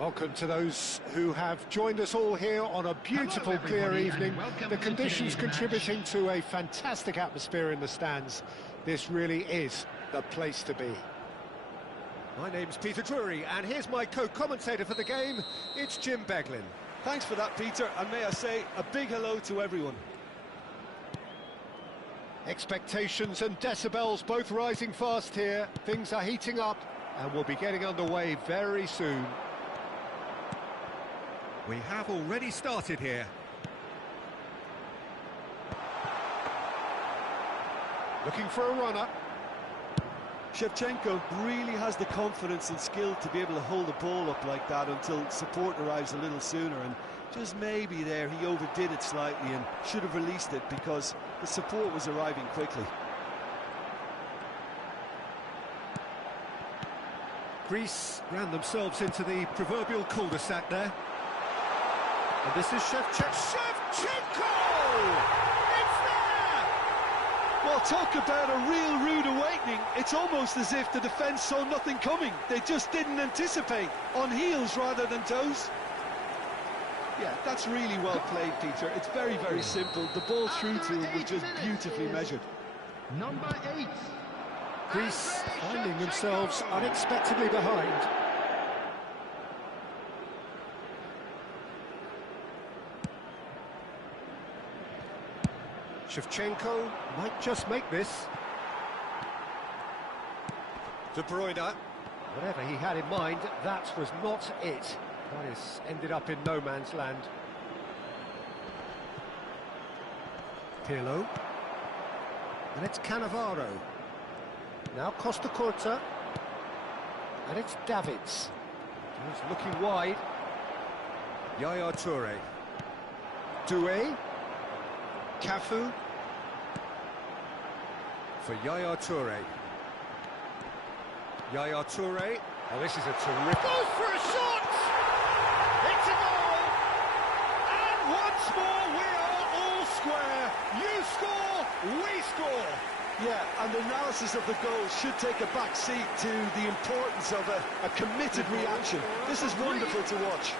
Welcome to those who have joined us all here on a beautiful, clear evening. The conditions contributing to a fantastic atmosphere in the stands. This really is the place to be. My name's Peter Drury, and here's my co-commentator for the game. It's Jim Beglin. Thanks for that, Peter, and may I say a big hello to everyone. Expectations and decibels both rising fast here. Things are heating up, and we'll be getting underway very soon. We have already started here. Looking for a runner. Shevchenko really has the confidence and skill to be able to hold the ball up like that until support arrives a little sooner, and just maybe there he overdid it slightly and should have released it because the support was arriving quickly. Greece ran themselves into the proverbial cul-de-sac there. And this is Shevchenko! It's there! Well, talk about a real rude awakening. It's almost as if the defence saw nothing coming. They just didn't anticipate, on heels rather than toes. Yeah, that's really well played, Peter. It's very, very simple. The ball through to him was just beautifully measured. Number 8. Greece finding themselves unexpectedly behind. Shevchenko might just make this. De Bruyne. Whatever he had in mind, that was not it. That has ended up in no man's land. Pirlo. And it's Cannavaro. Now Costa Curta. And it's Davids. He's looking wide. Yaya Toure. Doué. Cafu. For Yaya Toure. Yaya Toure. Oh, this is a terrific... Goes for a shot! It's a goal! And once more we are all square. You score, we score. Yeah, and the analysis of the goal should take a back seat to the importance of a committed reaction. This is wonderful to watch.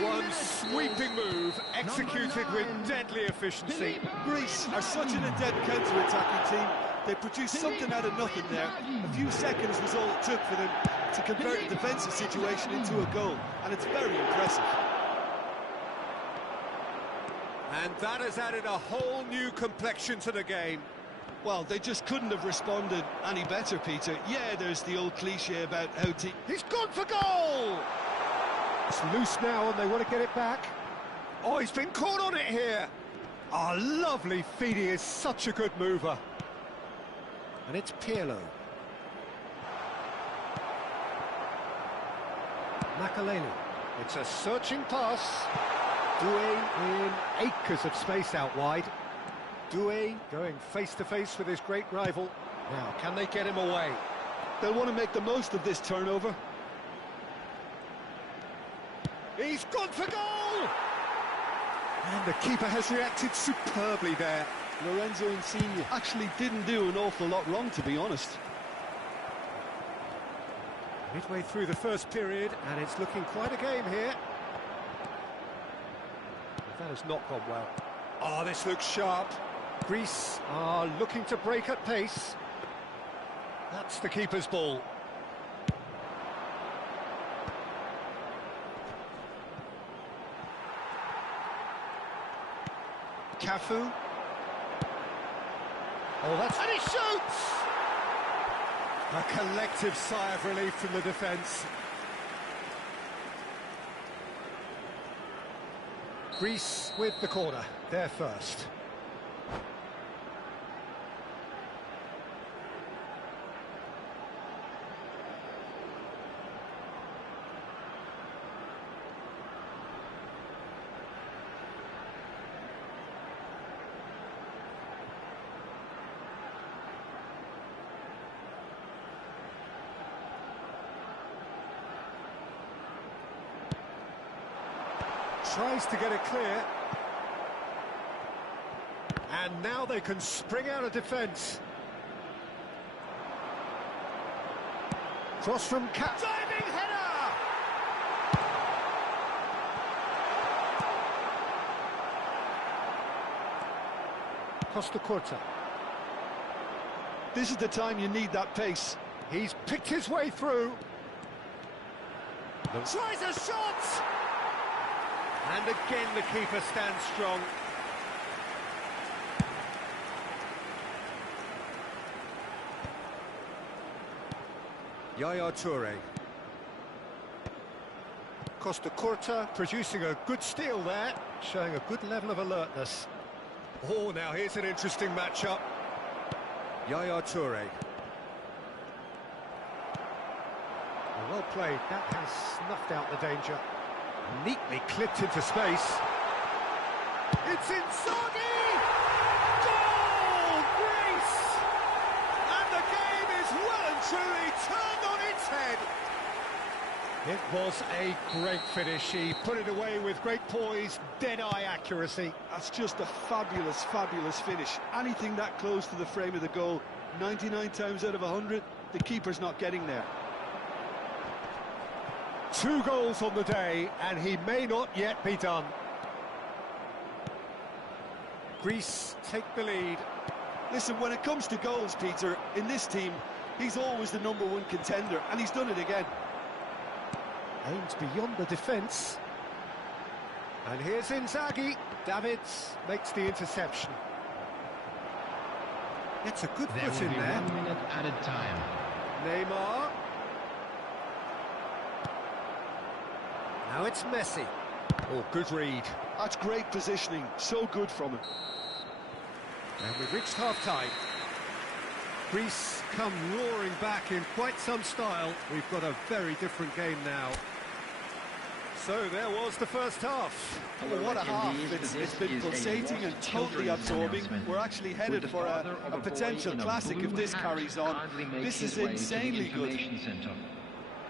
One sweeping move, executed with deadly efficiency. Greece are such an adept counter-attacking team. They produced something out of nothing there. A few seconds was all it took for them to convert a defensive situation into a goal, and it's very impressive. And that has added a whole new complexion to the game. Well, they just couldn't have responded any better, Peter. Yeah, there's the old cliche about how to... He's gone for goal! It's loose now and they want to get it back. Oh, he's been caught on it here. Oh, lovely feed. He is such a good mover. And it's Pirlo. Makaleli. It's a searching pass. Doué in acres of space out wide. Doué going face-to-face with his great rival. Now, can they get him away? They'll want to make the most of this turnover. He's gone for goal! And the keeper has reacted superbly there. Lorenzo Insigne actually didn't do an awful lot wrong, to be honest. Midway through the first period, and it's looking quite a game here. But that has not gone well. Oh, this looks sharp. Greece are looking to break at pace. That's the keeper's ball. Cafu. Oh, that's... And he shoots! A collective sigh of relief from the defence. Greece with the corner, they're first. Tries to get it clear. And now they can spring out of defence. Cross from Cap. Diving header! Costa Curta. This is the time you need that pace. He's picked his way through. Tries a shot! And again the keeper stands strong. Yaya Toure. Costa Curta producing a good steal there, showing a good level of alertness. Oh, now here's an interesting matchup. Yaya Toure. Well played, that has snuffed out the danger. Neatly clipped into space. It's Inzaghi! Goal! Greece! And the game is well and truly turned on its head. It was a great finish. He put it away with great poise, dead-eye accuracy. That's just a fabulous, fabulous finish. Anything that close to the frame of the goal, 99 times out of 100, the keeper's not getting there. 2 goals on the day, and he may not yet be done. Greece take the lead. Listen, when it comes to goals, Peter, in this team, he's always the #1 contender, and he's done it again. Aims beyond the defence. And here's Inzaghi. Davids makes the interception. It's a good foot in there. 1 minute added time. Neymar. Now it's Messi. Oh, good read. That's great positioning. So good from him. And we've reached half-time. Greece come roaring back in quite some style. We've got a very different game now. So there was the first half. Oh, what a half. It's been pulsating and totally absorbing. We're actually headed for a potential classic if this carries on. This is insanely good.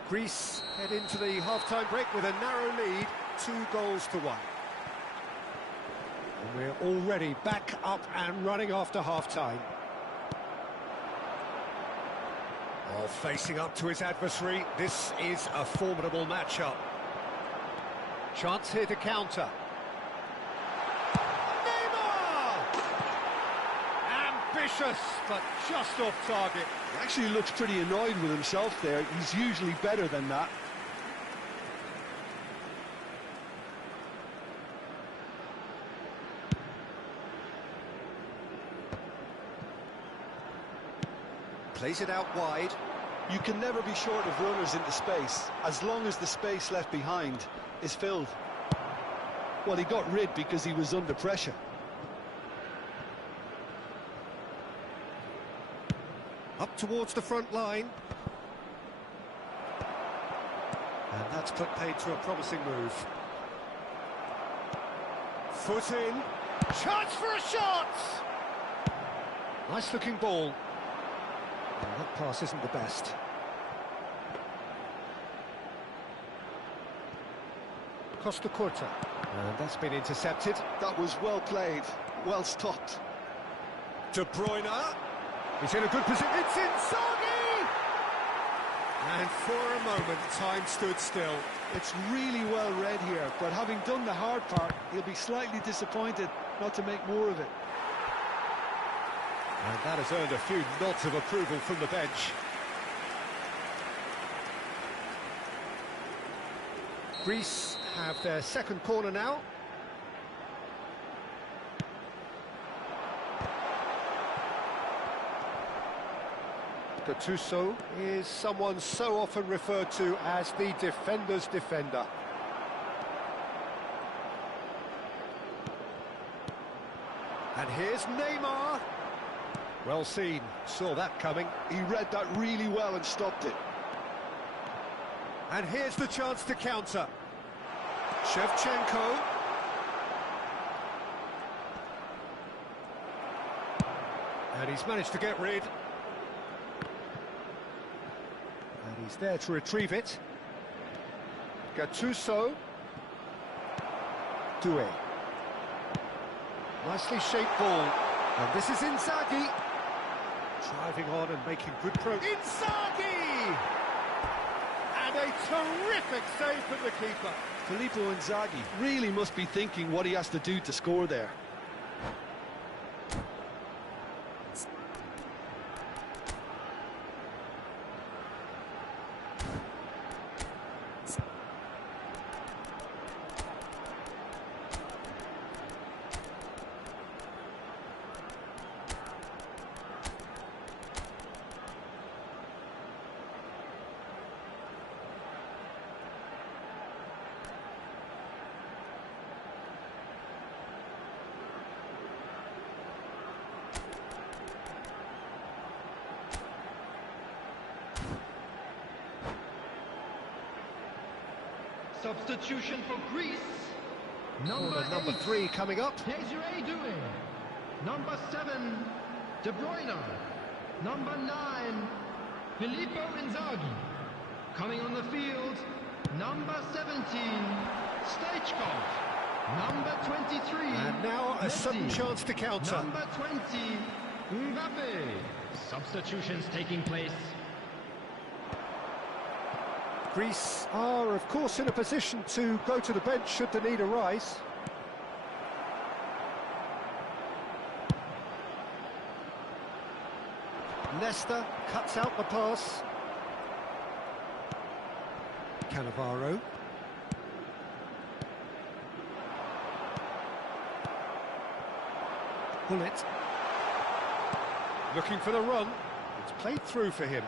Greece head into the half-time break with a narrow lead, 2 goals to 1. And we're already back up and running after half-time. Oh, facing up to his adversary, this is a formidable matchup. Chance here to counter. Neymar! Ambitious, but just off target. He actually looks pretty annoyed with himself there. He's usually better than that. Plays it out wide. You can never be short of runners into space, as long as the space left behind is filled. Well, he got rid because he was under pressure. Up towards the front line. And that's put paid to a promising move. Foot in. Chance for a shot! Nice looking ball. And that pass isn't the best. Costa Curta. And that's been intercepted. That was well played, well stopped. De Bruyne. He's in a good position. It's Inzaghi! And for a moment, time stood still. It's really well read here, but having done the hard part, he'll be slightly disappointed not to make more of it. And that has earned a few nods of approval from the bench. Greece have their second corner now. Gattuso is someone so often referred to as the defender's defender. And here's Neymar. Well seen, saw that coming. He read that really well and stopped it. And here's the chance to counter. Shevchenko. And he's managed to get rid. And he's there to retrieve it. Gattuso. Doué. Nicely shaped ball. And this is Inzaghi. Driving on and making good progress. Inzaghi! And a terrific save from the keeper. Filippo Inzaghi really must be thinking what he has to do to score there. Substitution for Greece. Number 3 coming up. Desiree Doué. Number 7, De Bruyne. Number 9, Filippo Inzaghi. Coming on the field, number 17, Stoichkov. Number 23, And now a Messi. sudden chance to counter. Number 20, Mbappe. Substitutions taking place. Greece are, of course, in a position to go to the bench should the need arise. Nesta cuts out the pass. Cannavaro. Bullet. Looking for the run. It's played through for him.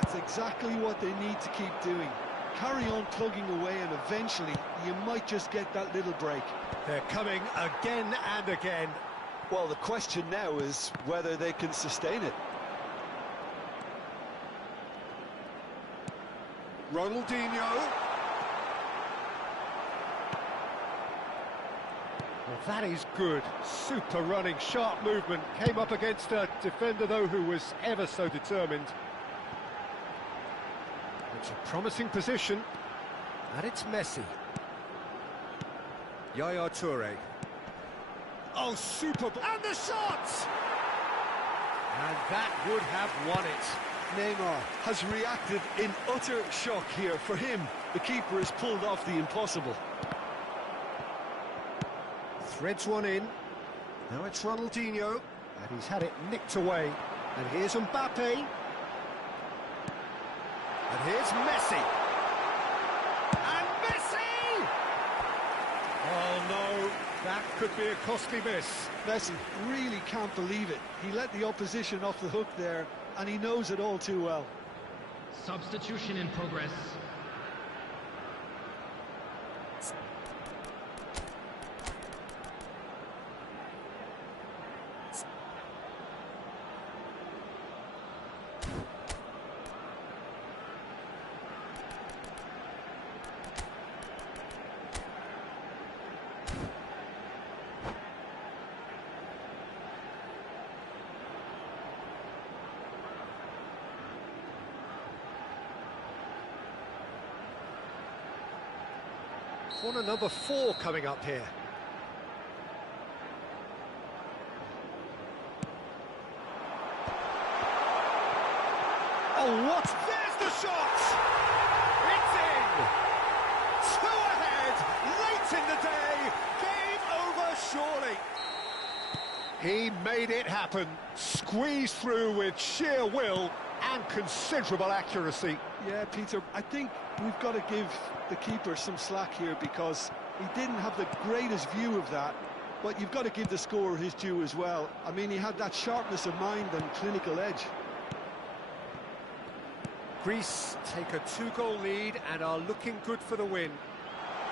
That's exactly what they need to keep doing. Carry on plugging away and eventually you might just get that little break. They're coming again and again. Well, the question now is whether they can sustain it. Ronaldinho. Well, that is good. Super running, sharp movement. Came up against a defender, though, who was ever so determined. It's a promising position. And it's Messi. Yaya Toure. Oh, super. And the shot! And that would have won it. Neymar has reacted in utter shock here. For him, the keeper has pulled off the impossible. Threads one in. Now it's Ronaldinho. And he's had it nicked away. And here's Mbappe. And here's Messi. And Messi! Oh, no. That could be a costly miss. Messi really can't believe it. He let the opposition off the hook there, and he knows it all too well. Substitution in progress. Corner number 4 coming up here. Oh, what? There's the shot! It's in! 2 ahead, late in the day, game over surely. He made it happen, squeezed through with sheer will and considerable accuracy. Yeah, Peter, I think we've got to give the keeper some slack here because he didn't have the greatest view of that, but you've got to give the scorer his due as well. I mean, he had that sharpness of mind and clinical edge. Greece take a 2-goal lead and are looking good for the win.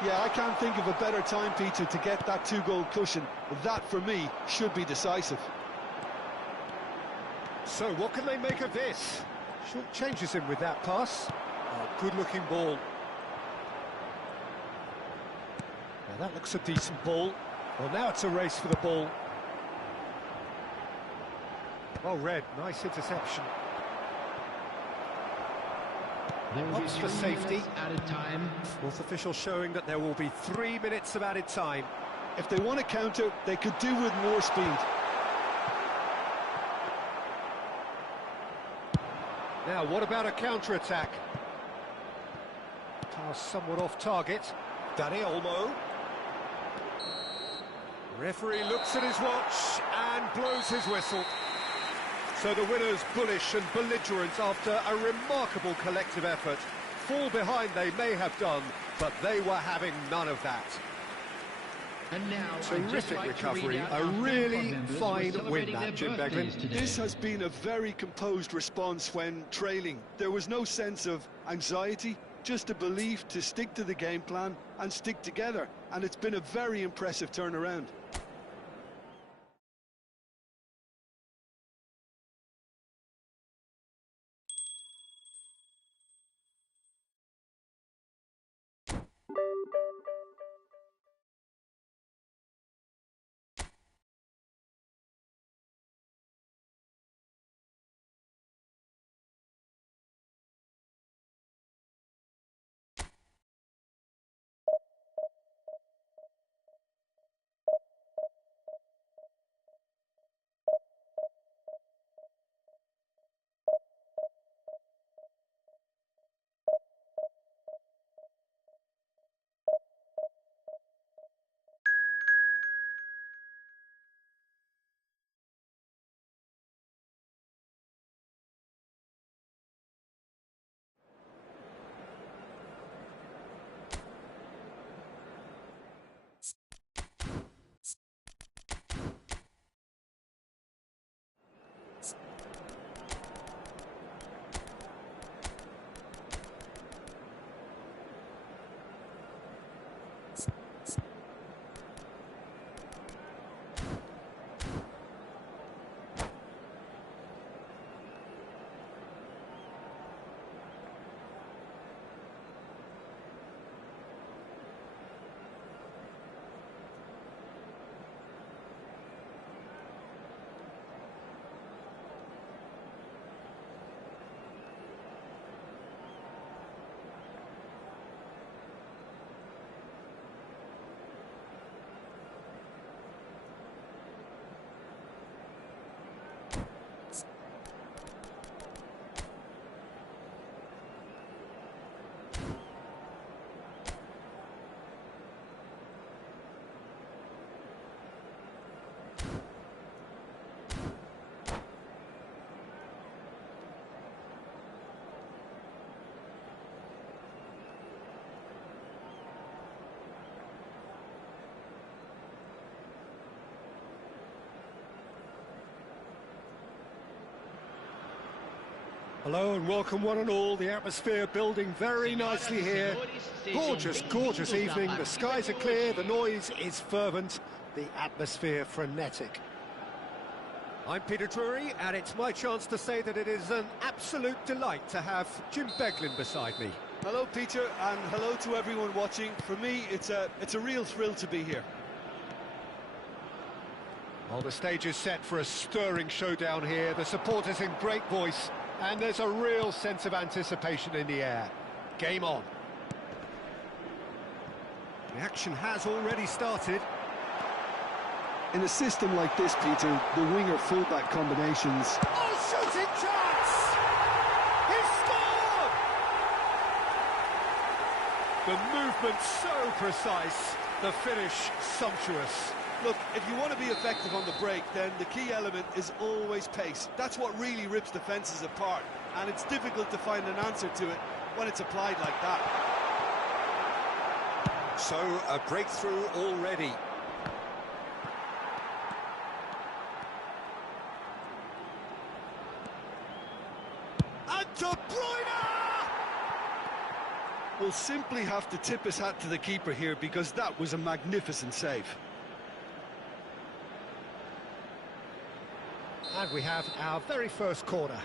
Yeah, I can't think of a better time, Peter, to get that 2-goal cushion. That, for me, should be decisive. So, what can they make of this? Short changes him with that pass. Oh, good-looking ball. Now, that looks a decent ball. Well, now it's a race for the ball. Well read, nice interception. There will be Opts for 3 safety. minutes added time. Fourth official showing that there will be 3 minutes of added time. If they want to counter, they could do with more speed. Now, what about a counter-attack? Pass somewhat off target. Dani Olmo. Referee looks at his watch and blows his whistle. So the winners, bullish and belligerent after a remarkable collective effort. Fall behind they may have done, but they were having none of that. And now, Terrific recovery, a really fine win that, Jim Beglin. This has been a very composed response when trailing. There was no sense of anxiety, just a belief to stick to the game plan and stick together. And it's been a very impressive turnaround. Hello and welcome one and all. The atmosphere building very nicely here. Gorgeous, gorgeous evening. The skies are clear, the noise is fervent, the atmosphere frenetic. I'm Peter Drury, and it's my chance to say that it is an absolute delight to have Jim Beglin beside me. Hello, Peter, and hello to everyone watching. For me, it's a real thrill to be here. Well, the stage is set for a stirring showdown here. The supporters in great voice, and there's a real sense of anticipation in the air. Game on. The action has already started. In a system like this, Peter, the winger-fullback combinations... Oh, shooting chance! He scored! The movement so precise, the finish sumptuous. Look, if you want to be effective on the break, then the key element is always pace. That's what really rips defences apart, and it's difficult to find an answer to it when it's applied like that. So, a breakthrough already. And De Bruyne! We'll simply have to tip his hat to the keeper here, because that was a magnificent save. And we have our very first corner.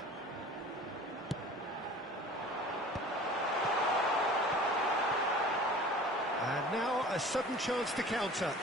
And now a sudden chance to counter.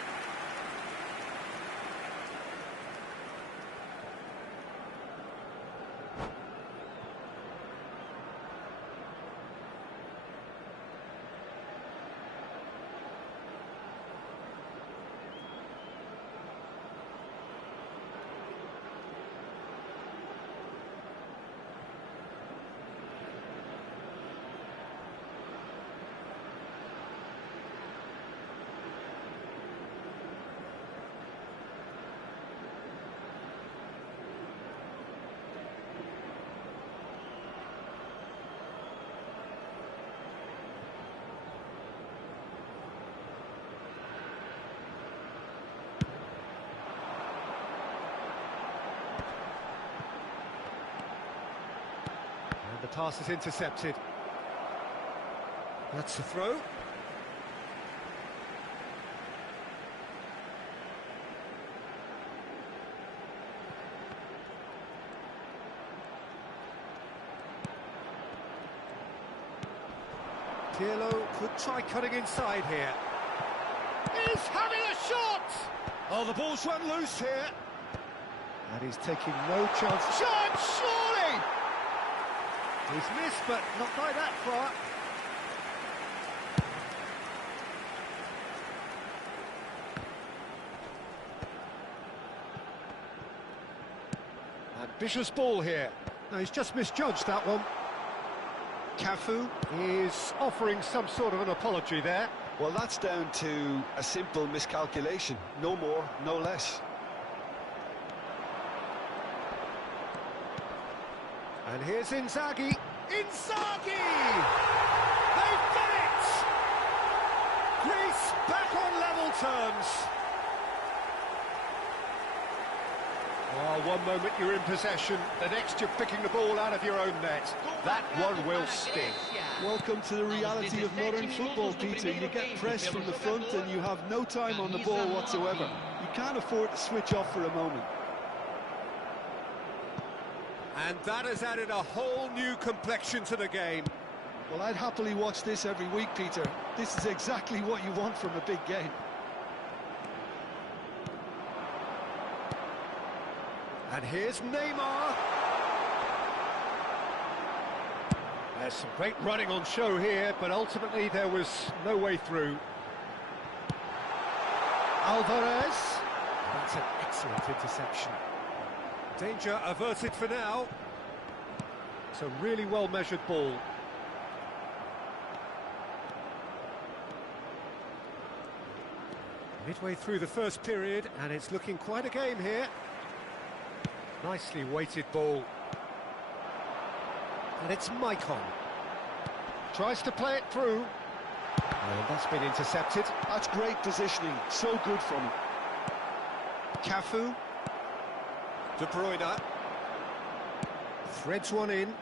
The pass is intercepted. That's a throw. Pirlo could try cutting inside here. He's having a shot! Oh, the ball's run loose here. And he's taking no chance. Shot, surely! He's missed, but not by that far. Ambitious ball here. No, he's just misjudged that one. Cafu is offering some sort of an apology there. Well, that's down to a simple miscalculation. No more, no less. And here's Inzaghi. Inzaghi! They've done it! Greece back on level terms. Oh, one moment you're in possession, the next you're picking the ball out of your own net. That one will sting. Welcome to the reality of modern football, Peter. You get pressed from the front and you have no time on the ball whatsoever. You can't afford to switch off for a moment. And that has added a whole new complexion to the game. Well, I'd happily watch this every week, Peter. This is exactly what you want from a big game. And here's Neymar. There's some great running on show here, but ultimately there was no way through. Alvarez. That's an excellent interception. Danger averted for now. It's a really well-measured ball. Midway through the first period, and it's looking quite a game here. Nicely weighted ball. And it's Maicon. Tries to play it through. Oh, that's been intercepted. That's great positioning. So good from him. Cafu. De Bruyne. Threads one in.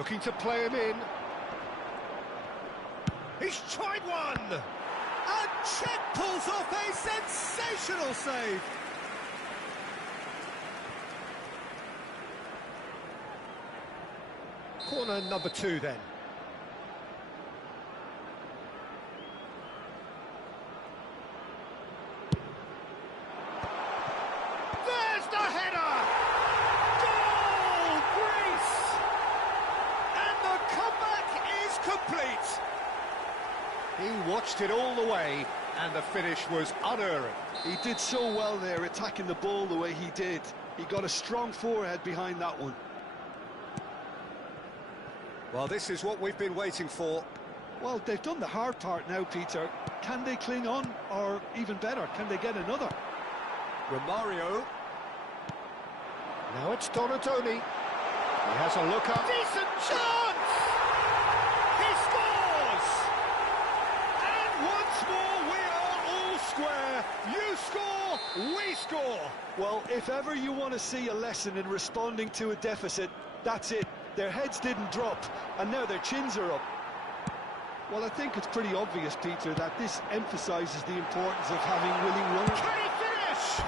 Looking to play him in. He's tried one! And Czech pulls off a sensational save. Corner number 2 then. There's the header! Goal, Greece! And the comeback is complete. He watched it all the way, and the finish was unerring. He did so well there, attacking the ball the way he did. He got a strong forehead behind that one. Well, this is what we've been waiting for. Well, they've done the hard part now, Peter. Can they cling on, or even better, can they get another? Romario. Now it's Donatoni. He has a look up. Decent chance! He scores! And once more we are all square. You score, we score. Well, if ever you want to see a lesson in responding to a deficit, that's it. Their heads didn't drop, and now their chins are up. Well, I think it's pretty obvious, Peter, that this emphasises the importance of having willing runners. Can he finish?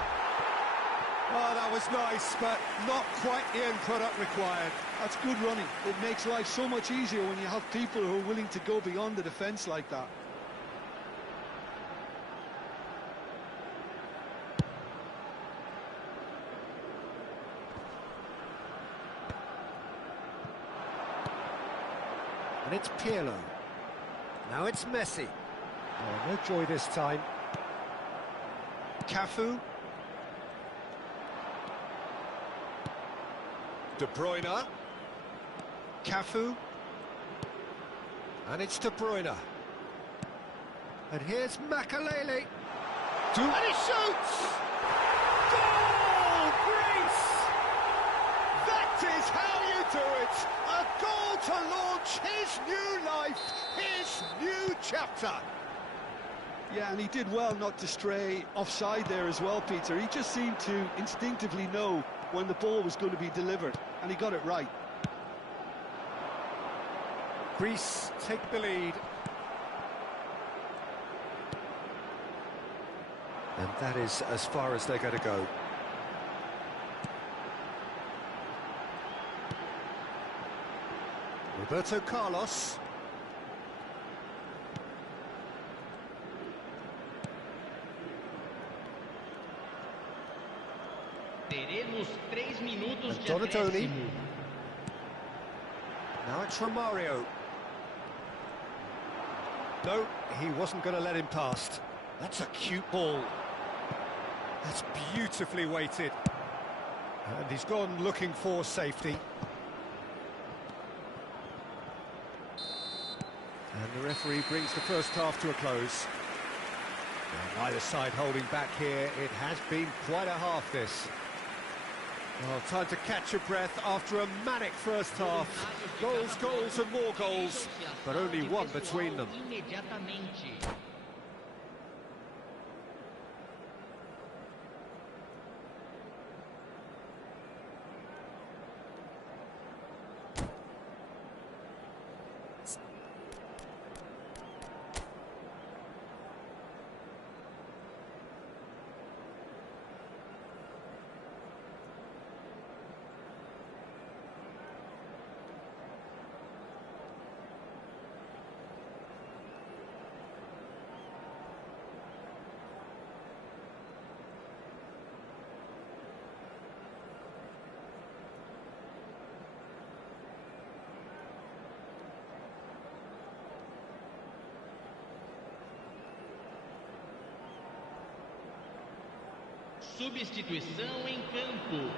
Oh, that was nice, but not quite the end product required. That's good running. It makes life so much easier when you have people who are willing to go beyond the defence like that. And it's Pirlo. Now it's Messi. Oh, no joy this time. Cafu. De Bruyne. Cafu. And it's De Bruyne. And here's Makalele. And he shoots! Goal, Greece! That is how you do it! A goal to launch his new life, his new chapter. Yeah, and he did well not to stray offside there as well, Peter. He just seemed to instinctively know when the ball was going to be delivered, and he got it right. Greece take the lead. And that is as far as they're going to go. Roberto Carlos. Teremos 3 minutos de Donatoni. acréscimo. Now it's Romario. No, he wasn't going to let him past. That's a cute ball. That's beautifully weighted. And he's gone looking for safety. And the referee brings the first half to a close. And neither side holding back here. It has been quite a half, this. Well, time to catch your breath after a manic first half. Goals, goals and more goals, but only one between them. Substituição em campo.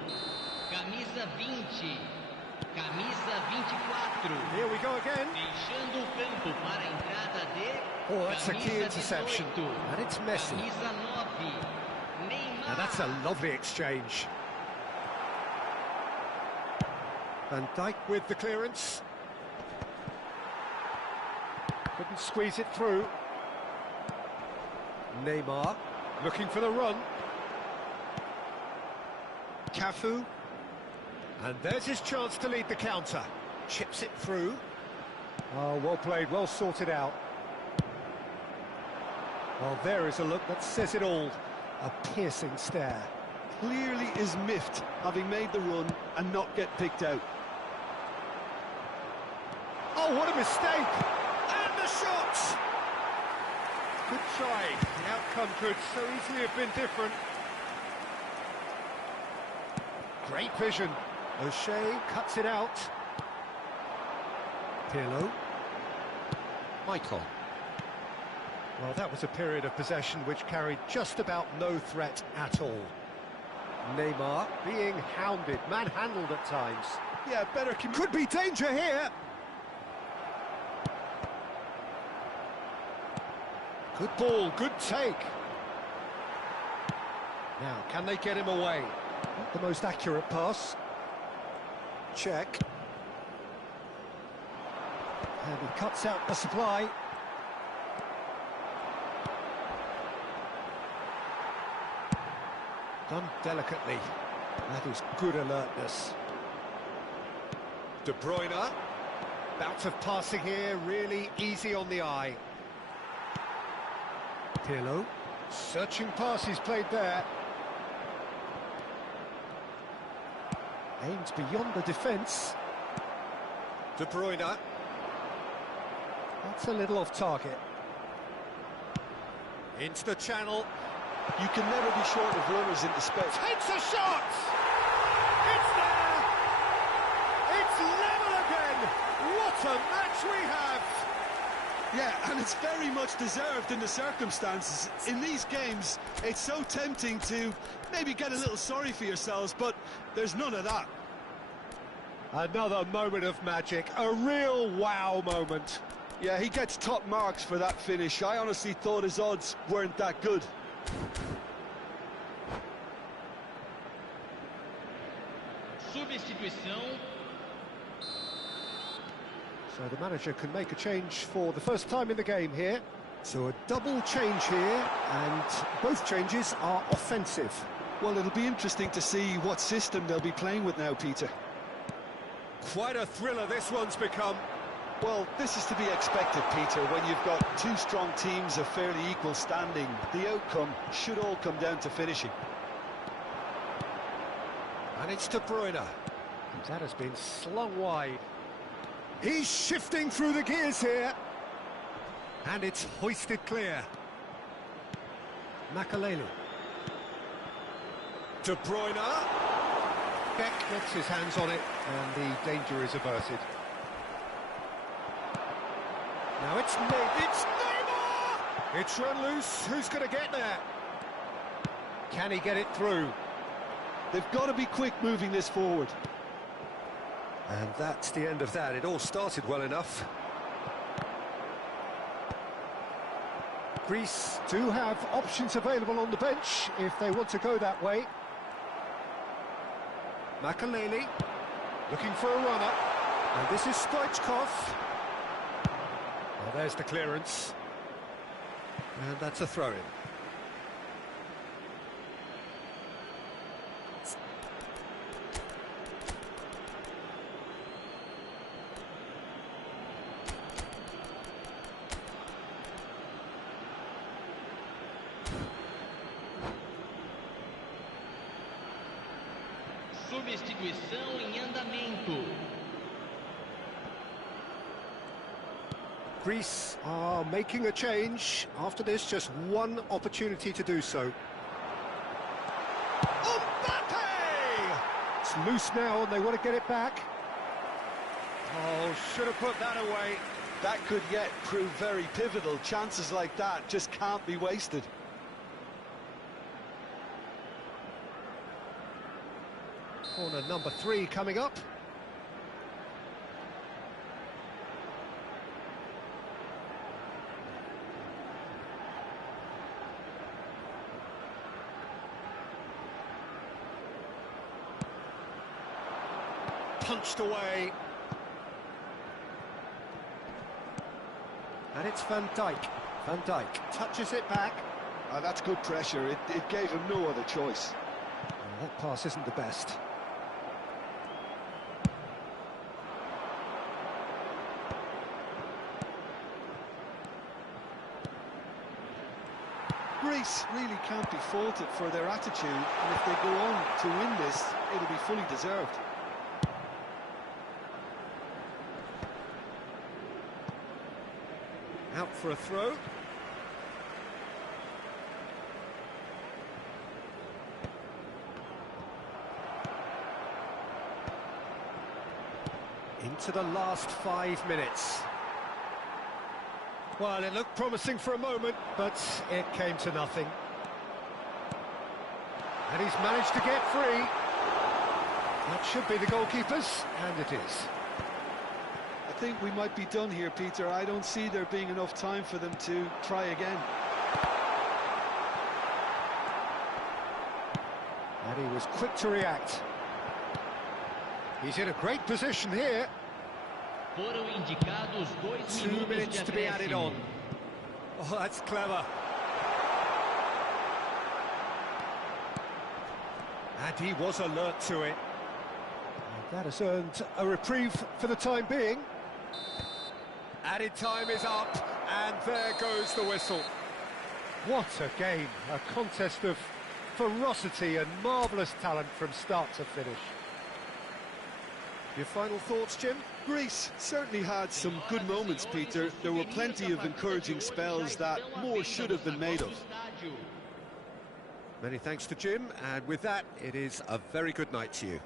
Camisa 20. Camisa 24. Here we go again. Deixando o campo para a entrada de... Oh, that's a key camisa interception. 18. And it's Messi. Camisa 9. Neymar. Now that's a lovely exchange. Van Dijk with the clearance. Couldn't squeeze it through. Neymar looking for the run. Cafu. And there's his chance to lead the counter. Chips it through. Oh, well played, well sorted out. Well, there is a look that says it all. A piercing stare. Clearly is miffed, having made the run and not get picked out. Oh, what a mistake! And the shot! Good try. The outcome could so easily have been different. Great vision. O'Shea cuts it out. Pirlo. Michael. Well, that was a period of possession which carried just about no threat at all. Neymar being hounded, manhandled at times. Yeah, better... Could be danger here! Good ball, good take. Now, can they get him away? Not the most accurate pass. Check. And he cuts out the supply. Done delicately. That is good alertness. De Bruyne. Bout of passing here, really easy on the eye. Pirlo. Searching passes played there. Aims beyond the defence. De Bruyne. That's a little off target. Into the channel. You can never be short of runners into space. Takes a shot! It's there! It's level again! What a match we have! Yeah, and it's very much deserved in the circumstances. In these games, it's so tempting to maybe get a little sorry for yourselves, but there's none of that. Another moment of magic, a real wow moment. Yeah, he gets top marks for that finish. I honestly thought his odds weren't that good. Substituição. So the manager can make a change for the first time in the game here. So a double change here, and both changes are offensive. Well, it'll be interesting to see what system they'll be playing with now, Peter. Quite a thriller this one's become. Well, this is to be expected, Peter, when you've got two strong teams of fairly equal standing. The outcome should all come down to finishing. And it's De Bruyne. That has been slung wide. He's shifting through the gears here. And it's hoisted clear. Makaleli. De Bruyne. Beck gets his hands on it, and the danger is averted. Now it's Neymar! It's run loose. Who's going to get there? Can he get it through? They've got to be quick moving this forward. And that's the end of that. It all started well enough. Greece do have options available on the bench if they want to go that way. Makaleli looking for a runner. And this is Stoichkov. Well, there's the clearance. And that's a throw-in. Substituição em andamento. Greece are making a change. After this, just one opportunity to do so. Mbappe! It's loose now and they want to get it back. Oh, should have put that away. That could yet prove very pivotal. Chances like that just can't be wasted. Corner number 3 coming up. Punched away. And it's Van Dijk. Van Dijk touches it back. That's good pressure. It gave him no other choice. Well, that pass isn't the best. Greece really can't be faulted for their attitude, and if they go on to win this, it'll be fully deserved. Out for a throw. Into the last 5 minutes. Well, it looked promising for a moment, but it came to nothing. And he's managed to get free. That should be the goalkeeper's, and it is. I think we might be done here, Peter. I don't see there being enough time for them to try again. And he was quick to react. He's in a great position here. 2 minutes to be added on. Oh, that's clever. And he was alert to it. And that has earned a reprieve for the time being. Added time is up, and there goes the whistle. What a game, a contest of ferocity and marvellous talent from start to finish. Your final thoughts, Jim? Greece certainly had some good moments, Peter. There were plenty of encouraging spells that more should have been made of. Many thanks to Jim, and with that, it is a very good night to you.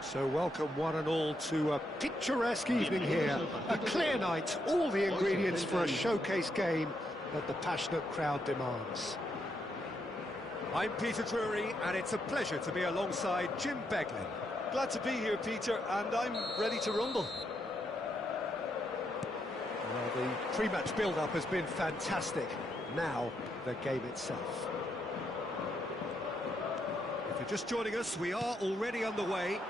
So welcome one and all to a picturesque evening here. A clear night, all the ingredients for a showcase game that the passionate crowd demands. I'm Peter Drury, and it's a pleasure to be alongside Jim Beglin. Glad to be here, Peter, and I'm ready to rumble. Well, the pre-match build-up has been fantastic. Now, the game itself. If you're just joining us, we are already underway.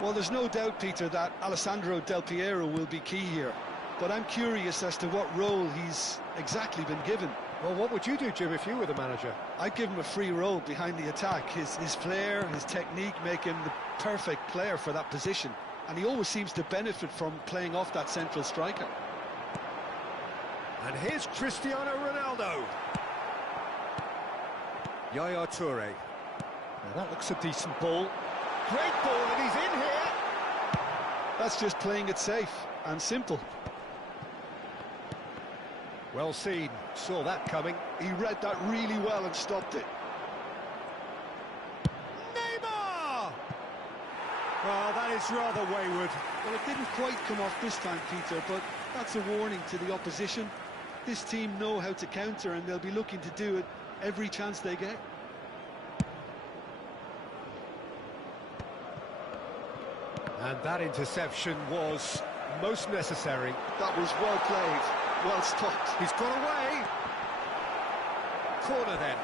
Well, there's no doubt, Peter, that Alessandro Del Piero will be key here. But I'm curious as to what role he's exactly been given. Well, what would you do, Jim, if you were the manager? I'd give him a free role behind the attack. His flair, his technique make him the perfect player for that position. And he always seems to benefit from playing off that central striker. And here's Cristiano Ronaldo. Yaya Toure. Now that looks a decent ball. Great ball, and he's in here. That's just playing it safe and simple. Well seen, saw that coming. He read that really well and stopped it. Neymar! Well, that is rather wayward. Well, it didn't quite come off this time, Peter, but that's a warning to the opposition. This team know how to counter, and they'll be looking to do it every chance they get. And that interception was most necessary. That was well played, well stopped. He's got away. Corner then.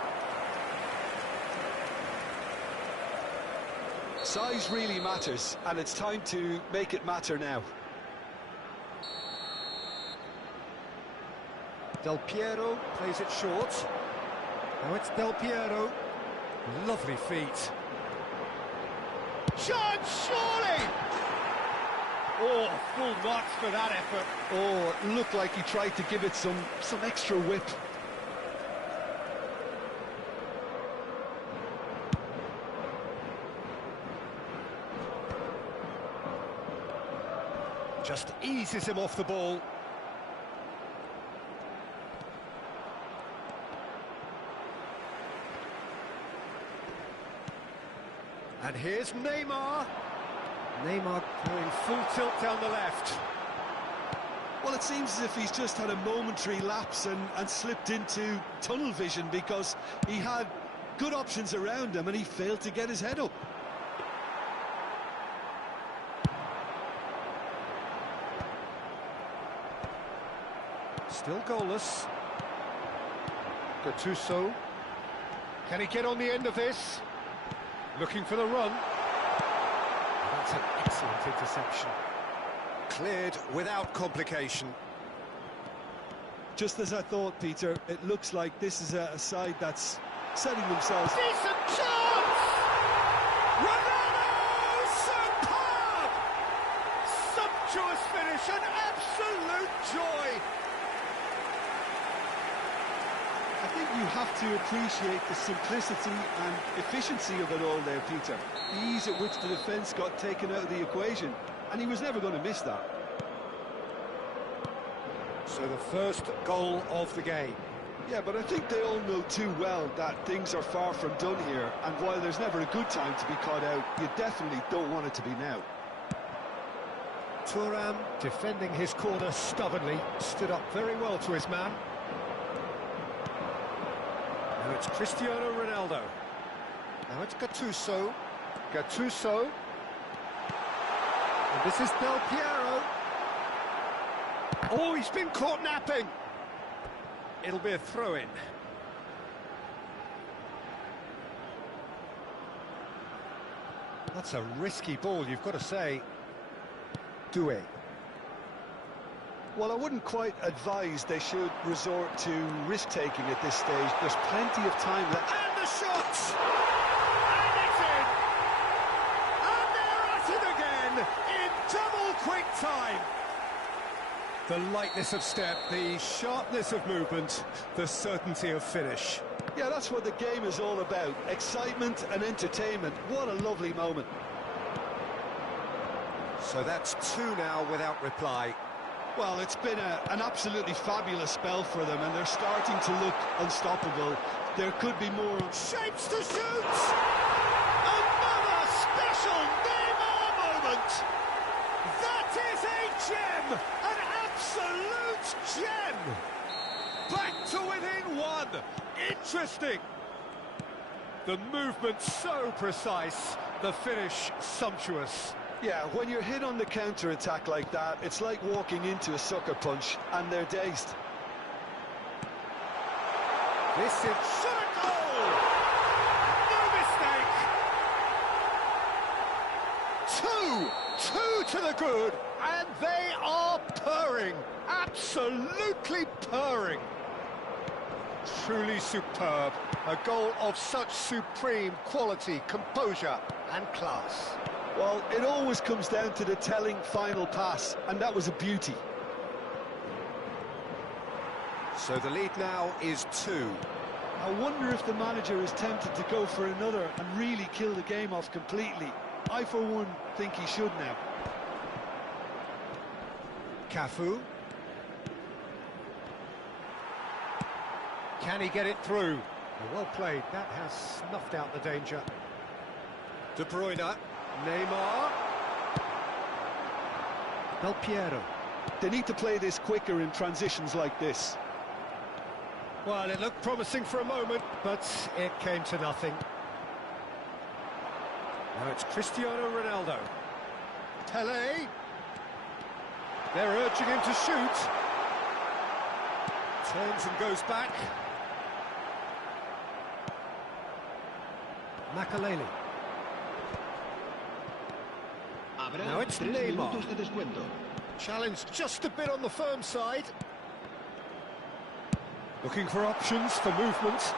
Size really matters, and it's time to make it matter now. Del Piero plays it short. Now it's Del Piero. Lovely feet. Chance, surely! Oh, full marks for that effort. Oh, it looked like he tried to give it some extra whip. Just eases him off the ball. And here's Neymar. Neymar going full tilt down the left. Well, it seems as if he's just had a momentary lapse and slipped into tunnel vision, because he had good options around him and he failed to get his head up. Still goalless. Gattuso. Can he get on the end of this? Looking for the run. That's an excellent interception. Cleared without complication. Just as I thought, Peter, it looks like this is a side that's setting themselves... Decent chance! Ronaldo! Superb! Sumptuous finish, an absolute joy! I think you have to appreciate the simplicity and efficiency of it all there, Peter. The ease at which the defence got taken out of the equation, and he was never going to miss that. So the first goal of the game. Yeah, but I think they all know too well that things are far from done here, and while there's never a good time to be caught out, you definitely don't want it to be now. Thuram, defending his corner stubbornly, stood up very well to his man. Now it's Cristiano Ronaldo. Now it's Gattuso. Gattuso. And this is Del Piero. Oh, he's been caught napping. It'll be a throw-in. That's a risky ball, you've got to say. Doué. Well, I wouldn't quite advise they should resort to risk-taking at this stage. There's plenty of time left. And the shot! And it's in! And they're at it again in double quick time. The lightness of step, the sharpness of movement, the certainty of finish. Yeah, that's what the game is all about. Excitement and entertainment. What a lovely moment. So that's two now without reply. Well, it's been an absolutely fabulous spell for them, and they're starting to look unstoppable. There could be more. Shapes to shoot! Another special Neymar moment! That is a gem! An absolute gem! Back to within one! Interesting! The movement so precise, the finish sumptuous. Yeah, when you're hit on the counter-attack like that, it's like walking into a sucker punch, and they're dazed. This is shot goal! No mistake! Two to the good, and they are purring, absolutely purring. Truly superb, a goal of such supreme quality, composure and class. Well, it always comes down to the telling final pass, and that was a beauty. So the lead now is 2. I wonder if the manager is tempted to go for another and really kill the game off completely. I, for one, think he should now. Cafu. Can he get it through? Well played. That has snuffed out the danger. De Bruyne. Neymar. Del Piero. They need to play this quicker in transitions like this. Well, it looked promising for a moment, but it came to nothing. Now it's Cristiano Ronaldo. Pele. They're urging him to shoot. Turns and goes back. Makaleli. Now it's Neymar. Challenged just a bit on the firm side. Looking for options for movement.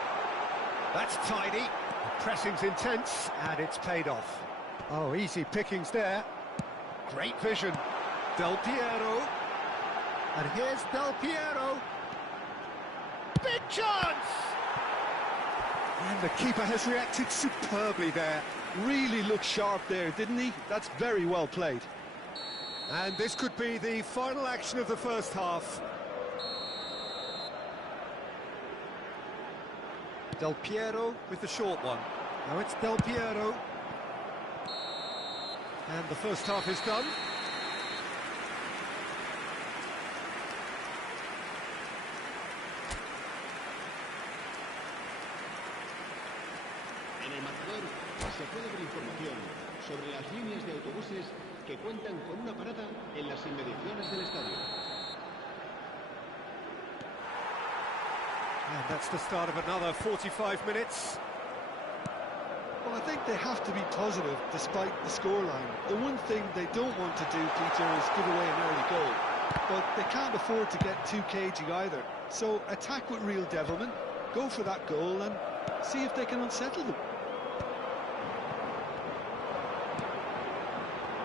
That's tidy. The pressing's intense, and it's paid off. Oh, easy pickings there. Great vision. Del Piero. And here's Del Piero. Big chance! And the keeper has reacted superbly there. Really looked sharp there, didn't he? That's very well played. And this could be the final action of the first half. Del Piero with the short one. Now it's Del Piero. And the first half is done. En el marcador se puede ver información sobre las líneas de autobuses que cuentan con una parada en las inmediaciones del estadio. And that's the start of another 45 minutes. Well, I think they have to be positive despite the scoreline. The one thing they don't want to do, Peter, is give away an early goal. But they can't afford to get too cagey either. So attack with real devilment, go for that goal and see if they can unsettle them.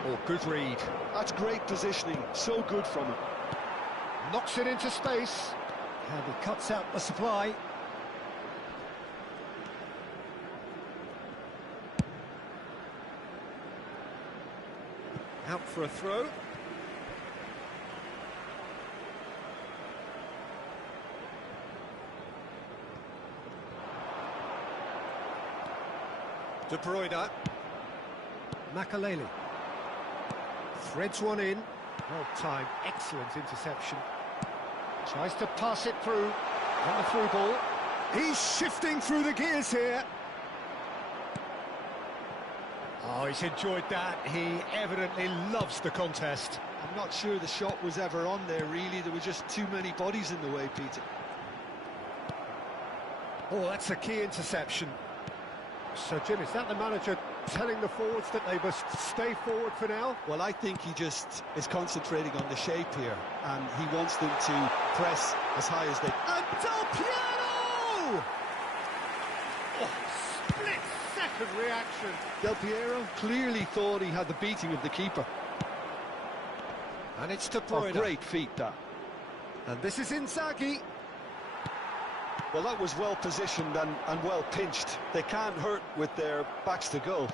Oh, good read. That's great positioning, so good from him. Knocks it into space. And he cuts out the supply. Out for a throw. De Bruyne. Makaleli. Threads one in. Well timed, excellent interception. Tries to pass it through on the through ball. He's shifting through the gears here. Oh, he's enjoyed that. He evidently loves the contest. I'm not sure the shot was ever on there, really. There were just too many bodies in the way, Peter. Oh, that's a key interception. So, Jim, is that the manager telling the forwards that they must stay forward for now? Well, I think he just is concentrating on the shape here, and he wants them to press as high as they... And Del Piero! Oh, split-second reaction. Del Piero clearly thought he had the beating of the keeper. And it's De Bruyne. Oh, great feat, that. And this is Inzaghi. Well, that was well positioned and well pinched. They can't hurt with their backs to goal.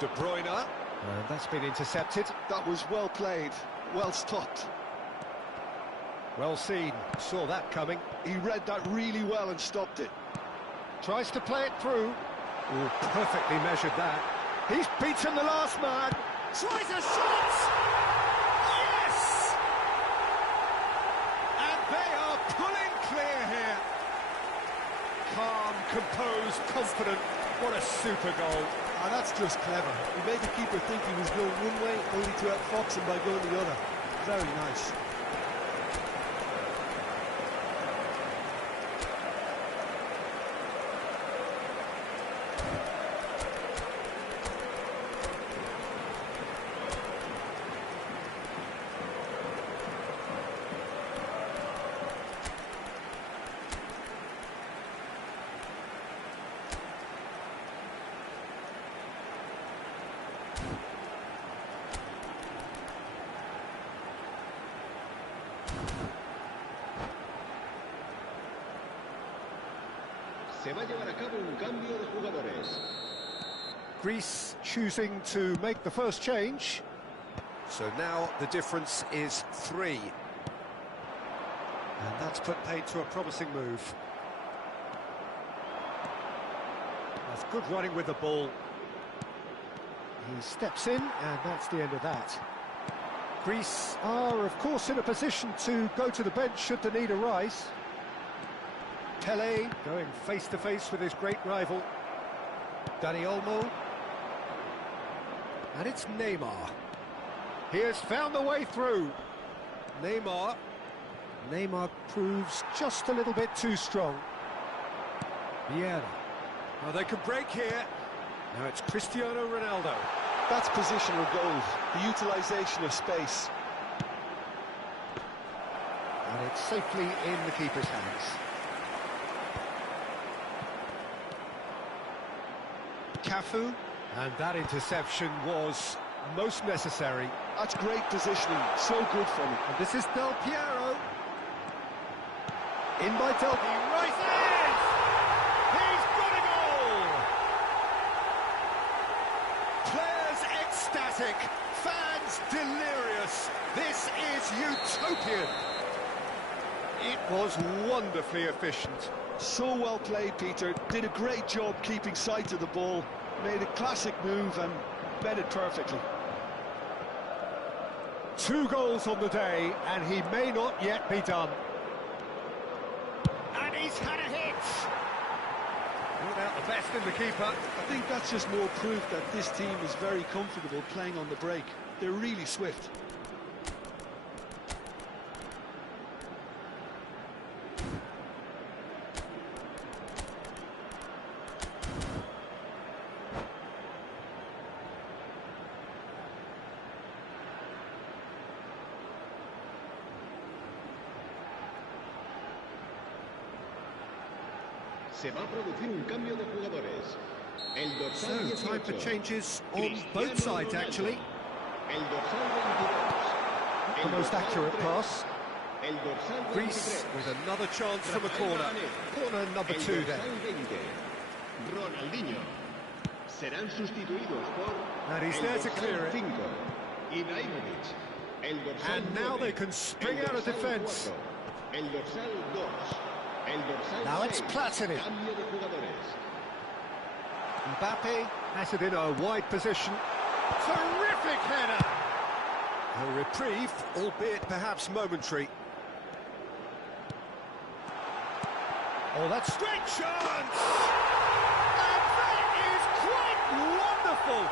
De Bruyne. And that's been intercepted. That was well played, well stopped. Well seen, saw that coming. He read that really well and stopped it. Tries to play it through. Oh, perfectly measured that. He's beaten the last man. Tries a shot! Yes! And they are pulling clear here. Calm, composed, confident. What a super goal. Ah, that's just clever. He made the keeper think he was going one way, only to outfox him by going the other. Very nice. Se va a llevar a cabo un cambio de jugadores. Greece choosing to make the first change. So now the difference is 3. And that's put paid to a promising move. That's good running with the ball. He steps in, and that's the end of that. Greece are, of course, in a position to go to the bench should the need arise. Pele going face-to-face with his great rival, Dani Olmo. And it's Neymar. He has found the way through. Neymar proves just a little bit too strong. Vieira. Oh, they could break here. Now it's Cristiano Ronaldo. That's positional goals, the utilisation of space. And it's safely in the keeper's hands. Cafu. And that interception was most necessary. That's great positioning, so good from him. And this is Del Piero. In by Del Piero. He rises! He's got a goal! Players ecstatic, fans delirious. This is utopian. It was wonderfully efficient. So well played, Peter. Did a great job keeping sight of the ball. Made a classic move and met it perfectly. 2 goals on the day, and he may not yet be done. And he's had a hit! Brought out the best in the keeper. I think that's just more proof that this team is very comfortable playing on the break. They're really swift. Se va a producir un cambio de jugadores. El dorsal So, time for 18. changes on Cristiano both sides, Ronaldo. actually. El dorsal 22. The most accurate pass. El dorsal 23. Greece with another chance from a Rafael corner. Varane. Corner number El 2 dorsal there. 20. Ronaldinho. Serán sustituidos por And he's el there to dorsal clear it. 5. Ibrahimovic. El dorsal And now 9. they can spring El out of dorsal defence. 4. El dorsal 2. El dorsal Now it's 6. Platini. Cambio de jugadores. Mbappe has it in a wide position. Terrific header! A reprieve, albeit perhaps momentary. Oh, that's great chance! And that is quite wonderful!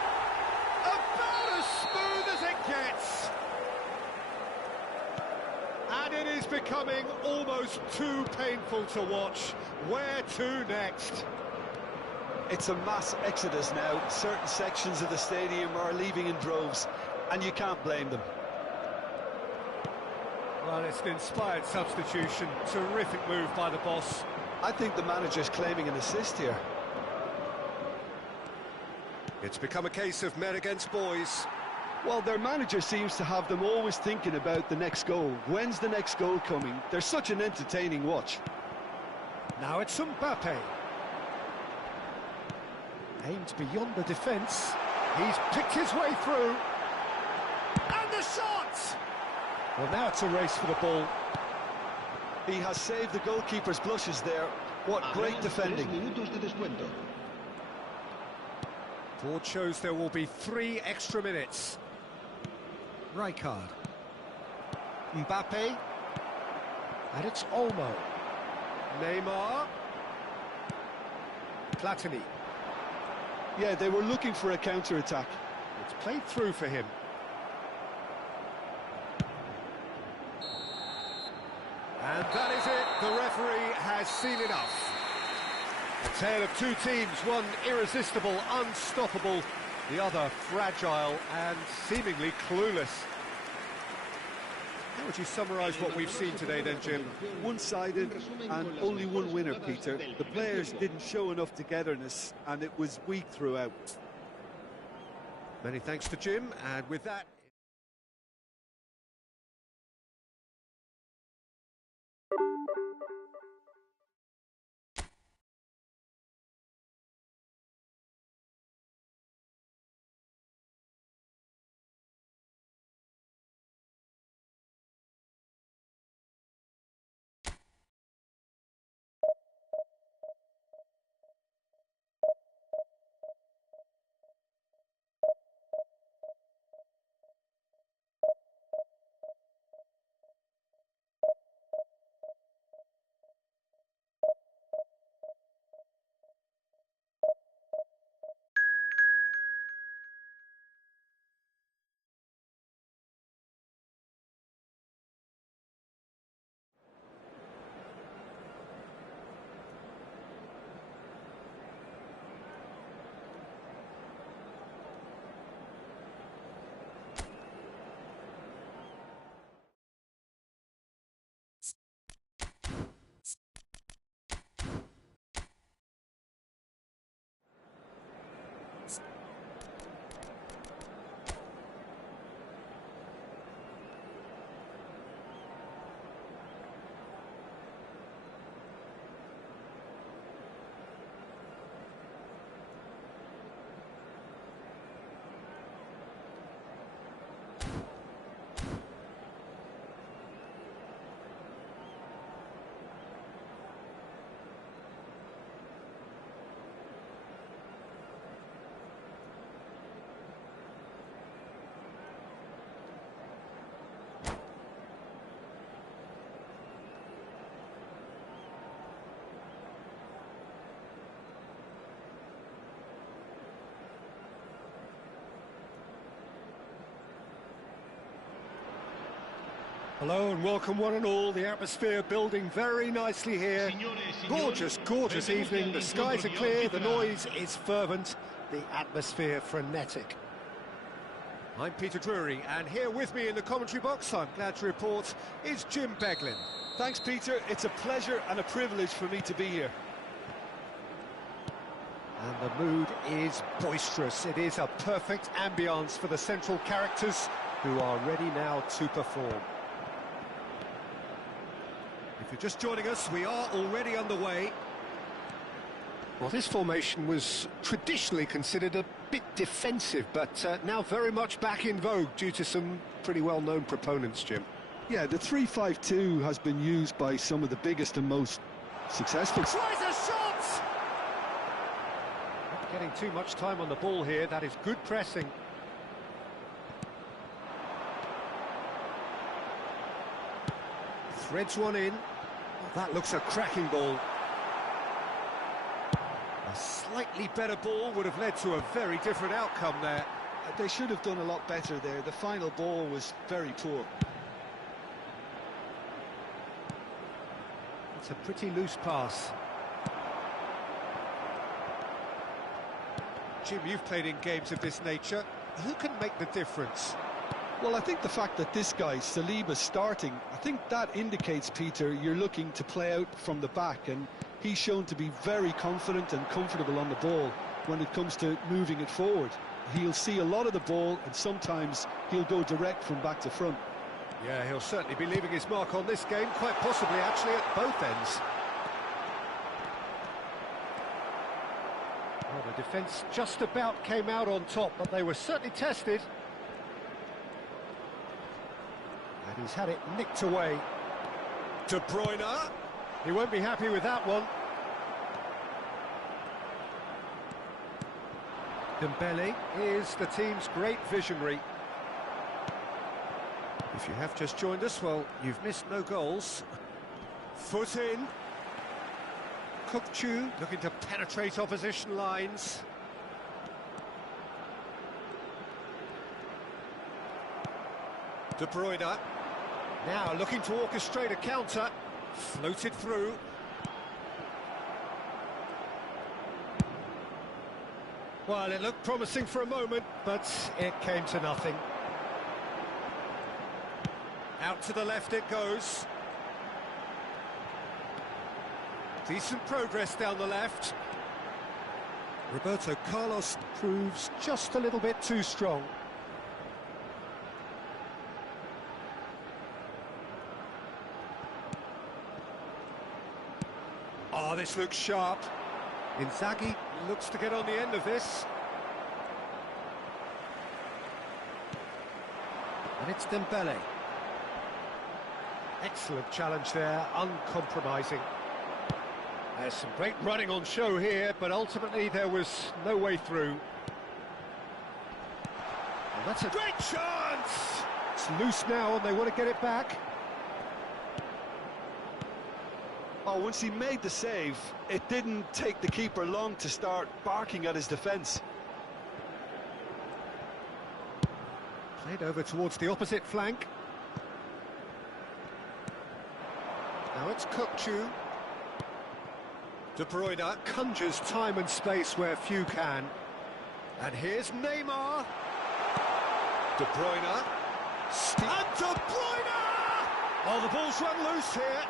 About as smooth as it gets! And it is becoming almost too painful to watch. Where to next? It's a mass exodus now. Certain sections of the stadium are leaving in droves, and you can't blame them. Well, it's an inspired substitution. Terrific move by the boss. I think the manager's claiming an assist here. It's become a case of men against boys. Well, their manager seems to have them always thinking about the next goal. When's the next goal coming? They're such an entertaining watch. Now it's Mbappe. Aimed beyond the defence. He's picked his way through. And the shot! Well, now it's a race for the ball. He has saved the goalkeeper's blushes there. What great Apenas defending. 3 minutos de descuento. Board shows there will be 3 extra minutes. Rijkaard. Mbappe. And it's Olmo. Neymar. Platini. Yeah, they were looking for a counter-attack. It's played through for him. And that is it. The referee has seen enough. A tale of 2 teams, one irresistible, unstoppable, the other fragile and seemingly clueless. How would you summarise what we've seen today then, Jim? One-sided and only one winner, Peter. The players didn't show enough togetherness, and it was weak throughout. Many thanks to Jim, and with that... Hello and welcome one and all. The atmosphere building very nicely here. Gorgeous, gorgeous evening. The skies are clear, the noise is fervent, the atmosphere frenetic. I'm Peter Drury, and here with me in the commentary box, I'm glad to report, is Jim Beglin. Thanks, Peter. It's a pleasure and a privilege for me to be here. And the mood is boisterous. It is a perfect ambience for the central characters who are ready now to perform. If you're just joining us, we are already underway. Well, this formation was traditionally considered a bit defensive, but now very much back in vogue due to some pretty well-known proponents, Jim. Yeah, the 3-5-2 has been used by some of the biggest and most successful. Tries a shot! Not getting too much time on the ball here. That is good pressing. Threads one in. Oh, that looks a cracking ball. A slightly better ball would have led to a very different outcome there. They should have done a lot better there. The final ball was very poor. It's a pretty loose pass. Jim, you've played in games of this nature. Who can make the difference? Well, I think the fact that this guy, Saliba's starting, I think that indicates, Peter, you're looking to play out from the back, and he's shown to be very confident and comfortable on the ball when it comes to moving it forward. He'll see a lot of the ball, and sometimes he'll go direct from back to front. Yeah, he'll certainly be leaving his mark on this game, quite possibly actually at both ends. Well, the defence just about came out on top, but they were certainly tested. And he's had it nicked away. De Bruyne. He won't be happy with that one. Dembele is the team's great visionary. If you have just joined us, well, you've missed no goals. Foot in. Kukçu looking to penetrate opposition lines. De Bruyne now looking to orchestrate a counter. Floated through. Well, it looked promising for a moment, but it came to nothing. Out to the left it goes. Decent progress down the left. Roberto Carlos proves just a little bit too strong. Oh, this looks sharp. Inzaghi looks to get on the end of this. And it's Dembele. Excellent challenge there, uncompromising. There's some great running on show here, but ultimately there was no way through. And that's a great chance! It's loose now and they want to get it back. Oh, once he made the save, it didn't take the keeper long to start barking at his defence. Played over towards the opposite flank. Now it's Kukçu. De Bruyne conjures time and space where few can. And here's Neymar. De Bruyne. And De Bruyne! Oh, the ball's run loose here.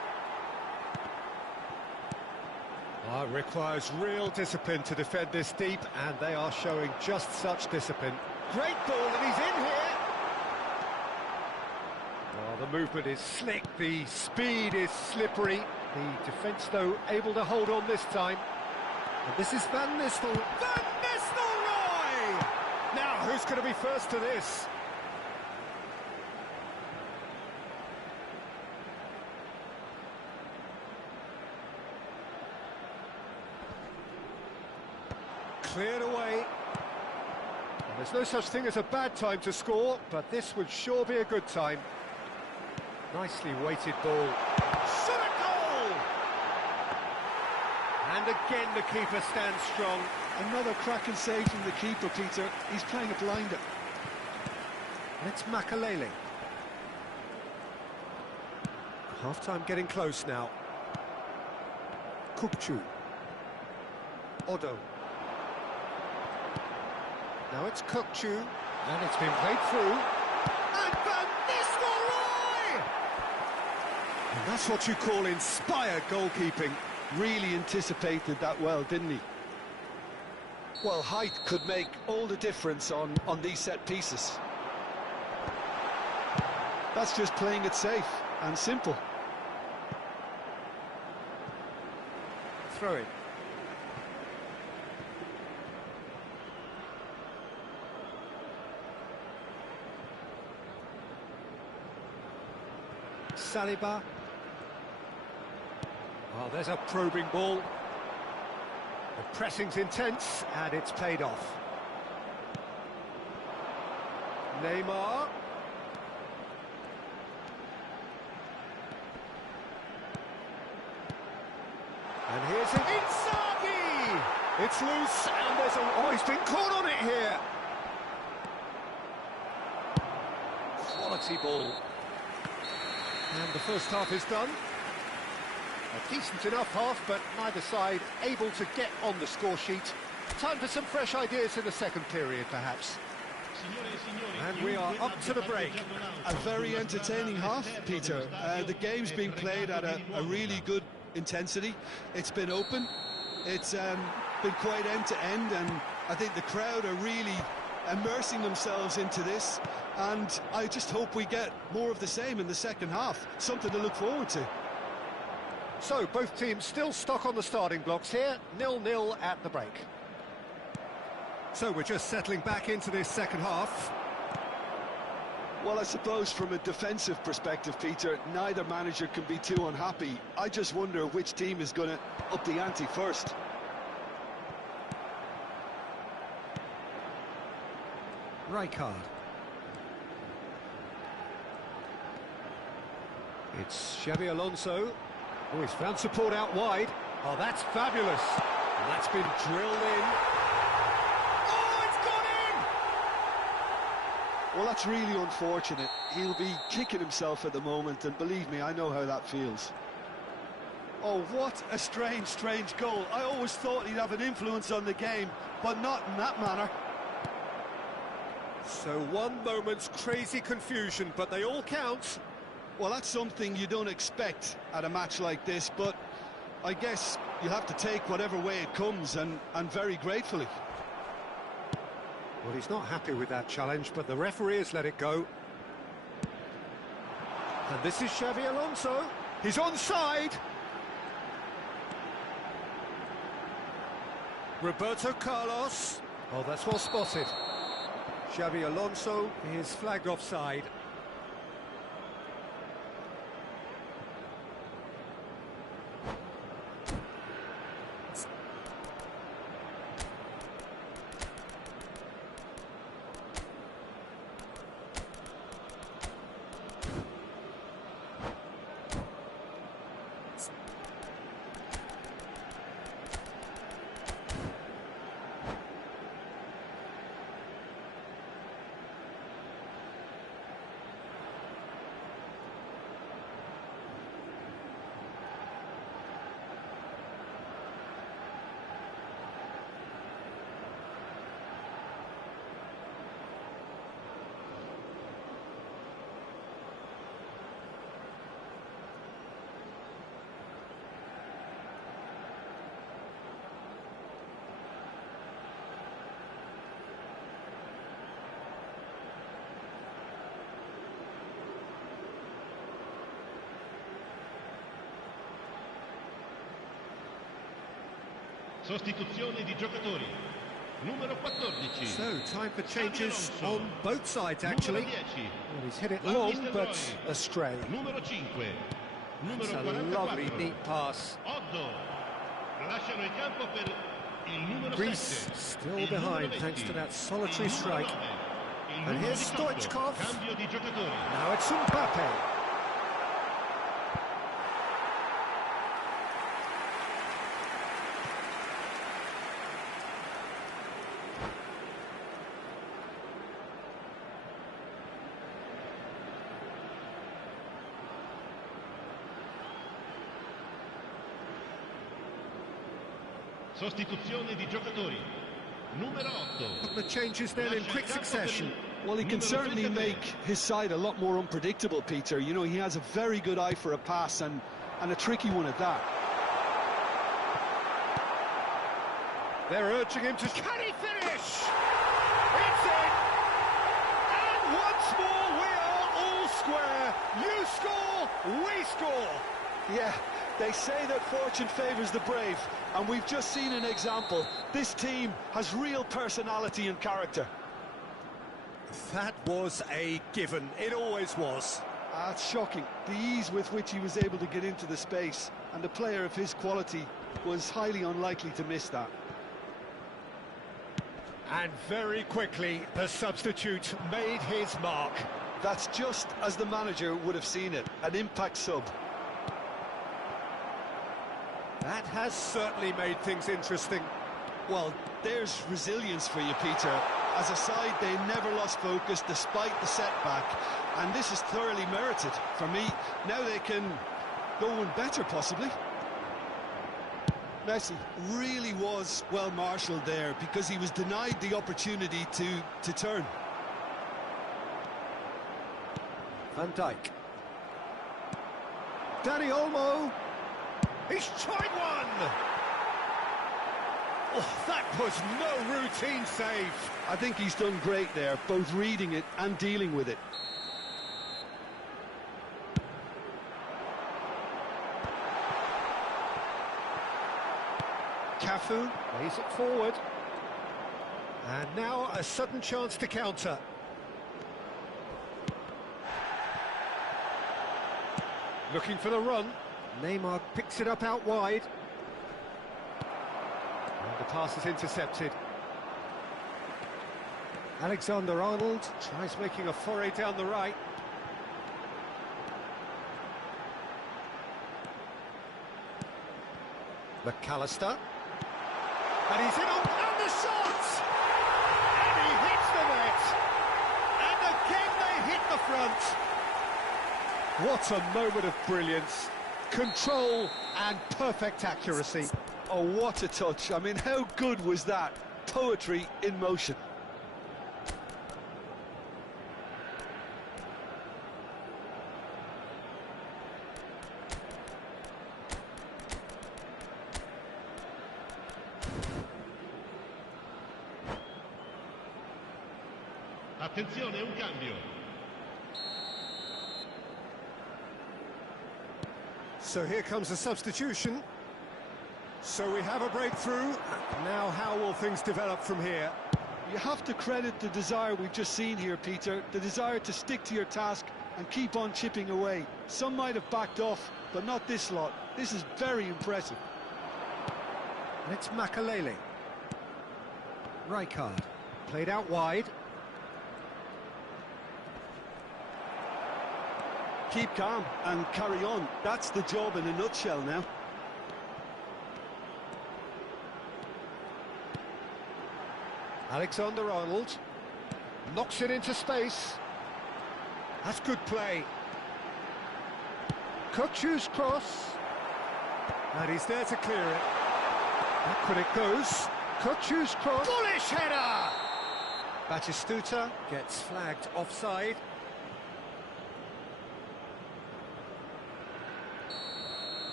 Oh, it requires real discipline to defend this deep, and they are showing just such discipline. Great ball, and he's in here. Oh, the movement is slick, the speed is slippery. The defence, though, able to hold on this time. And this is Van Nistelrooy. Van Nistelrooy! Now, who's going to be first to this? Cleared away. And there's no such thing as a bad time to score, but this would sure be a good time. Nicely weighted ball. Shot a goal! And again the keeper stands strong. Another cracking save from the keeper, Peter. He's playing a blinder. And it's Makalele. Half-time getting close now. Kukçu. Odo. Now it's Kukçu, and it's been played through. And Van Nistelrooy! And that's what you call inspired goalkeeping. Really anticipated that well, didn't he? Well, height could make all the difference on these set pieces. That's just playing it safe and simple. Throw it. Saliba. Oh, there's a probing ball. The pressing's intense, and it's paid off. Neymar. And here's it. Inzaghi! It's loose, and there's a... Oh, he's been caught on it here. Quality ball. And the first half is done. A decent enough half, but neither side able to get on the score sheet. Time for some fresh ideas in the second period, perhaps. And we are up to the break. A very entertaining half, Peter. The game's been played at a really good intensity. It's been open. It's been quite end-to-end, and I think the crowd are really immersing themselves into this. And I just hope we get more of the same in the second half. Something to look forward to. So, both teams still stuck on the starting blocks here. 0-0 at the break. So, we're just settling back into this second half. Well, I suppose from a defensive perspective, Peter, neither manager can be too unhappy. I just wonder which team is going to up the ante first. Rijkaard. It's Xabi Alonso. Oh, he's found support out wide. Oh, that's fabulous. And that's been drilled in. Oh, it's gone in! Well, that's really unfortunate. He'll be kicking himself at the moment, and believe me, I know how that feels. Oh, what a strange goal. I always thought he'd have an influence on the game, but not in that manner. So one moment's crazy confusion, but they all count. Well, that's something you don't expect at a match like this, but I guess you have to take whatever way it comes, and very gratefully. Well, he's not happy with that challenge, but the referee has let it go. And this is Xabi Alonso. He's onside. Roberto Carlos. Oh, that's well spotted. Xabi Alonso is flagged offside. Sostituzione di giocatori. Numero 14. So, time for changes on both sides, actually. Well, he's hit it long, but astray. Numero 5. It's a lovely, neat pass. Odo. Lasciano il campo per il numero 7. Greece still behind, thanks to that solitary strike. And here's Stoichkov. Cambio di giocatori. Now it's Mbappe. Sostituzione di giocatori. Numero 8. Couple of changes then in quick succession. Well, he can certainly make his side a lot more unpredictable, Peter. You know, he has a very good eye for a pass and a tricky one at that. They're urging him to... Can he finish? It's in! And once more we are all square. You score, we score. Yeah, they say that fortune favours the brave, and we've just seen an example. This team has real personality and character. That was a given. It always was. It's shocking, the ease with which he was able to get into the space, and a player of his quality was highly unlikely to miss that. And very quickly, the substitute made his mark. That's just as the manager would have seen it, an impact sub. That has certainly made things interesting. Well, there's resilience for you, Peter. As a side, they never lost focus despite the setback, and this is thoroughly merited. For me, now they can go one better, possibly. Messi really was well marshalled there because he was denied the opportunity to turn. Van Dijk. Dani Olmo. He's tried one! Oh, that was no routine save. I think he's done great there, both reading it and dealing with it. Cafu lays it forward. And now a sudden chance to counter. Looking for the run. Neymar picks it up out wide. And the pass is intercepted. Alexander-Arnold tries making a foray down the right. McAllister. And he's in on the shot! And he hits the net! And again they hit the front! What a moment of brilliance. Control and perfect accuracy. Oh, what a touch. I mean, how good was that? Poetry in motion. Attenzione, un cambio. So here comes a substitution. So we have a breakthrough. Now how will things develop from here? You have to credit the desire we've just seen here, Peter. The desire to stick to your task and keep on chipping away. Some might have backed off, but not this lot. This is very impressive. And it's Makalele. Rijkaard. Played out wide. Keep calm and carry on. That's the job in a nutshell now. Alexander-Arnold knocks it into space. That's good play. Kochu's cross. And he's there to clear it. Back when it goes. Kochu's cross. Bullish header! Batistuta gets flagged offside.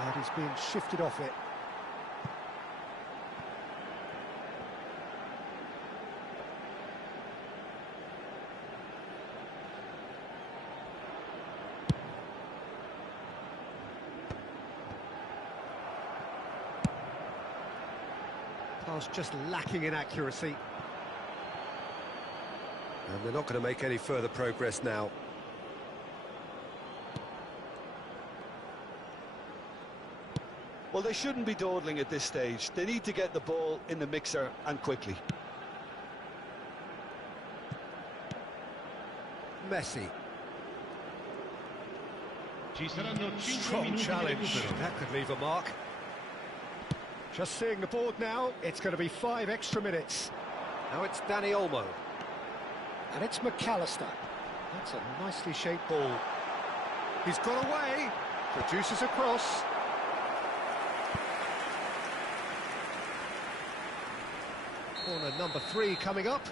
And he's being shifted off it. Pass just lacking in accuracy. And they're not going to make any further progress now. Well, they shouldn't be dawdling at this stage. They need to get the ball in the mixer and quickly. Messi. Ci saranno 5 Strong minuti di challenge. recupero. That could leave a mark. Just seeing the board now, it's going to be 5 extra minutes. Now it's Dani Olmo. And it's McAllister. That's a nicely shaped ball. He's got away, produces a cross. Corner number 3 coming up.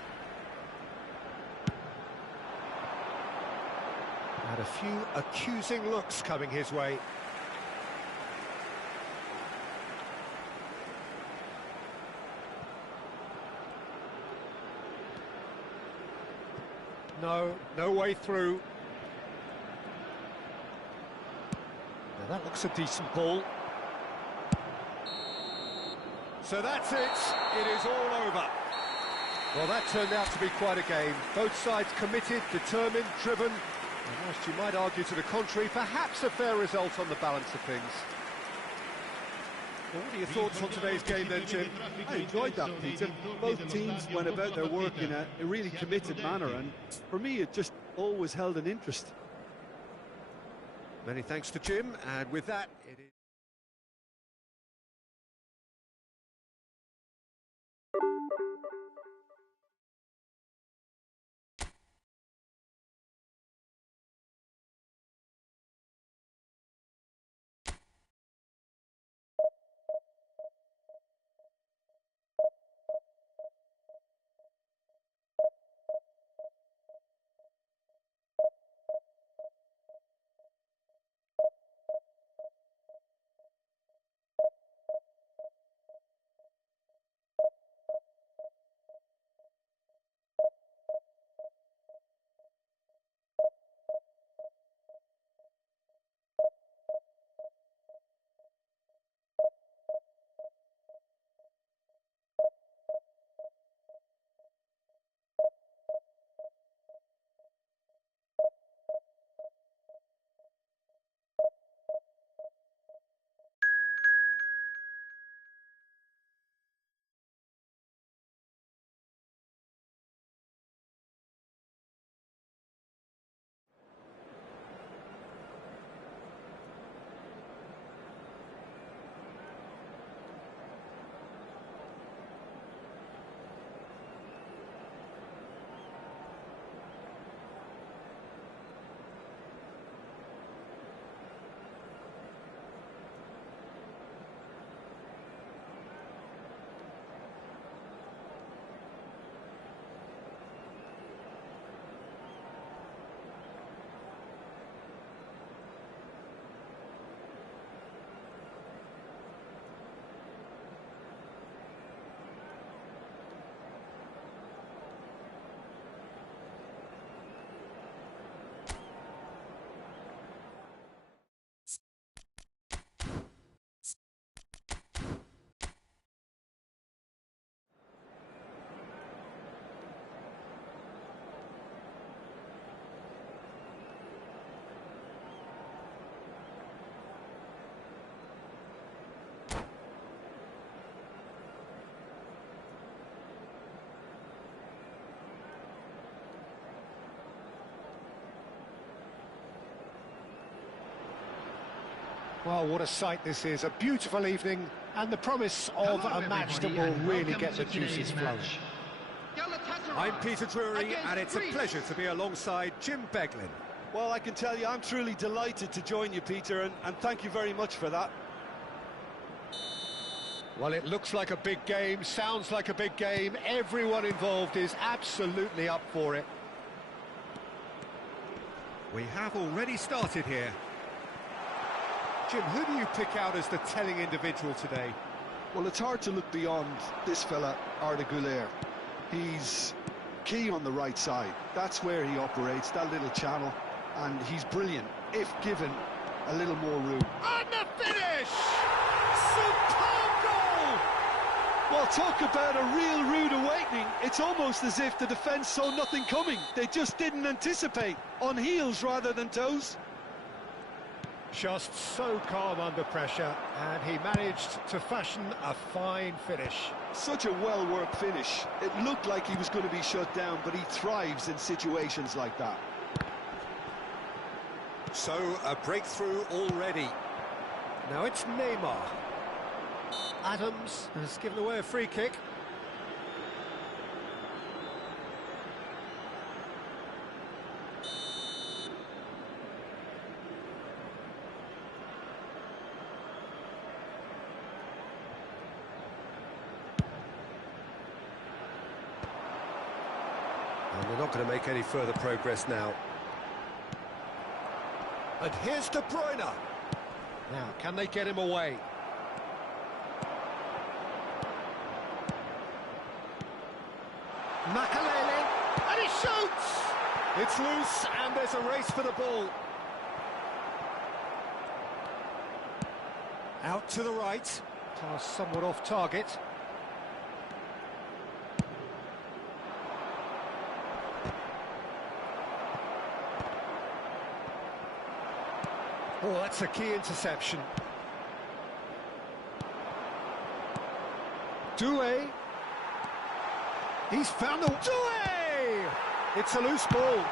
And a few accusing looks coming his way. No way through. Now that looks a decent ball. So that's it. It is all over. Well, that turned out to be quite a game. Both sides committed, determined, driven. And whilst you might argue to the contrary, perhaps a fair result on the balance of things. Well, what are your thoughts on today's game then, Jim? I enjoyed that, Peter. Both teams went about their work in a really committed manner, and for me it just always held an interest. Many thanks to Jim, and with that, it is... Well, what a sight this is. A beautiful evening and the promise of a match that will really get the juices flowing. I'm Peter Drury and it's a pleasure to be alongside Jim Beglin. Well, I can tell you I'm truly delighted to join you, Peter, and thank you very much for that. Well, it looks like a big game, sounds like a big game. Everyone involved is absolutely up for it. We have already started here. Jim, who do you pick out as the telling individual today? Well, it's hard to look beyond this fella, Arda Güler. He's key on the right side. That's where he operates, that little channel, and he's brilliant if given a little more room. And the finish! Superb goal! Well, talk about a real rude awakening. It's almost as if the defence saw nothing coming. They just didn't anticipate, on heels rather than toes. Just so calm under pressure, and he managed to fashion a fine finish. Such a well-worked finish. It looked like he was going to be shut down, but he thrives in situations like that. So, a breakthrough already. Now it's Neymar. Adams has given away a free kick. And they're not going to make any further progress now. And here's De Bruyne. Now, can they get him away? Makalele, and he shoots! It's loose, and there's a race for the ball. Out to the right. Pass somewhat off target. Oh, that's a key interception. Doué. He's found the... Doué! It's a loose ball.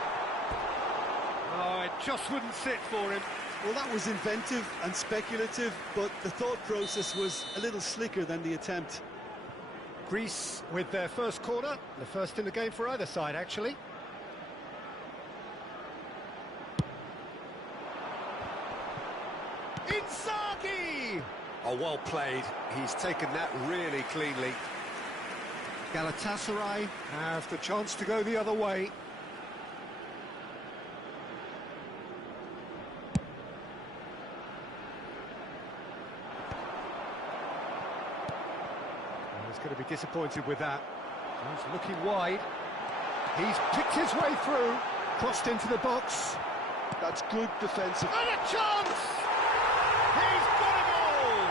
Oh, it just wouldn't sit for him. Well, that was inventive and speculative, but the thought process was a little slicker than the attempt. Greece with their first corner, the first in the game for either side, actually. Inzaghi! Oh, well played. He's taken that really cleanly. Galatasaray have the chance to go the other way. He's going to be disappointed with that. He's looking wide. He's picked his way through, crossed into the box. That's good defensive. And a chance! He's got a goal!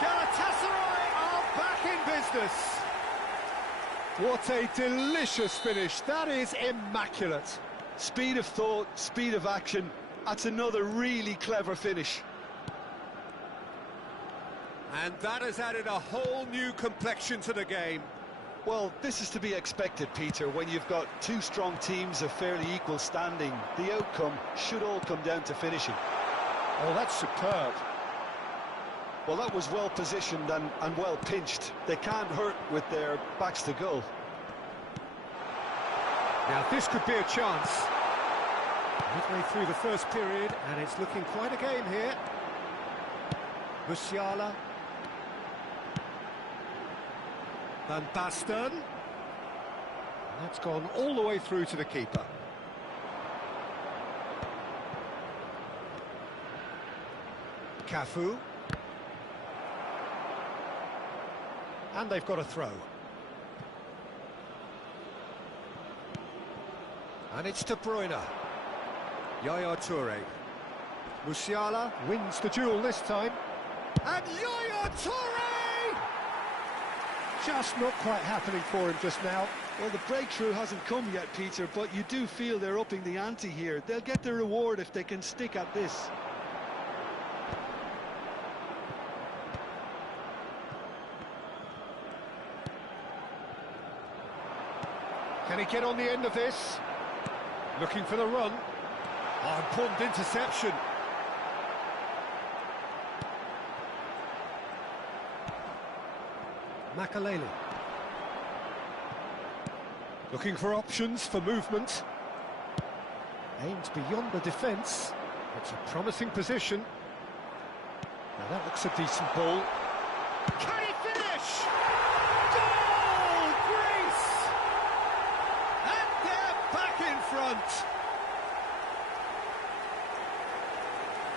Galatasaray are back in business. What a delicious finish. That is immaculate. Speed of thought, speed of action. That's another really clever finish. And that has added a whole new complexion to the game. Well, this is to be expected, Peter, when you've got two strong teams of fairly equal standing. The outcome should all come down to finishing. Oh, that's superb. Well, that was well positioned and well pinched. They can't hurt with their backs to goal. Now, this could be a chance. Midway through the first period, and it's looking quite a game here. Musiala. Van Basten. That's gone all the way through to the keeper. Cafu. And they've got a throw. And it's De Bruyne. Yaya Toure. Musiala wins the duel this time. And Yaya Toure! Just not quite happening for him just now. Well, the breakthrough hasn't come yet, Peter, but you do feel they're upping the ante here. They'll get the reward if they can stick at this. Can he get on the end of this? Looking for the run. Oh, important interception. Makalele. Looking for options for movement. Aims beyond the defence. It's a promising position. Now that looks a decent ball. Can he finish? Goal, Greece! And they're back in front.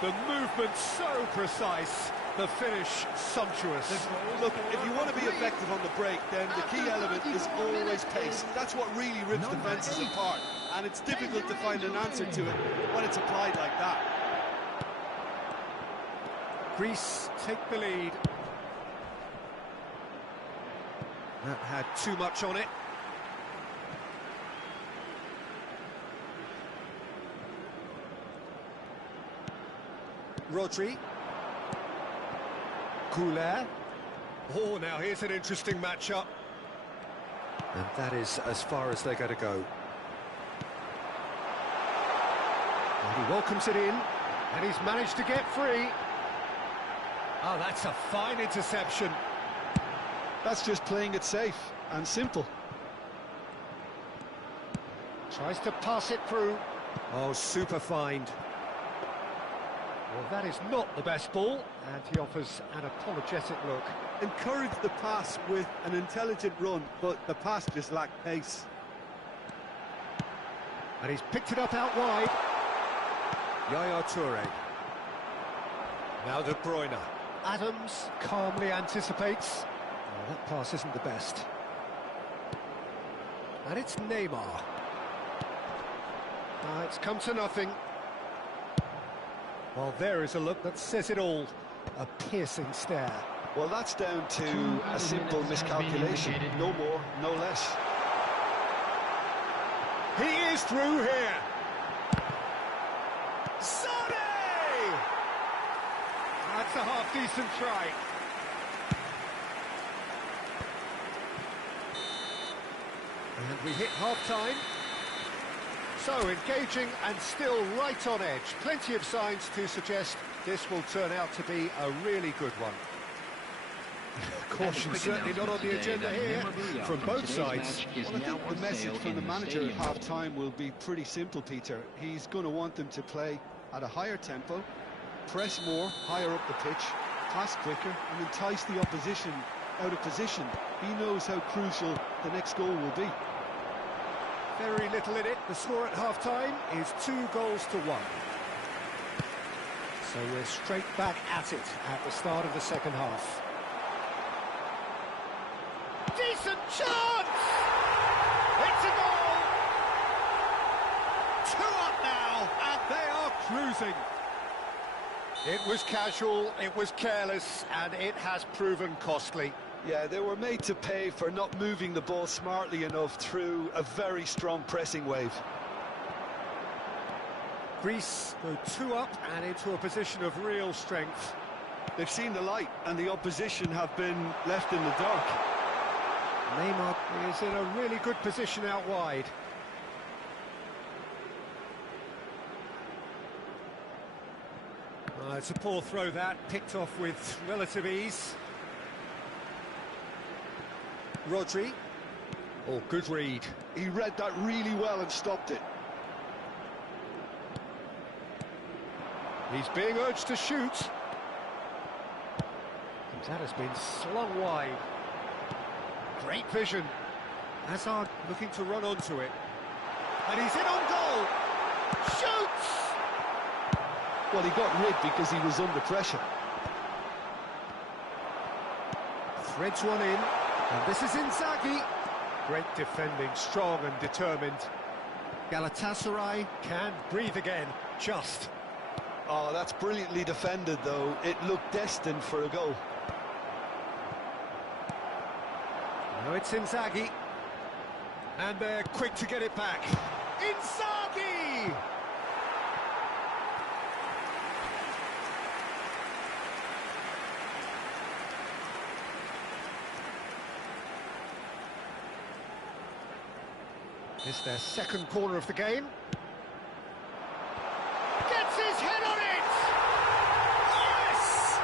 The movement so precise, the finish sumptuous. Look, if you want to be effective on the break, then the key element is always pace. That's what really rips defences apart, and it's difficult to find an answer to it when it's applied like that. Greece take the lead. That had too much on it. Rodri. Couler. Oh, now here's an interesting matchup. And that is as far as they're going to go. And he welcomes it in, and he's managed to get free. Oh, that's a fine interception. That's just playing it safe and simple. Tries to pass it through. Oh, super find. Well, that is not the best ball, and he offers an apologetic look. Encouraged the pass with an intelligent run, but the pass just lacked pace. And he's picked it up out wide. Yaya Toure. Now De Bruyne. Adams calmly anticipates. Oh, that pass isn't the best. And it's Neymar. It's come to nothing. Well, there is a look that says it all. A piercing stare. Well, that's down to a simple miscalculation. No more, no less. He is through here. Sane! That's a half-decent try. And we hit half-time. So, engaging and still right on edge. Plenty of signs to suggest this will turn out to be a really good one. Caution certainly not on the agenda here from both sides. Well, I think the message from the manager at half-time will be pretty simple, Peter. He's going to want them to play at a higher tempo, press more, higher up the pitch, pass quicker, and entice the opposition out of position. He knows how crucial the next goal will be. Very little in it. The score at half-time is 2-1. So we're straight back at it at the start of the second half. Decent chance! It's a goal! 2 up now, and they are cruising. It was casual, it was careless, and it has proven costly. Yeah, they were made to pay for not moving the ball smartly enough through a very strong pressing wave. Greece go 2 up and into a position of real strength. They've seen the light, and the opposition have been left in the dark. Neymar is in a really good position out wide. It's a poor throw that, picked off with relative ease. Rodri. Oh, good read. He read that really well and stopped it. He's being urged to shoot. That has been slung wide. Great vision. Hazard looking to run onto it. And he's in on goal. Shoots! Well, he got rid because he was under pressure. Threads one in. And this is Inzaghi. Great defending, strong and determined. Galatasaray can breathe again, just. Oh, that's brilliantly defended, though. It looked destined for a goal. Now it's Inzaghi. And they're quick to get it back. Inzaghi! It's their second corner of the game. Gets his head on it! Yes!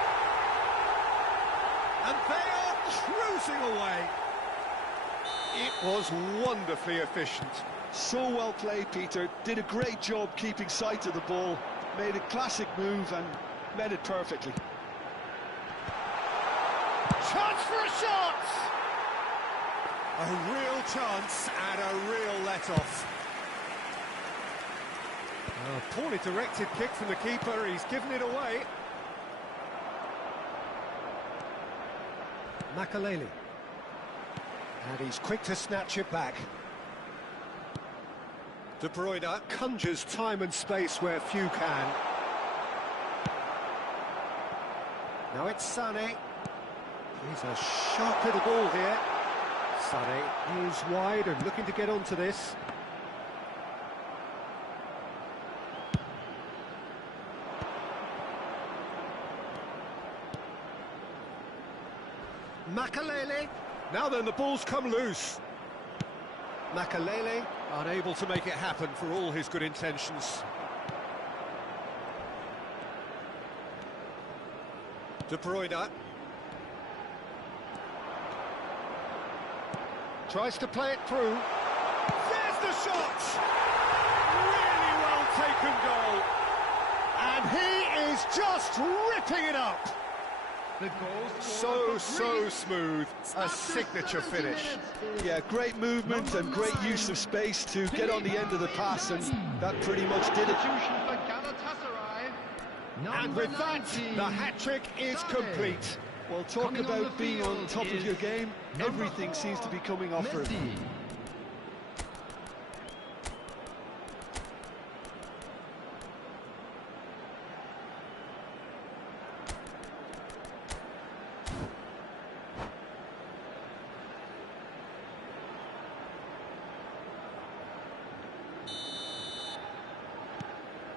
And they are cruising away. It was wonderfully efficient. So well played, Peter. Did a great job keeping sight of the ball. Made a classic move and met it perfectly. Chance for a shot! A real chance and a real let-off. A poorly directed kick from the keeper, he's given it away. Makaleli. And he's quick to snatch it back. De Bruyne conjures time and space where few can. Now it's Sané. He's a sharp little ball here. Sané is wide and looking to get onto this. Makaleli. Now then, the ball's come loose. Makaleli unable to make it happen for all his good intentions. De Bruyne. Tries to play it through. There's the shot! Really well taken goal. And he is just ripping it up. So smooth, a signature finish. Yeah, great movement and great use of space to get on the end of the pass, and that pretty much did it. And with that, the hat-trick is complete. Well, talk about being on top of your game. Everything seems to be coming off for him.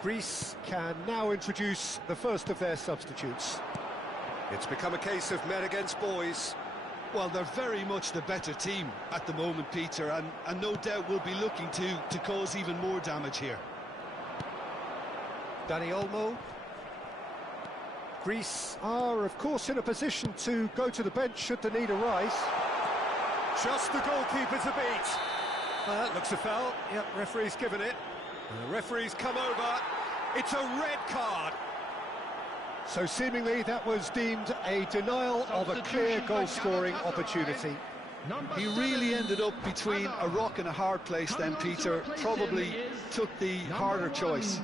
Greece can now introduce the first of their substitutes. It's become a case of men against boys. Well, they're very much the better team at the moment, Peter, and no doubt will be looking to cause even more damage here. Dani Olmo. Greece are, of course, in a position to go to the bench should the need arise. Just the goalkeeper to beat. That looks a foul. Yep, referee's given it. And the referee's come over. It's a red card. So seemingly that was deemed a denial of a clear goal-scoring opportunity. He really ended up between a rock and a hard place then, Peter. Probably took the harder choice.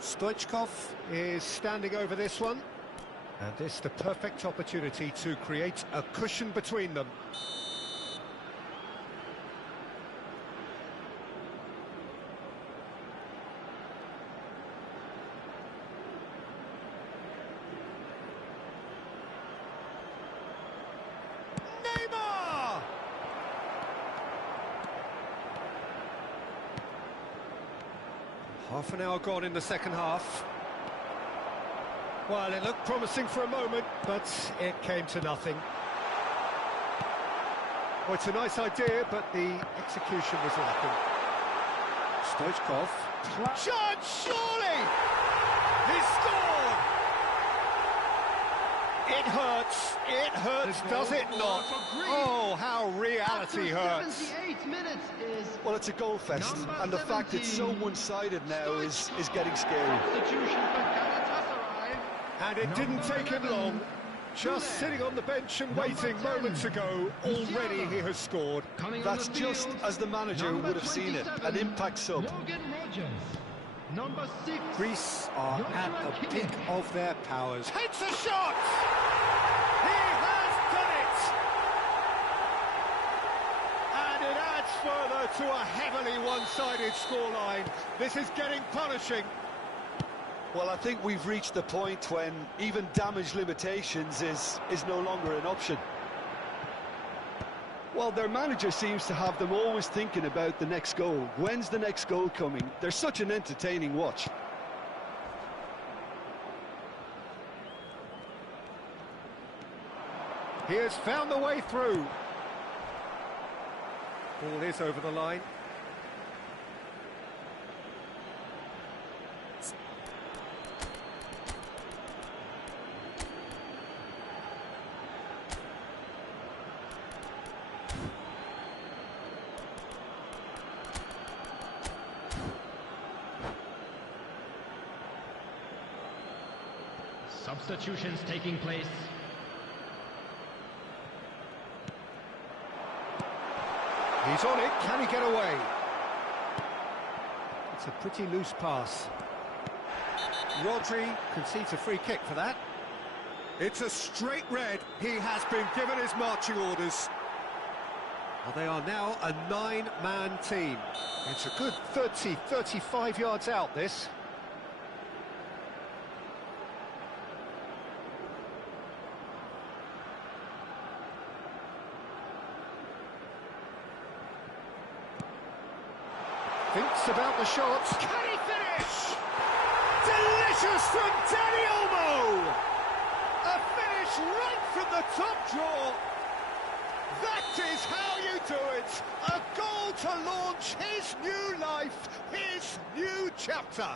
Stoichkov is standing over this one, and this the perfect opportunity to create a cushion between them. Neymar! Half an hour gone in the second half. Well, it looked promising for a moment, but it came to nothing. Well, it's a nice idea, but the execution was lacking. Stoichkov. Shot, surely! He scored! It hurts, does it not? Oh, how reality hurts. Well, it's a goal fest, and the fact it's so one-sided now is getting scary. And it didn't take him long. Just sitting on the bench and waiting moments ago, already he has scored. That's just as the manager would have seen it, an impact sub. Greece are at the peak of their powers. Hits a shot! He has done it! And it adds further to a heavily one-sided scoreline. This is getting punishing. Well, I think we've reached the point when even damage limitations is no longer an option. Well, their manager seems to have them always thinking about the next goal. When's the next goal coming? They're such an entertaining watch. He has found the way through. Ball is over the line. Substitutions taking place. He's on it, can he get away? It's a pretty loose pass. Rodri concedes a free kick for that. It's a straight red. He has been given his marching orders. Well, they are now a 9-man team. It's a good 35 yards out, this. Thinks about the shots. Can he finish? Delicious from Dani Olmo! A finish right from the top draw. That is how you do it. A goal to launch his new life, his new chapter.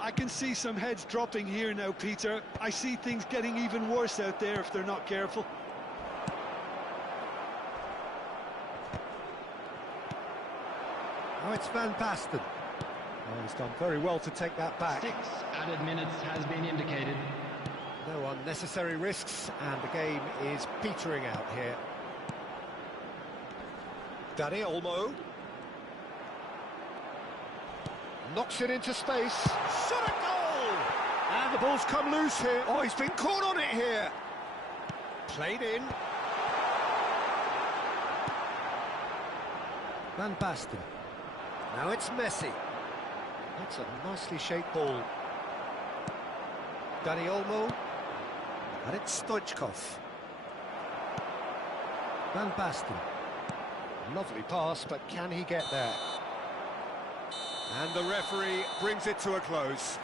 I can see some heads dropping here now, Peter. I see things getting even worse out there if they're not careful. Now it's Van Basten. Oh, he's done very well to take that back. 6 added minutes has been indicated. No unnecessary risks, and the game is petering out here. Danny Olmo. Knocks it into space. Shot a goal! And the ball's come loose here. Oh, he's been caught on it here. Played in. Van Basten. Now it's Messi. That's a nicely shaped ball. Danny Olmo. And it's Stoichkov. Van Basten. Lovely pass, but can he get there? And the referee brings it to a close.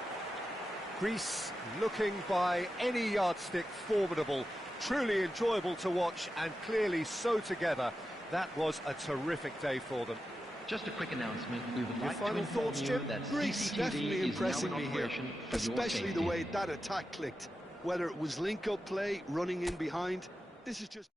Greece looking by any yardstick formidable, truly enjoyable to watch, and clearly so together. That was a terrific day for them. Just a quick announcement. We would like final to inform thoughts, you Jim? that Greece CCTV definitely is impressing now in me here, operation for your especially the safety. way that attack clicked. Whether it was link-up play, running in behind, this is just...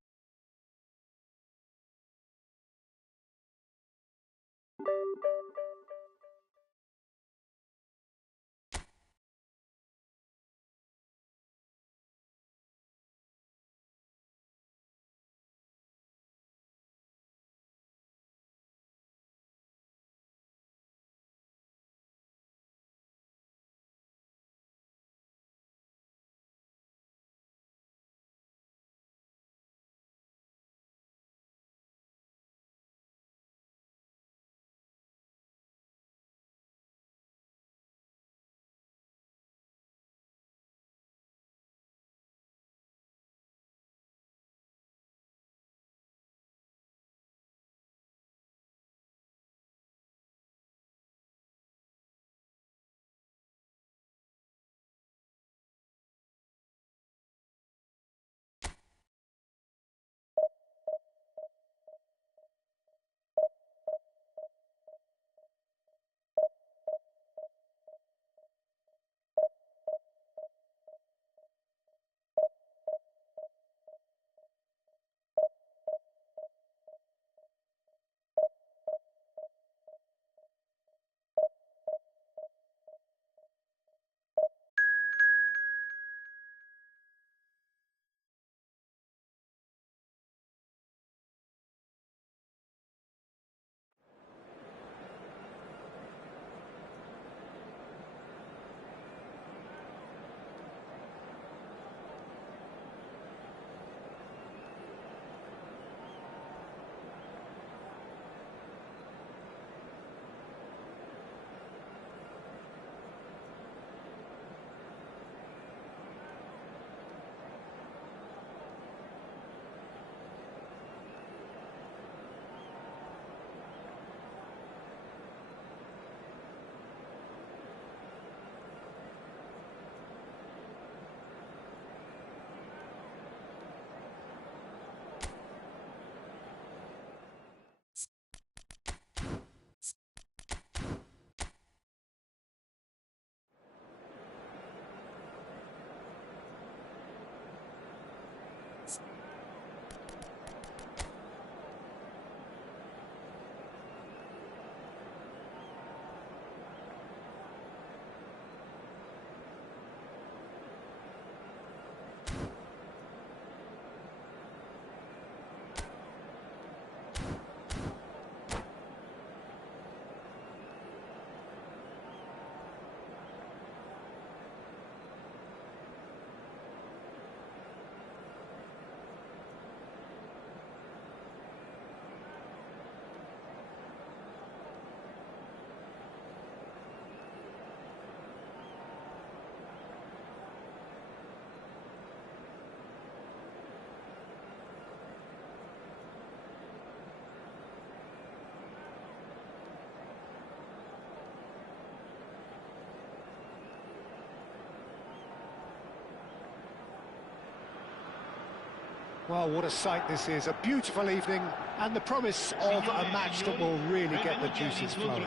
Well, what a sight this is. A beautiful evening and the promise of a match that will really get the juices flowing.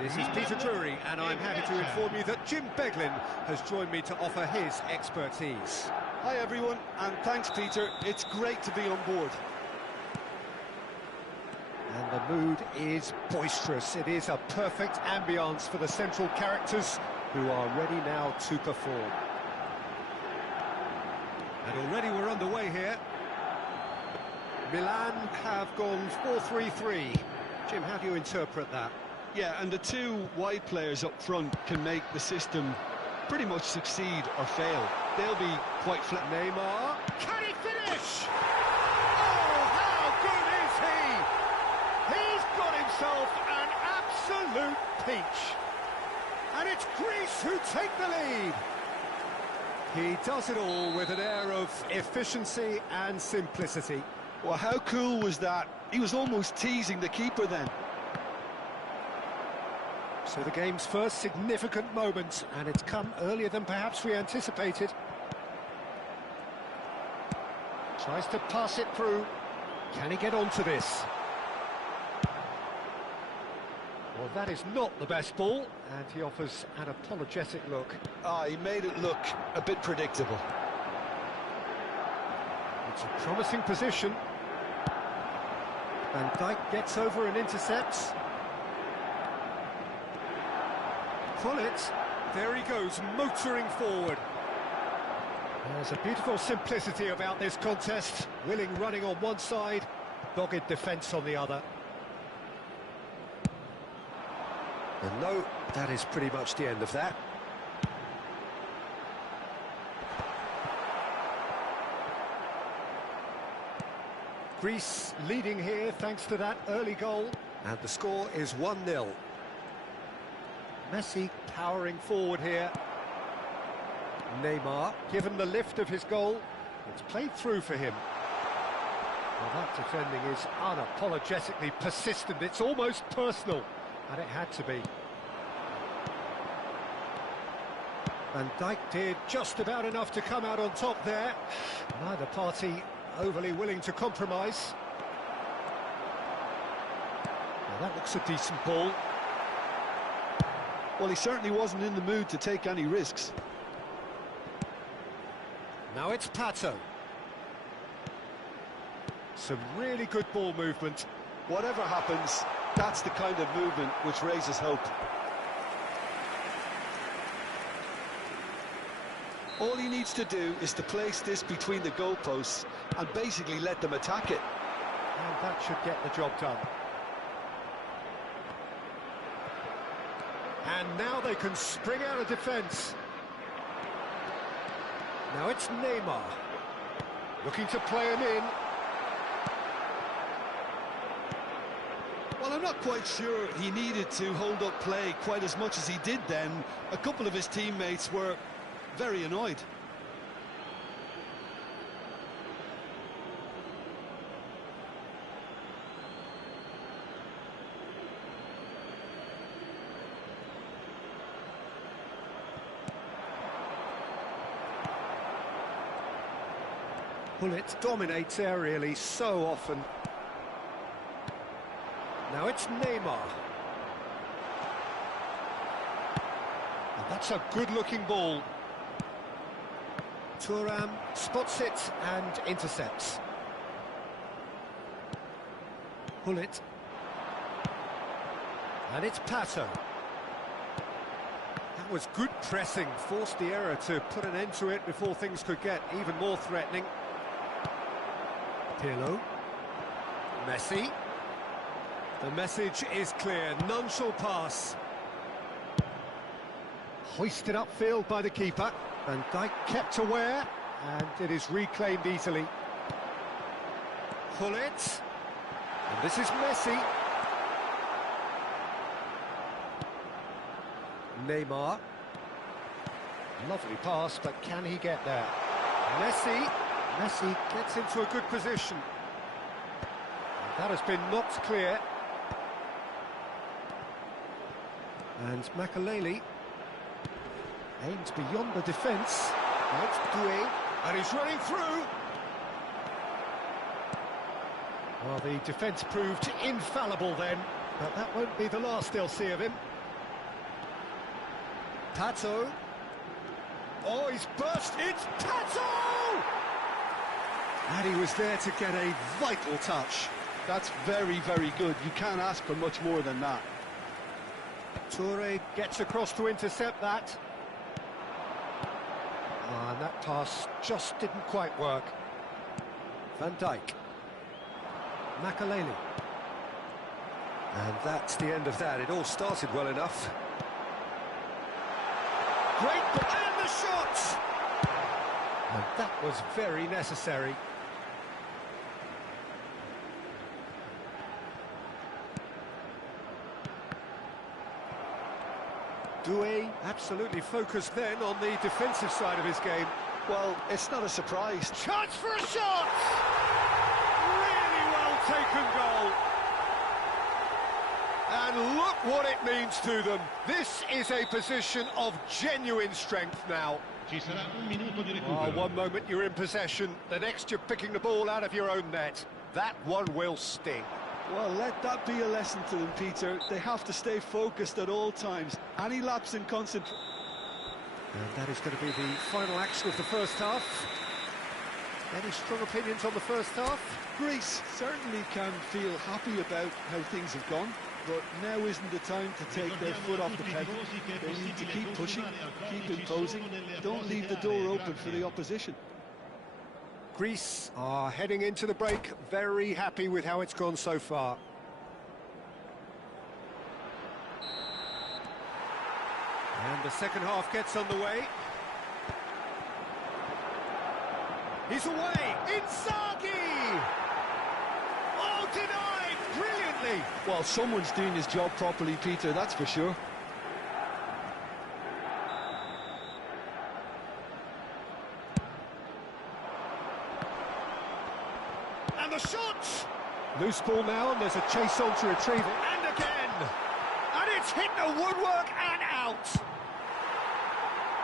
This is Peter Drury, and I'm happy to inform you that Jim Beglin has joined me to offer his expertise. Hi everyone, and thanks Peter, it's great to be on board. And the mood is boisterous. It is a perfect ambience for the central characters who are ready now to perform. And already we're underway here. Milan have gone 4-3-3. Jim, how do you interpret that? Yeah, and the two wide players up front can make the system pretty much succeed or fail. They'll be quite flat. Neymar, can he finish? Oh, how good is he? He's got himself an absolute peach. And it's Greece who take the lead. He does it all with an air of efficiency and simplicity. Well, how cool was that? He was almost teasing the keeper then. So the game's first significant moment, and it's come earlier than perhaps we anticipated. Tries to pass it through. Can he get onto this? Well, that is not the best ball, and he offers an apologetic look. He made it look a bit predictable. It's a promising position. Van Dijk gets over and intercepts. Gullit, there he goes, motoring forward. There's a beautiful simplicity about this contest. Willing running on one side, dogged defence on the other. And no, that is pretty much the end of that. Greece leading here thanks to that early goal, and the score is 1-0. Messi powering forward here. Neymar, given the lift of his goal, it's played through for him. Well, that defending is unapologetically persistent, it's almost personal, and it had to be. Van Dijk did just about enough to come out on top there. Neither party overly willing to compromise. Now that looks a decent ball. Well, he certainly wasn't in the mood to take any risks. Now it's Pato. Some really good ball movement. Whatever happens, that's the kind of movement which raises hope. All he needs to do is to place this between the goalposts and basically let them attack it. And that should get the job done. And now they can spring out of defence. Now it's Neymar. Looking to play him in. Well, I'm not quite sure he needed to hold up play quite as much as he did then. A couple of his teammates were very annoyed. Gullit dominates aerially so often. Now it's Neymar. And that's a good-looking ball. Thuram spots it and intercepts. Gullit. And it's Pato. That was good pressing, forced the error to put an end to it before things could get even more threatening. Pirlo. Messi. The message is clear, none shall pass. Hoisted upfield by the keeper. Van Dijk kept aware, and it is reclaimed easily. Gullit. And this is Messi. Neymar. Lovely pass, but can he get there? Messi. Messi gets into a good position. And that has been knocked clear. And Makaleli aims beyond the defence. It's Doué, and he's running through. Well, the defence proved infallible then, but that won't be the last they'll see of him. Pato. Oh, he's burst. It's Pato! And he was there to get a vital touch. That's very, very good. You can't ask for much more than that. Toure gets across to intercept that. And that pass just didn't quite work. Van Dijk. Makaleli. And that's the end of that. It all started well enough. Great ball, and the shot! And that was very necessary. Doué absolutely focused then on the defensive side of his game. Well, it's not a surprise. Chance for a shot! Really well taken goal. And look what it means to them. This is a position of genuine strength now. Ci sarà un minuto di recupero. One moment you're in possession, the next you're picking the ball out of your own net. That one will sting. Well, let that be a lesson to them, Peter. They have to stay focused at all times. Any lapse in concentration. And that is going to be the final action of the first half. Any strong opinions on the first half? Greece certainly can feel happy about how things have gone, but now isn't the time to take their foot off the pedal. They need to keep pushing, keep imposing, don't leave the door open for the opposition. Greece are heading into the break, very happy with how it's gone so far. And the second half gets underway. He's away, Inzaghi! Oh, denied, brilliantly! Well, someone's doing his job properly, Peter, that's for sure. And the shot! Loose ball now, and there's a chase on to retrieve it. And again! And it's hit the woodwork and out!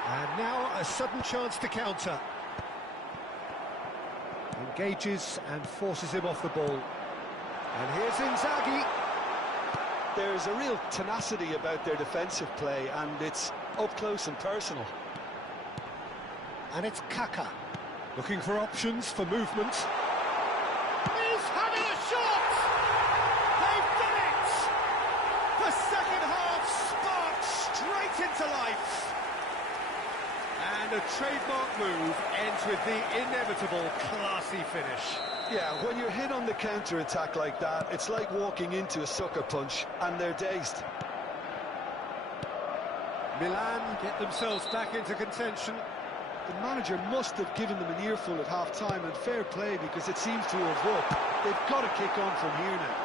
And now a sudden chance to counter. Engages and forces him off the ball. And here's Inzaghi. There's a real tenacity about their defensive play, and it's up close and personal. And it's Kaka. Looking for options for movement. He's having a shot! They've done it! The second half sparked straight into life. And a trademark move ends with the inevitable classy finish. Yeah, when you're hit on the counter-attack like that, it's like walking into a sucker punch, and they're dazed. Milan get themselves back into contention. The manager must have given them an earful at half-time, and fair play, because it seems to have worked. They've got to kick on from here now.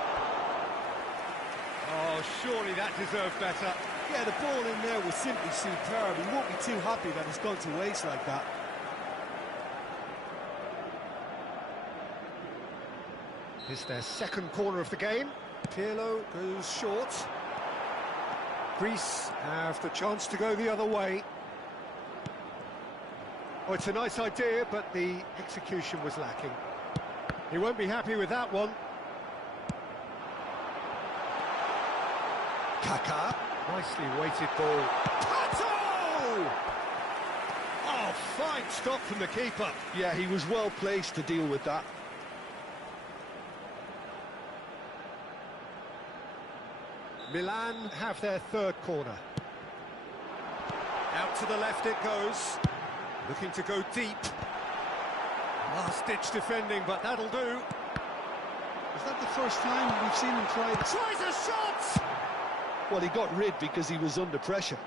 Oh, surely that deserved better. Yeah, the ball in there was simply superb. He won't be too happy that it's gone to waste like that. It's their second corner of the game. Pirlo goes short. Greece have the chance to go the other way. Oh, it's a nice idea, but the execution was lacking. He won't be happy with that one. Kaka. Nicely weighted ball. Pato! Oh, fine stop from the keeper. Yeah, he was well placed to deal with that. Milan have their third corner. Out to the left it goes. Looking to go deep. Last-ditch defending, but that'll do. Is that the first time we've seen him try it? Tries a shot! Well, he got rid because he was under pressure.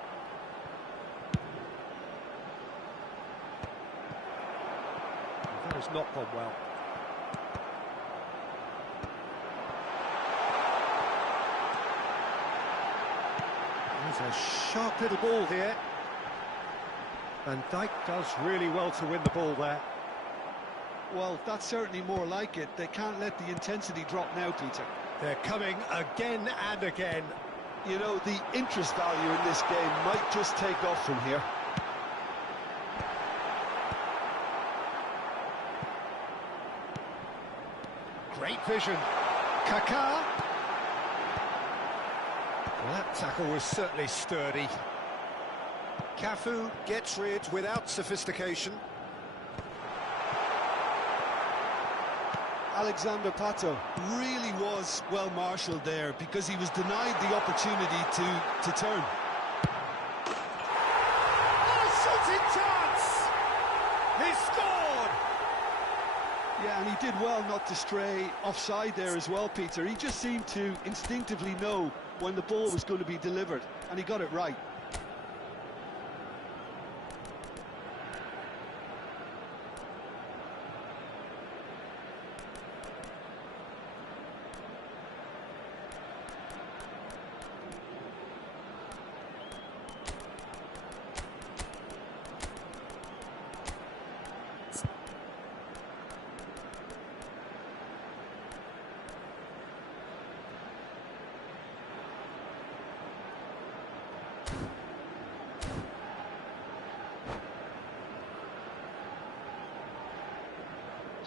That has not gone well. There's a sharp little ball here. Van Dijk does really well to win the ball there. Well, that's certainly more like it. They can't let the intensity drop now, Peter. They're coming again and again. You know, the interest value in this game might just take off from here. Great vision. Kaká. Well, that tackle was certainly sturdy. Cafu gets rid without sophistication. Alexander Pato really was well marshalled there because he was denied the opportunity to turn. Oh, shooting chance! He scored! Yeah, and he did well not to stray offside there as well, Peter. He just seemed to instinctively know when the ball was going to be delivered, and he got it right.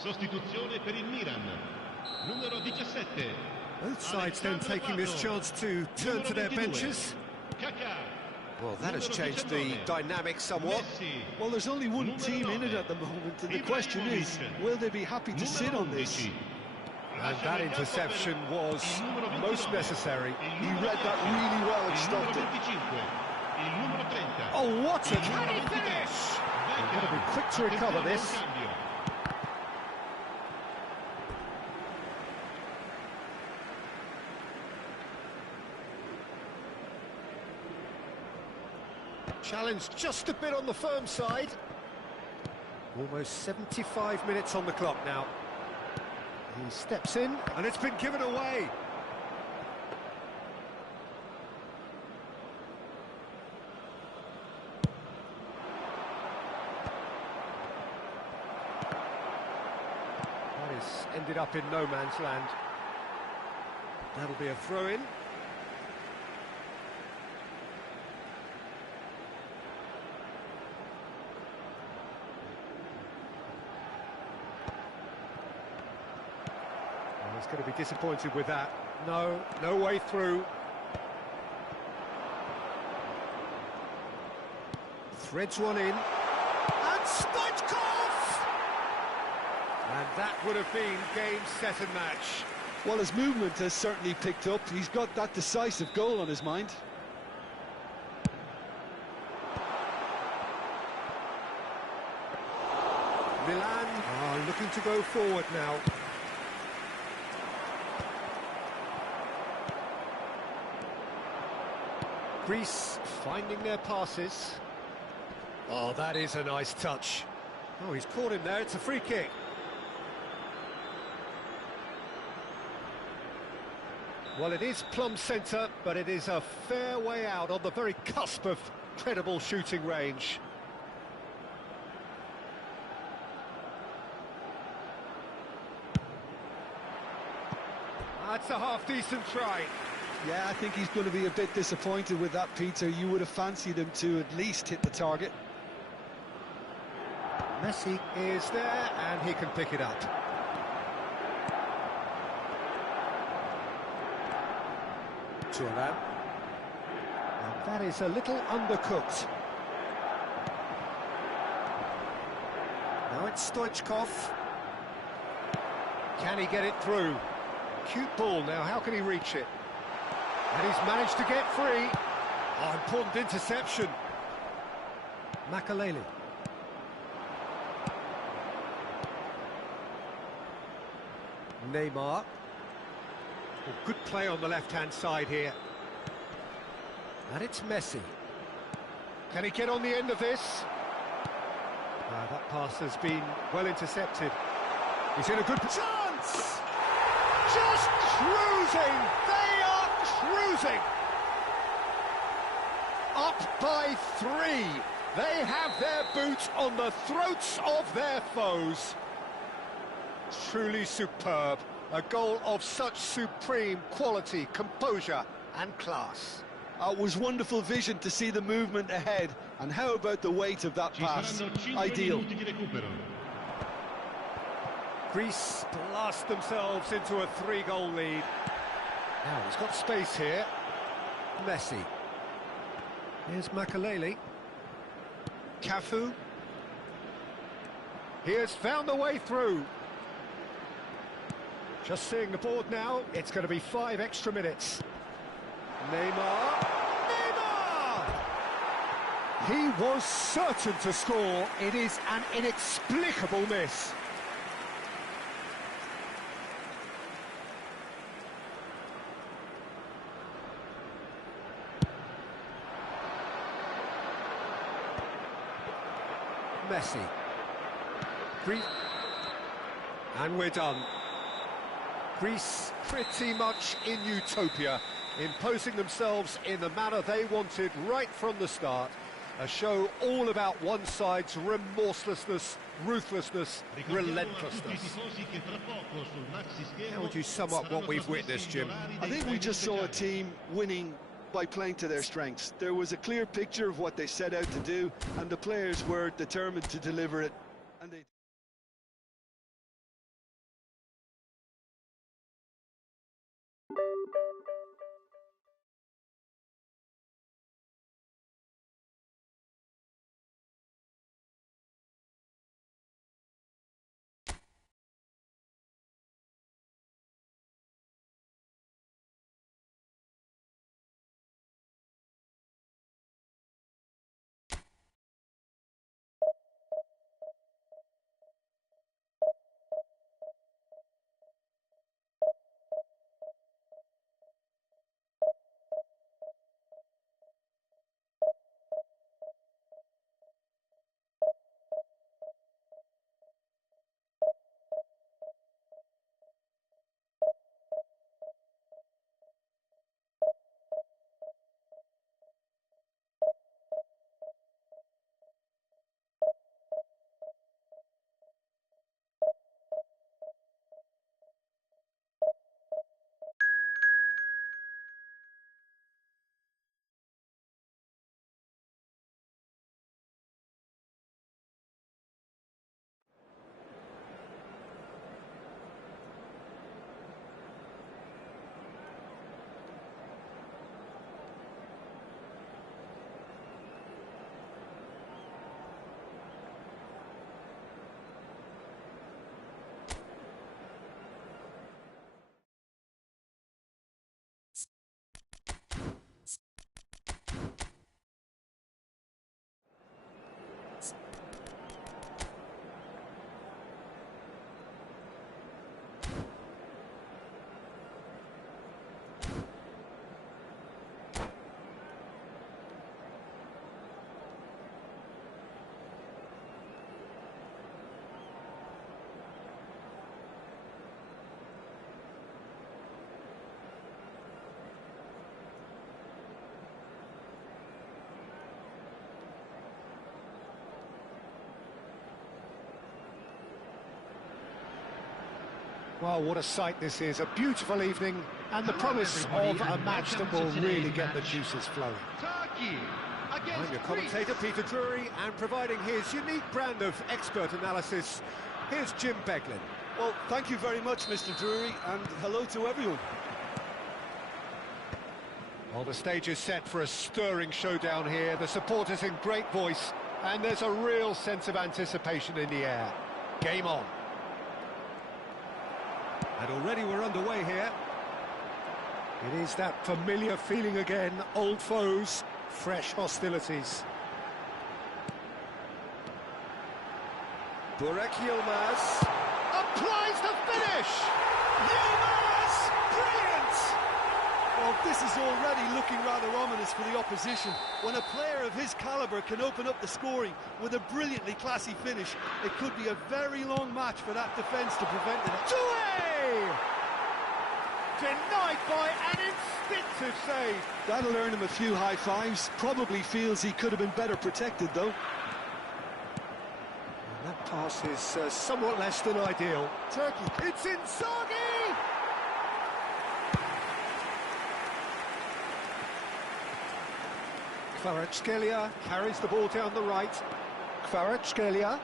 Sostituzione per il Milan. Numero 17. Both sides then taking this chance to turn to their benches. Well, that has changed the dynamic somewhat. Well, there's only one team in it at the moment, and the question is, will they be happy to sit on this? And that interception was most necessary. He read that really well and stopped it. Oh, what a canny finish! They've got to be quick to recover this. Challenge just a bit on the firm side. Almost 75 minutes on the clock now. He steps in, and it's been given away. That has ended up in no man's land. That'll be a throw-in. He's going to be disappointed with that. No way through. Threads one in. And Stoichkov! And that would have been game, set and match. Well, his movement has certainly picked up. He's got that decisive goal on his mind. Milan are looking to go forward now. Greece finding their passes. Oh, that is a nice touch. Oh, he's caught him there. It's a free kick. Well, it is plumb centre, but it is a fair way out on the very cusp of credible shooting range. That's a half-decent try. Yeah, I think he's going to be a bit disappointed with that, Peter. You would have fancied him to at least hit the target. Messi is there, and he can pick it up. Turan. And that is a little undercooked. Now it's Stoichkov. Can he get it through? Cute ball now, how can he reach it? And he's managed to get free. Oh, important interception. Makaleli. Neymar. Oh, good play on the left-hand side here. And it's Messi. Can he get on the end of this? That pass has been well intercepted. He's in a good chance! Just cruising! They are cruising! Up by 3. They have their boots on the throats of their foes. Truly superb. A goal of such supreme quality, composure and class. It was wonderful vision to see the movement ahead. And how about the weight of that pass? Ideal. Greece blast themselves into a 3-goal lead. Now he's got space here. Messi. Here's Makaleli. Cafu. He has found the way through. Just seeing the board now, it's going to be 5 extra minutes. Neymar! Neymar! He was certain to score. It is an inexplicable miss. Messi. And we're done. Greece pretty much in utopia, imposing themselves in the manner they wanted right from the start. A show all about one side's remorselessness, ruthlessness, relentlessness. How would you sum up what we've witnessed, Jim? I think we just saw a team winning by playing to their strengths. There was a clear picture of what they set out to do, and the players were determined to deliver it, and they... Well, what a sight this is. A beautiful evening and the promise of a match that will really get the juices flowing. I'm your commentator, Peter Drury, and providing his unique brand of expert analysis, here's Jim Beglin. Well, thank you very much, Mr. Drury, and hello to everyone. Well, the stage is set for a stirring showdown here. The supporters in great voice, and there's a real sense of anticipation in the air. Game on. And already we're underway here. It is that familiar feeling again, old foes, fresh hostilities. Burak Yilmaz applies the finish! Yilmaz! Brilliant! Well, this is already looking rather ominous for the opposition. When a player of his calibre can open up the scoring with a brilliantly classy finish, it could be a very long match for that defence to prevent it. Doué! Denied by an instinctive save. That'll earn him a few high fives. Probably feels he could have been better protected, though. And that pass is somewhat less than ideal. Turkey. It's Inzaghi! Kvaratskhelia carries the ball down the right. Kvaratskhelia.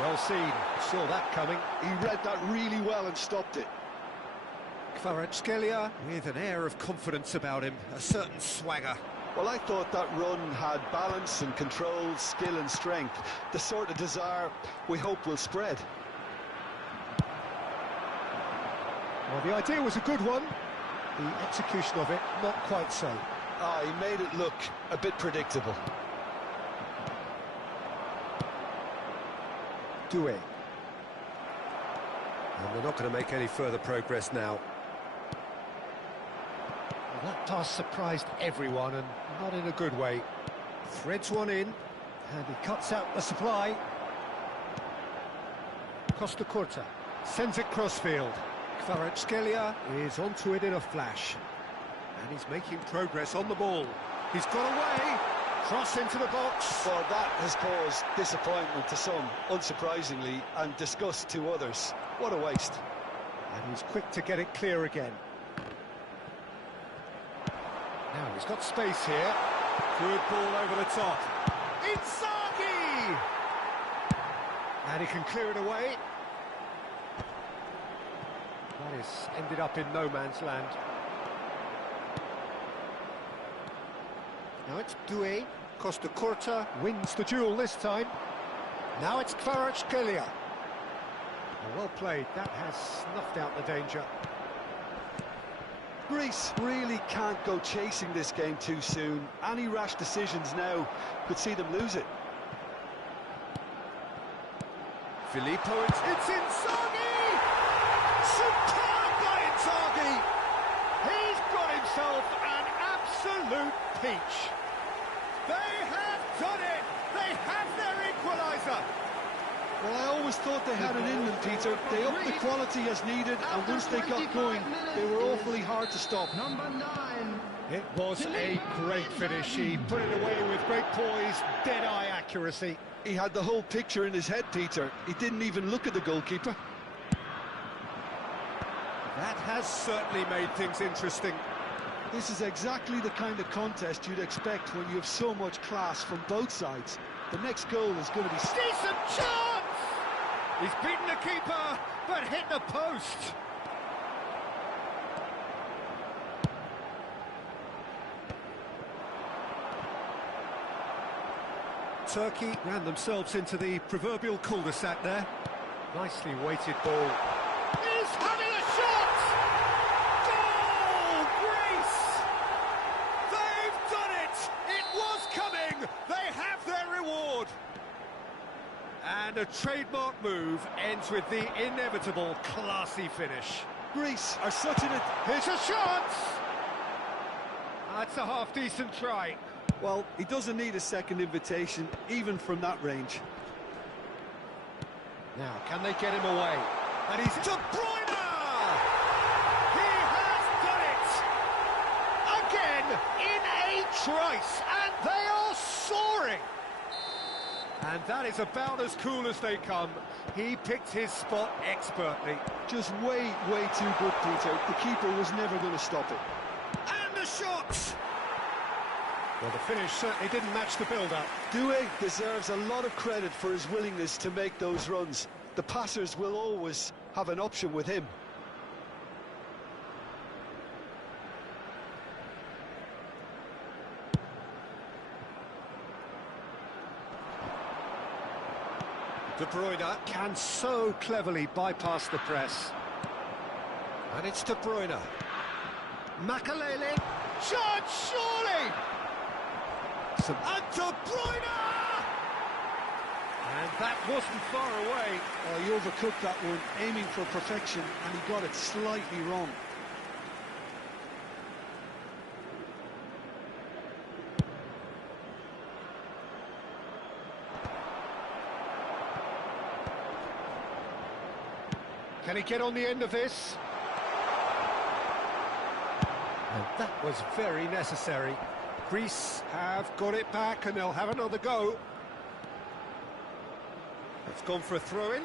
Well seen. Saw that coming. He read that really well and stopped it. Kvaratskhelia with an air of confidence about him, a certain swagger. Well, I thought that run had balance and control, skill and strength, the sort of desire we hope will spread. Well, the idea was a good one. The execution of it, not quite so. Ah, he made it look a bit predictable. Doué. And they're not going to make any further progress now. Well, that pass surprised everyone, and not in a good way. Threads one in, and he cuts out the supply. Costa Curta sends it crossfield. Kvaratskhelia is onto it in a flash. And he's making progress on the ball. He's got away. Cross into the box. Well, that has caused disappointment to some, unsurprisingly, and disgust to others. What a waste. And he's quick to get it clear again. Now he's got space here. Good ball over the top. Inzaghi! And he can clear it away. That is ended up in no man's land. Now it's Doué. Costa Curta wins the duel this time. Now it's Kvaratskhelia. Well played. That has snuffed out the danger. Greece really can't go chasing this game too soon. Any rash decisions now could see them lose it. Filippo, it's Inzaghi! Superb by Inzaghi! He's got himself an absolute peach. They have done it! They have their equaliser! Well, I always thought they had it in them, Peter. They upped the quality as needed, and once they got going, they were awfully hard to stop. Number 9. It was a great finish. He put it away with great poise, dead-eye accuracy. He had the whole picture in his head, Peter. He didn't even look at the goalkeeper. That has certainly made things interesting. This is exactly the kind of contest you'd expect when you have so much class from both sides. The next goal is going to be... Decent chance! He's beaten the keeper, but hit the post. Turkey ran themselves into the proverbial cul-de-sac there. Nicely weighted ball. He's having a shot! Goal, Greece! They've done it! It was coming! They have their reward! And a trademark move ends with the inevitable classy finish. Greece are such an... Here's a chance! That's a half-decent try. Well, he doesn't need a second invitation, even from that range. Now, can they get him away? And he's De Bruyne! He has done it! Again, in a trice, and they are soaring! And that is about as cool as they come. He picked his spot expertly. Just way, way too good, Peter. The keeper was never going to stop it. And the shot! Well, the finish certainly didn't match the build-up. Doué deserves a lot of credit for his willingness to make those runs. The passers will always have an option with him. De Bruyne can so cleverly bypass the press. And it's De Bruyne. Makalele. Shot, surely! And De Bruyne! And that wasn't far away. Oh, he overcooked that one, aiming for perfection, and he got it slightly wrong. Can he get on the end of this? And that was very necessary. Greece have got it back and they'll have another go. It's gone for a throw-in.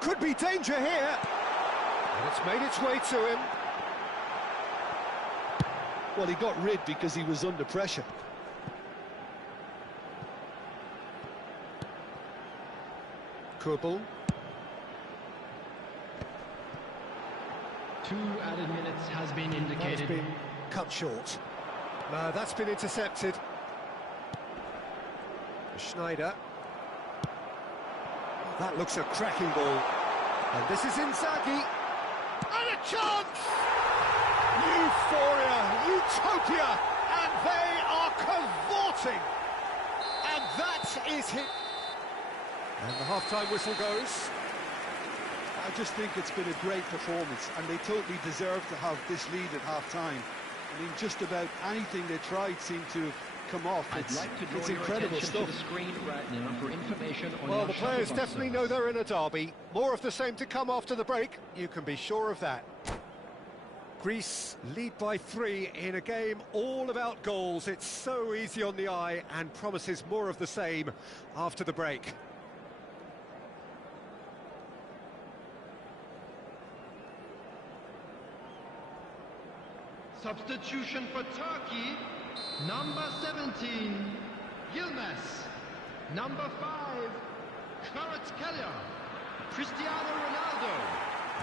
Could be danger here. And it's made its way to him. Well, he got rid because he was under pressure. Kubel. 2 added minutes has been indicated. Has been cut short. That's been intercepted. Schneider. That looks a cracking ball. And this is Inzaghi. And a chance! Euphoria, utopia, and they are cavorting. And that is it. And the half-time whistle goes. I just think it's been a great performance, and they totally deserve to have this lead at half-time. I mean, just about anything they tried seemed to have come off. It's incredible stuff. To the screen right now for information on Well, the players definitely know they're in a derby. More of the same to come after the break. You can be sure of that. Greece lead by 3 in a game all about goals. It's so easy on the eye and promises more of the same after the break. Substitution for Turkey, number 17, Yilmaz. Number 5, Kvaratskhelia. Cristiano Ronaldo.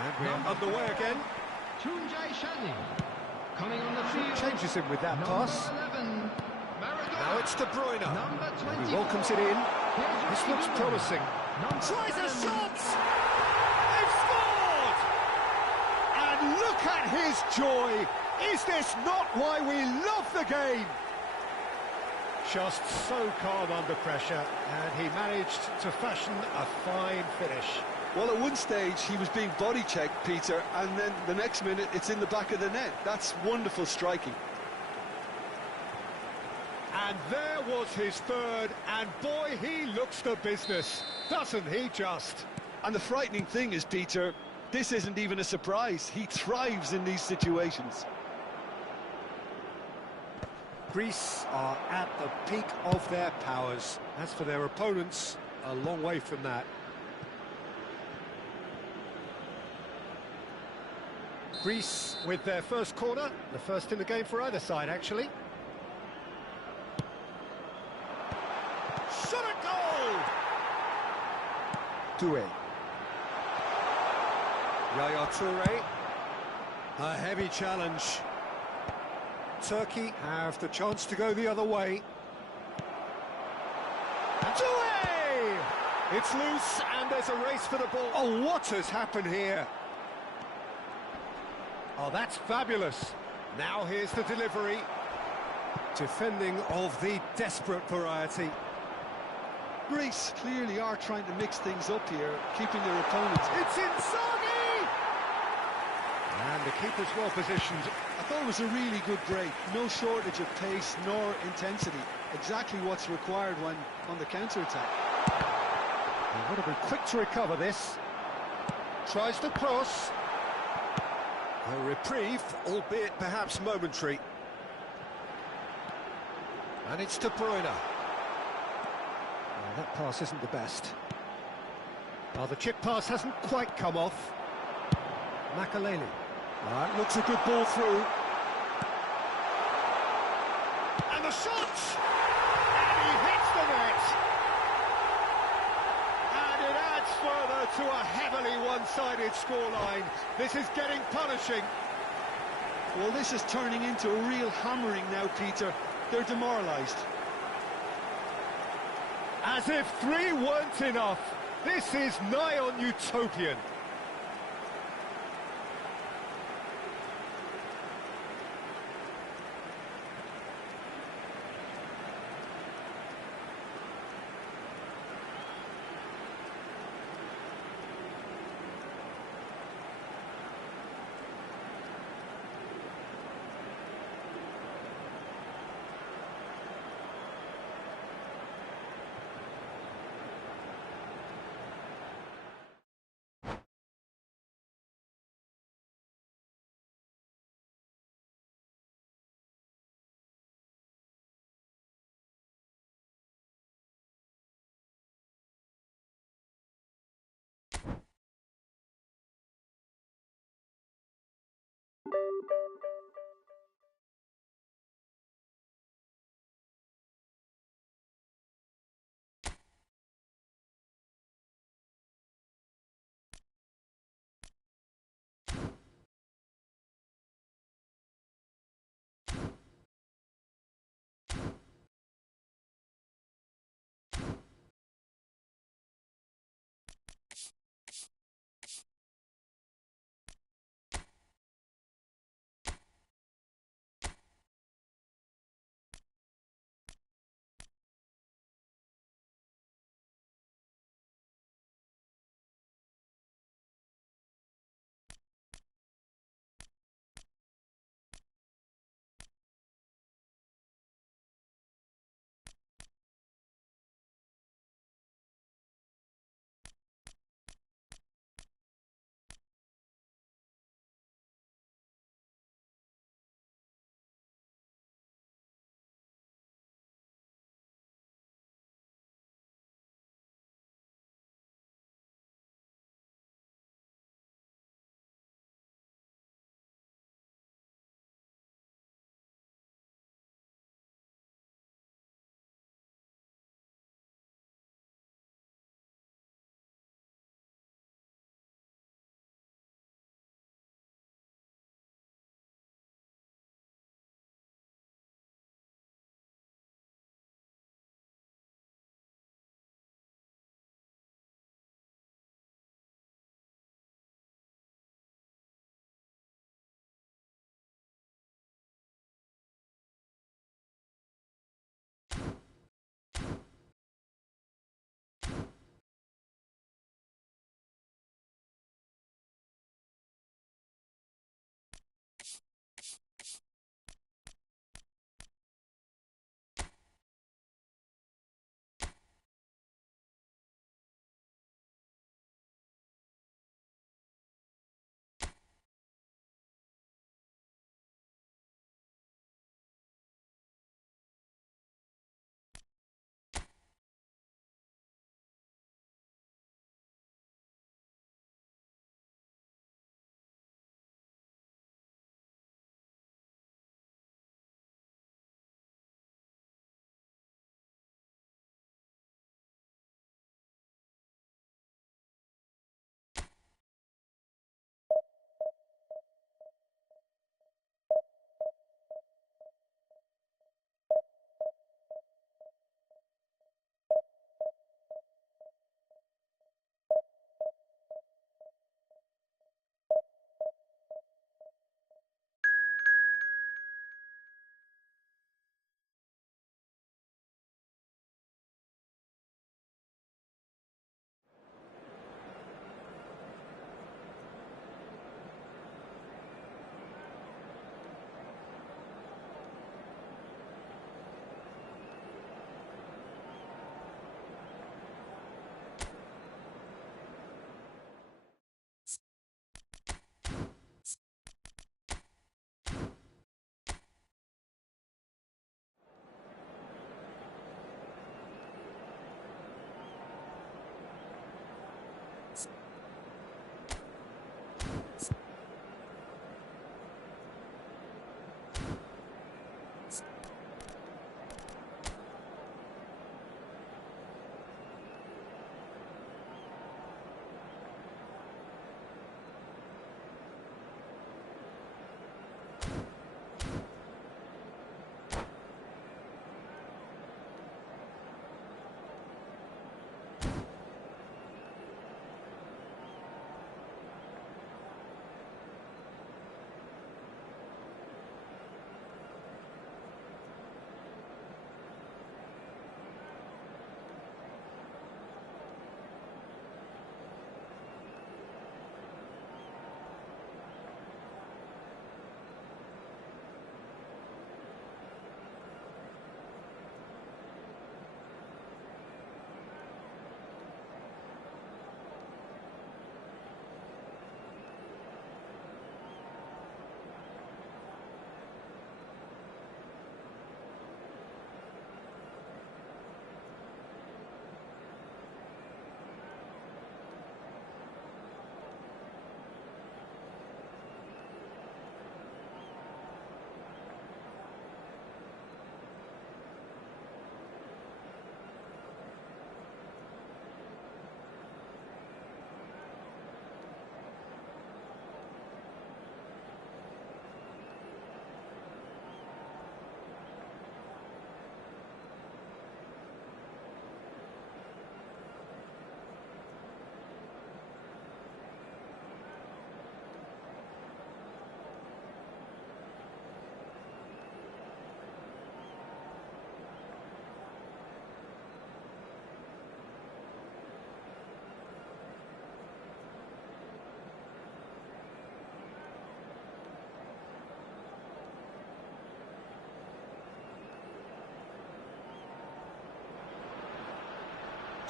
And we're underway again. Tuncay Şanlı. Coming on the field. Changes him with that pass. 11, Maradona. Now it's De Bruyne. Number 20. He welcomes it in. This looks promising. Tries a 7. shot! They've scored! And look at his joy! Is this not why we love the game? Just so calm under pressure, and he managed to fashion a fine finish. Well, at one stage he was being body checked, Peter, and then the next minute it's in the back of the net. That's wonderful striking. And there was his third, and boy, he looks the business, doesn't he just? And the frightening thing is, Peter, this isn't even a surprise. He thrives in these situations. Greece are at the peak of their powers. As for their opponents, a long way from that. Greece with their first corner, the first in the game for either side, actually. Shot a goal! Doué. Yaya Touré. A heavy challenge. Turkey have the chance to go the other way. Doué! It's loose and there's a race for the ball. Oh, what has happened here? Oh, that's fabulous. Now here's the delivery. Defending of the desperate variety. Greece clearly are trying to mix things up here, keeping their opponents. It's Inzaghi! And the keeper's well positioned. I thought it was a really good break. No shortage of pace nor intensity. Exactly what's required when on the counter-attack. They've got to be quick to recover this. Tries to cross. A reprieve, albeit perhaps momentary. And it's De Bruyne. Well, that pass isn't the best. Well, the chip pass hasn't quite come off. Makaleli. That looks a good ball through. And the shot! And he hits the net! And it adds further to a heavily one-sided scoreline. This is getting punishing. Well, this is turning into a real hammering now, Peter. They're demoralised. As if 3 weren't enough. This is nigh on utopian.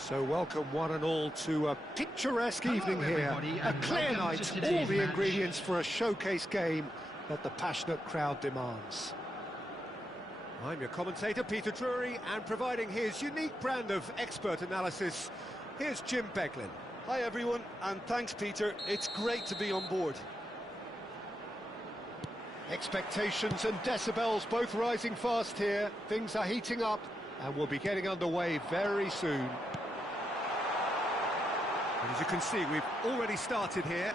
So welcome one and all to a picturesque evening here. A clear night, all the ingredients for a showcase game that the passionate crowd demands. I'm your commentator, Peter Drury, and providing his unique brand of expert analysis, here's Jim Beglin. Hi everyone, and thanks Peter, it's great to be on board. Expectations and decibels both rising fast here. Things are heating up, and we'll be getting underway very soon. And as you can see, we've already started here.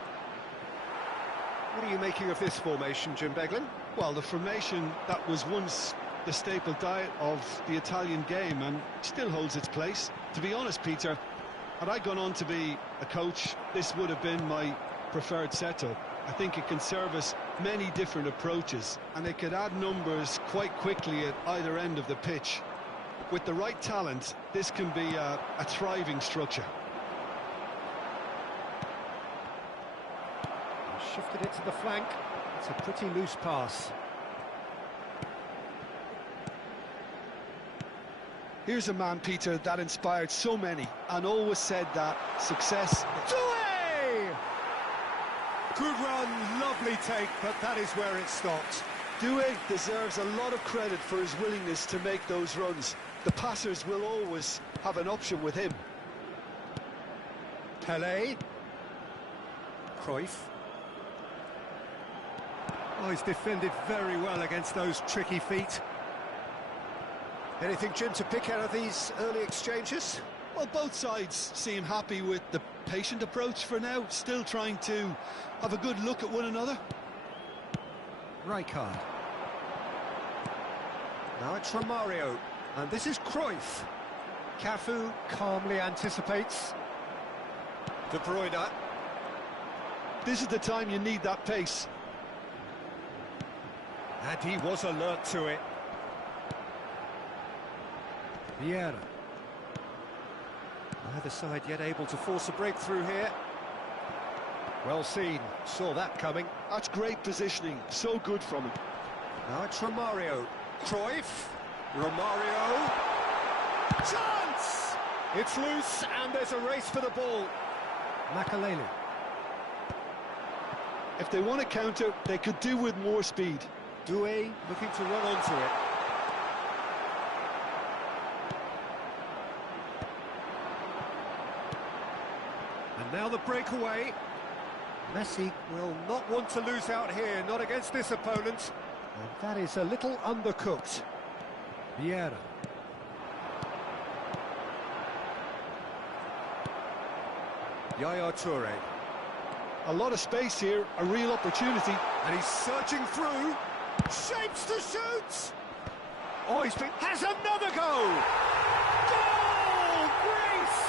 What are you making of this formation, Jim Beglin? Well, the formation that was once the staple diet of the Italian game and still holds its place. To be honest, Peter, had I gone on to be a coach, this would have been my preferred setup. I think it can service many different approaches, and it could add numbers quite quickly at either end of the pitch. With the right talent, this can be a thriving structure. Shifted it to the flank. It's a pretty loose pass. Here's a man, Peter, that inspired so many and always said that success... Good run, lovely take, but that is where it stopped. Doué deserves a lot of credit for his willingness to make those runs. The passers will always have an option with him. Pelé. Cruyff. Oh, he's defended very well against those tricky feet. Anything, Jim, to pick out of these early exchanges? Well, both sides seem happy with the patient approach for now, still trying to have a good look at one another. Rijkaard. Now it's Romario, and this is Cruyff. Cafu calmly anticipates. De Bruyne. This is the time you need that pace. And he was alert to it. Vieira. Neither side yet able to force a breakthrough here. Well seen, saw that coming. That's great positioning, so good from him. Now it's Romario. Cruyff. Romario. Chance! It's loose and there's a race for the ball. Makaleli. If they want to counter, they could do with more speed. Doué looking to run onto it. And now the breakaway. Messi will not want to lose out here, not against this opponent. And that is a little undercooked. Vieira. Yaya Touré. A lot of space here, a real opportunity. And he's searching through. Shapes to shoot! Oh, has another goal! Goal! Greece!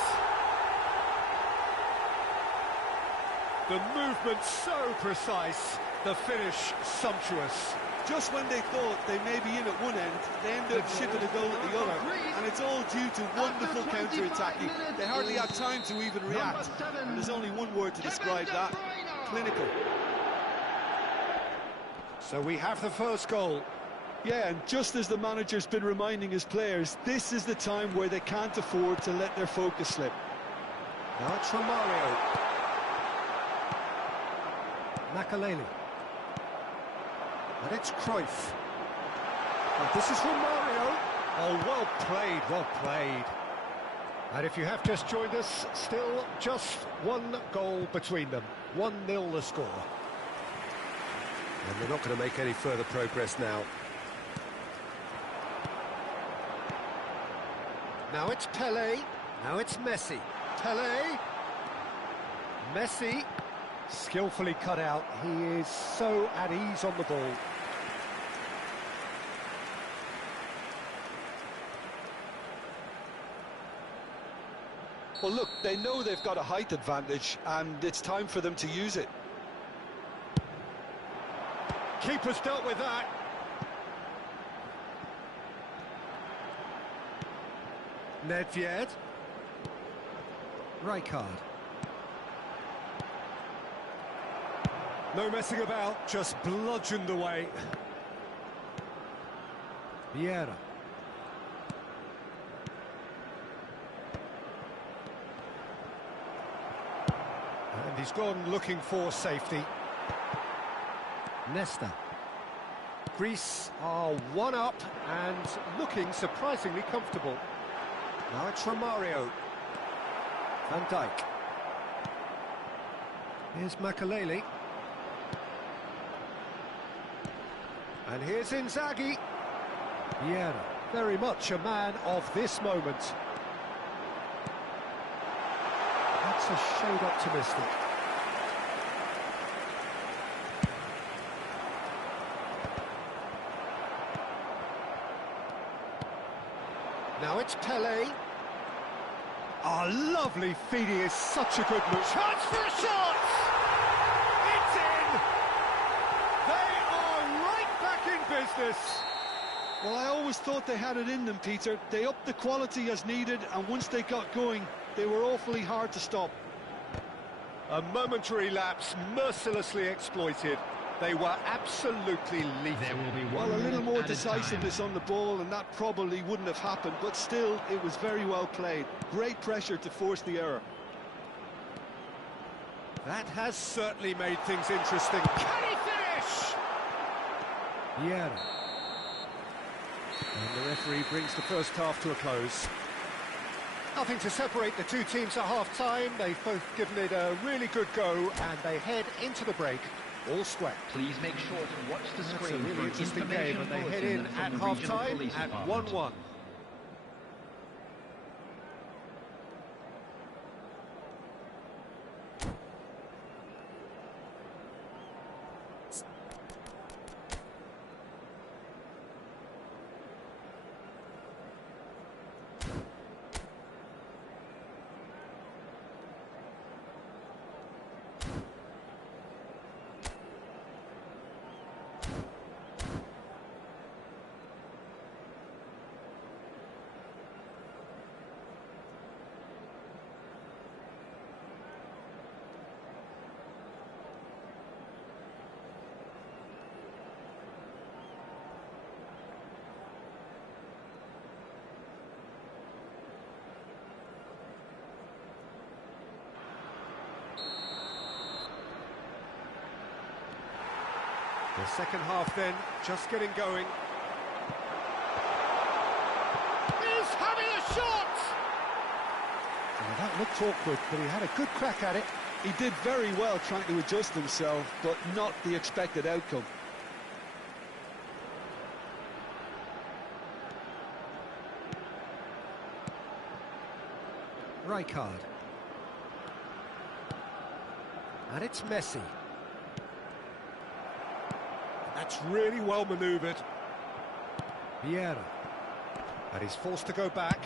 The movement so precise, the finish sumptuous. Just when they thought they may be in at one end, they end up shipping a goal at the other, and it's all due to wonderful counter-attacking. They hardly had time to even react, and there's only one word to describe that: clinical. So we have the first goal. Yeah, and just as the manager's been reminding his players, this is the time where they can't afford to let their focus slip. Now it's Romario. Makaleli. And it's Cruyff. And this is Romario. Oh, well played, well played. And if you have just joined us, still just one goal between them. 1-0 the score. And they're not going to make any further progress now. Now it's Pelé. Now it's Messi. Pelé. Messi. Skillfully cut out. He is so at ease on the ball. Well, look, they know they've got a height advantage, and it's time for them to use it. Keeper's dealt with that. Nedved. Rijkaard. No messing about, just bludgeoned away. Vieira. He's gone looking for safety. Nesta. Greece are 1 up and looking surprisingly comfortable. Now it's Romario. Van Dijk. Here's Makaleli. And here's Inzaghi. Vieira, very much a man of this moment. That's a shade optimistic. Now it's Pele. Oh, lovely feed, he is such a good move. Chance for a shot! It's in! They are right back in business. Well, I always thought they had it in them, Peter. They upped the quality as needed, and once they got going, they were awfully hard to stop. A momentary lapse, mercilessly exploited. They were absolutely lethal. There will be Well, one a little more at a decisiveness time. on the ball, and that probably wouldn't have happened, but still, it was very well played. Great pressure to force the error. That has certainly made things interesting. Can he finish? Vieira. And the referee brings the first half to a close. Nothing to separate the two teams at half-time. They've both given it a really good go, and they head into the break all square. Please make sure to watch the It's a screen really for interesting game, information and they head bulletin in from at the regional half-time police at department. 1-1. The second half then, just getting going. He's having a shot! Well, that looked awkward, but he had a good crack at it. He did very well trying to adjust himself, but not the expected outcome. Rijkaard. And it's Messi. That's really well manoeuvred. Vieira. And he's forced to go back.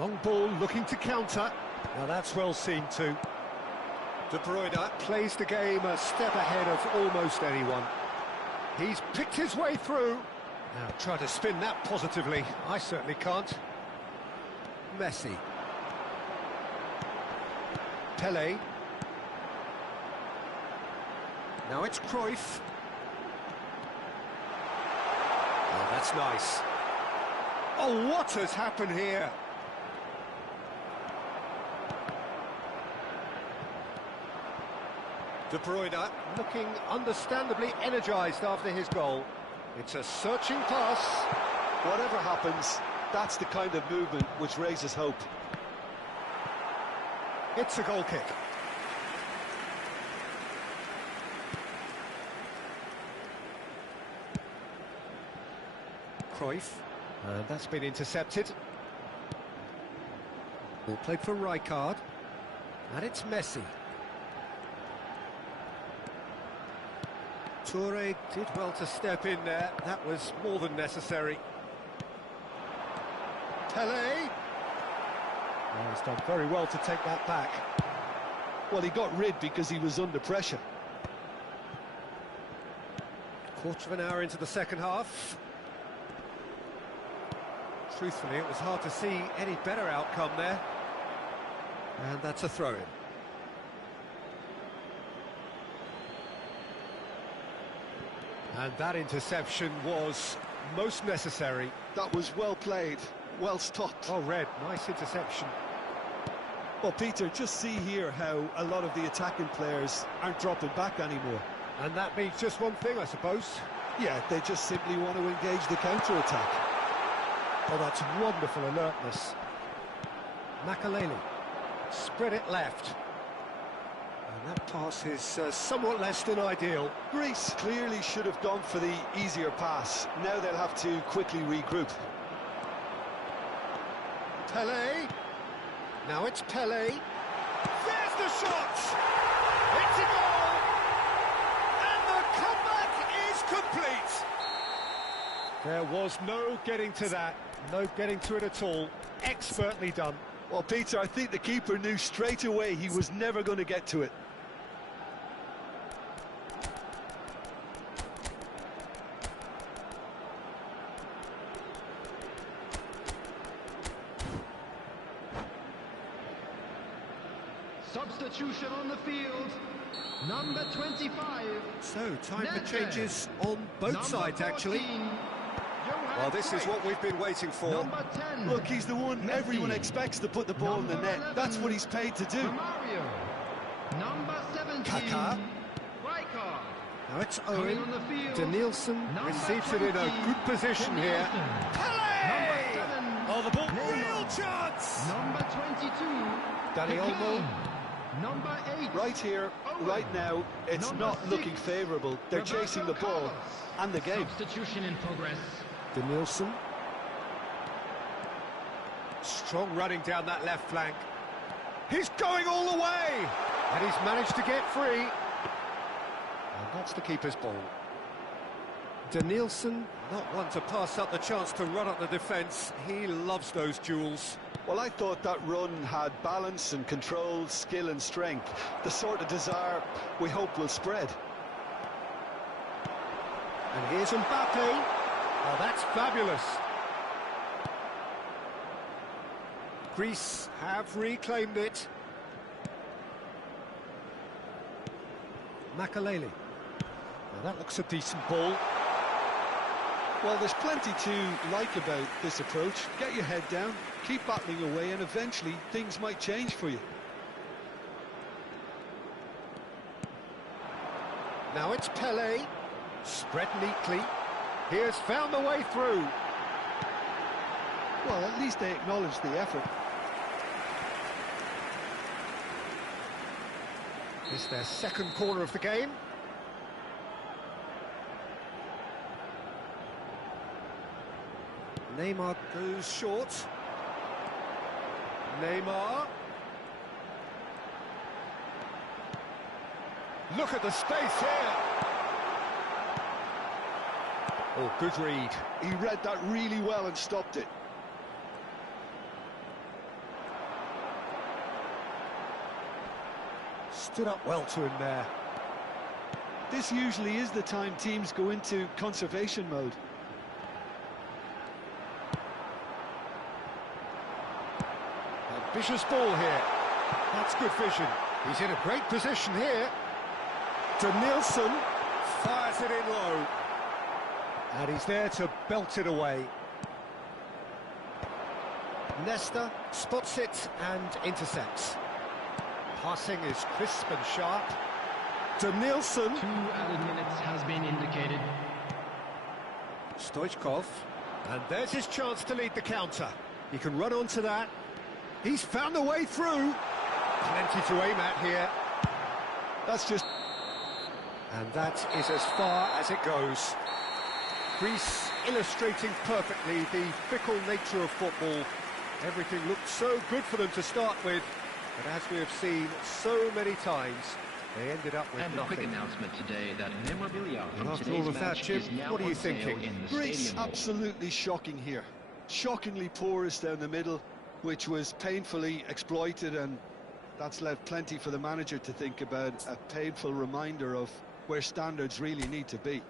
Long ball looking to counter. Now that's well seen too. De Bruyne plays the game a step ahead of almost anyone. He's picked his way through. Now try to spin that positively. I certainly can't. Messi. Pele. Now it's Cruyff. Oh, that's nice. Oh, what has happened here? De Bruyne looking understandably energised after his goal. It's a searching pass. Whatever happens, that's the kind of movement which raises hope. It's a goal kick. Cruyff, and that's been intercepted. Ball played for Rijkaard, and it's Messi. Toure did well to step in there, that was more than necessary. Pele. Oh, he's done very well to take that back. Well, he got rid because he was under pressure. Quarter of an hour into the second half. Truthfully, it was hard to see any better outcome there. And that's a throw-in. And that interception was most necessary. That was well played, well stopped. Oh, Red, nice interception. Well, Peter, just see here how a lot of the attacking players aren't dropping back anymore. And that means just one thing, I suppose. Yeah, they just simply want to engage the counter-attack. Oh, that's wonderful alertness. Makaleli, spread it left. And that pass is somewhat less than ideal. Greece clearly should have gone for the easier pass. Now they'll have to quickly regroup. Pelé. Now it's Pelé. There's the shot! It's a goal! And the comeback is complete! There was no getting to that. No getting to it at all. Expertly done. Well, Peter, I think the keeper knew straight away he was never going to get to it. Substitution on the field. Number 25. So, time for changes on both sides, actually. Well, this is what we've been waiting for. Number 10. Look, he's the one everyone expects to put the ball in the net. That's what he's paid to do. Mario. Number 17. Kaká. Rijkaard. Now it's Coming Owen. on the field. Danielson Number receives it in a 20. good position here. Number 7. Oh, the ball. Neymar. Real chance! Number 22. Dani Olmo. Kane. Number 8. Right here, right now, it's Number not 6. looking favourable. They're Roberto chasing the ball Carlos. and the game. Substitution in progress. Danielson. Strong running down that left flank. He's going all the way! And he's managed to get free. And that's the keeper's ball. Danielson, not one to pass up the chance to run up the defence. He loves those duels. Well, I thought that run had balance and control, skill and strength. The sort of desire we hope will spread. And here's Mbappe. Oh, that's fabulous. Greece have reclaimed it. Makaleli. Now that looks a decent ball. Well, there's plenty to like about this approach. Get your head down, keep battling away, and eventually things might change for you. Now it's Pelé. Spread neatly. He has found the way through. Well, at least they acknowledge the effort. It's their second corner of the game. Neymar goes short. Neymar. Look at the space here. Oh, good read. He read that really well and stopped it. Stood up well to him there. This usually is the time teams go into conservation mode. Ambitious ball here. That's good vision. He's in a great position here. Danielson fires it in low. And he's there to belt it away. Nesta spots it and intercepts. Passing is crisp and sharp. Danielson. 2 added minutes has been indicated. Stoichkov. And there's his chance to lead the counter. He can run onto that. He's found a way through. Plenty to aim at here. That's just... And that is as far as it goes. Greece illustrating perfectly the fickle nature of football. Everything looked so good for them to start with, but as we have seen so many times, they ended up with And a nothing. quick announcement today that memorabilia from After today's all of that, match Jim, is now what are you on sale thinking? in the Greece stadium hall. absolutely shocking here. Shockingly porous down the middle, which was painfully exploited, and that's left plenty for the manager to think about. A painful reminder of where standards really need to be.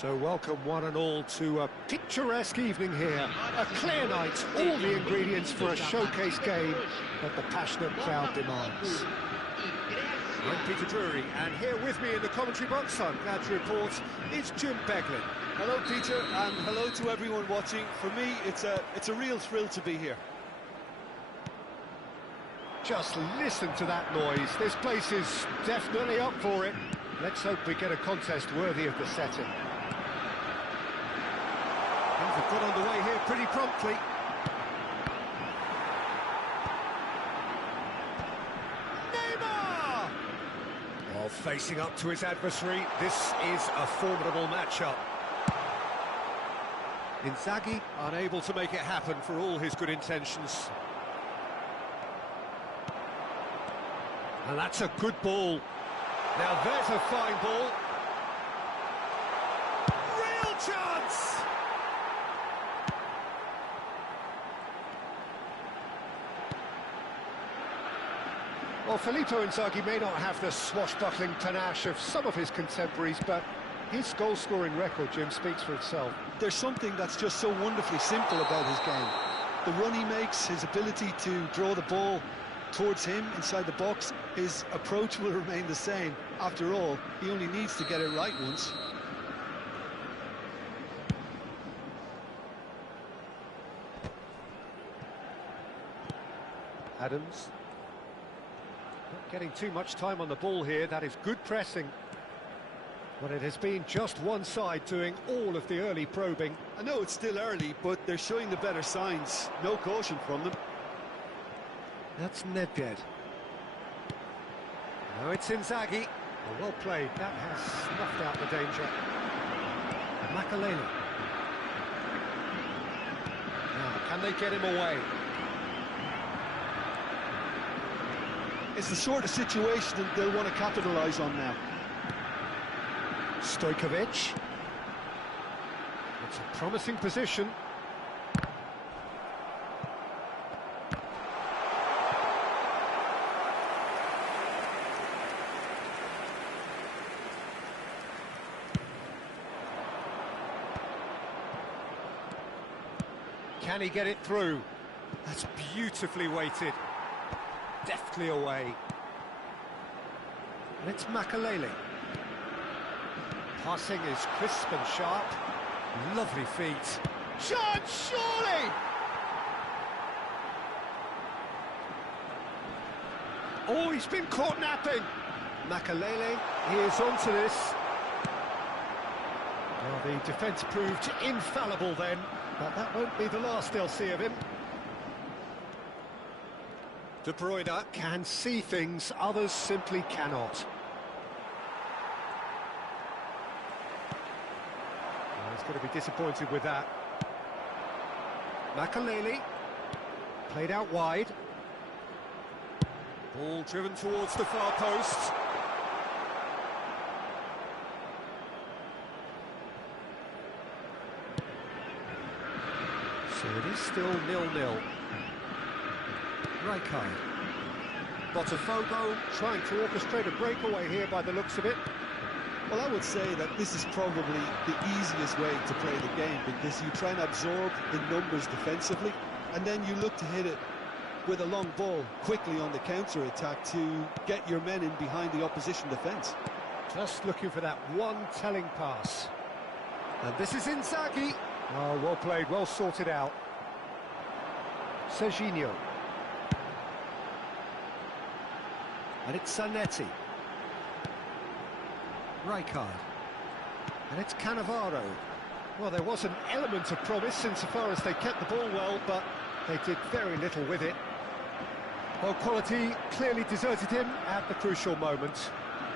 So welcome one and all to a picturesque evening here. A clear night, all the ingredients for a showcase game that the passionate crowd demands. I'm Peter Drury, and here with me in the commentary box, I'm glad to report, it's Jim Beglin. Hello, Peter, and hello to everyone watching. For me, it's a real thrill to be here. Just listen to that noise. This place is definitely up for it. Let's hope we get a contest worthy of the setting. Things have got underway here pretty promptly. Neymar! While facing up to his adversary, this is a formidable matchup. Inzaghi unable to make it happen for all his good intentions. And that's a good ball. Now there's a fine ball. Real chance! Well, Filippo Inzaghi may not have the swashbuckling panache of some of his contemporaries, but his goal-scoring record, Jim, speaks for itself. There's something that's just so wonderfully simple about his game. The run he makes, his ability to draw the ball towards him inside the box, his approach will remain the same. After all, he only needs to get it right once. Adams. Not getting too much time on the ball here. That is good pressing. But it has been just one side doing all of the early probing. I know it's still early, but they're showing the better signs. No caution from them. That's Nedved. Now it's Inzaghi. Well played. That has snuffed out the danger. Makalele. Now, can they get him away? It's the sort of situation that they'll want to capitalise on now. Stojkovic. It's a promising position. Can he get it through? That's beautifully weighted. Deftly away. And it's Makalele. Passing is crisp and sharp. Lovely feet. Chance, surely! Oh, he's been caught napping. Makalele, he is onto this. Well, the defence proved infallible then, but that won't be the last they'll see of him. De Bruyne can see things others simply cannot. He's going to be disappointed with that. Makalele, played out wide. Ball driven towards the far post. So it is still 0-0. Rijkaard. Botafogo trying to orchestrate a breakaway here by the looks of it. Well, I would say that this is probably the easiest way to play the game, because you try and absorb in numbers defensively, and then you look to hit it with a long ball quickly on the counter-attack to get your men in behind the opposition defence. Just looking for that one telling pass. And this is Inzaghi. Oh, well played, well sorted out. Serginho. And it's Zanetti. Rijkaard. And it's Cannavaro. Well, there was an element of promise insofar as they kept the ball well, but they did very little with it. Well, quality clearly deserted him at the crucial moment.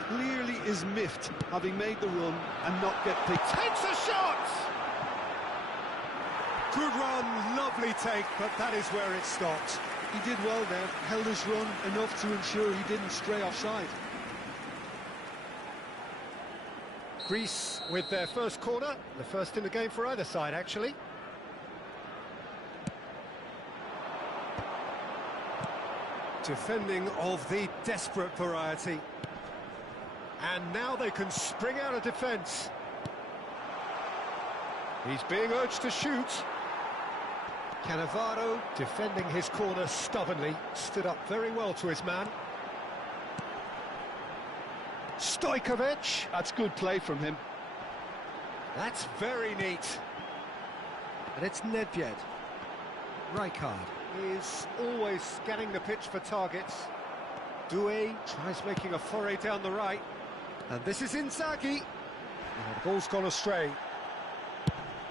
Clearly is miffed, having made the run and not get picked. Takes a shot! Good run, lovely take, but that is where it stopped. He did well there, held his run enough to ensure he didn't stray offside. Greece with their first corner, the first in the game for either side, actually. Defending of the desperate variety. And now they can spring out of defence. He's being urged to shoot. Cannavaro defending his corner stubbornly, stood up very well to his man. Stojkovic. That's good play from him. That's very neat. And it's Nedved. Rijkaard is always scanning the pitch for targets. Doué tries making a foray down the right. And this is Inzaghi. Oh, the ball's gone astray.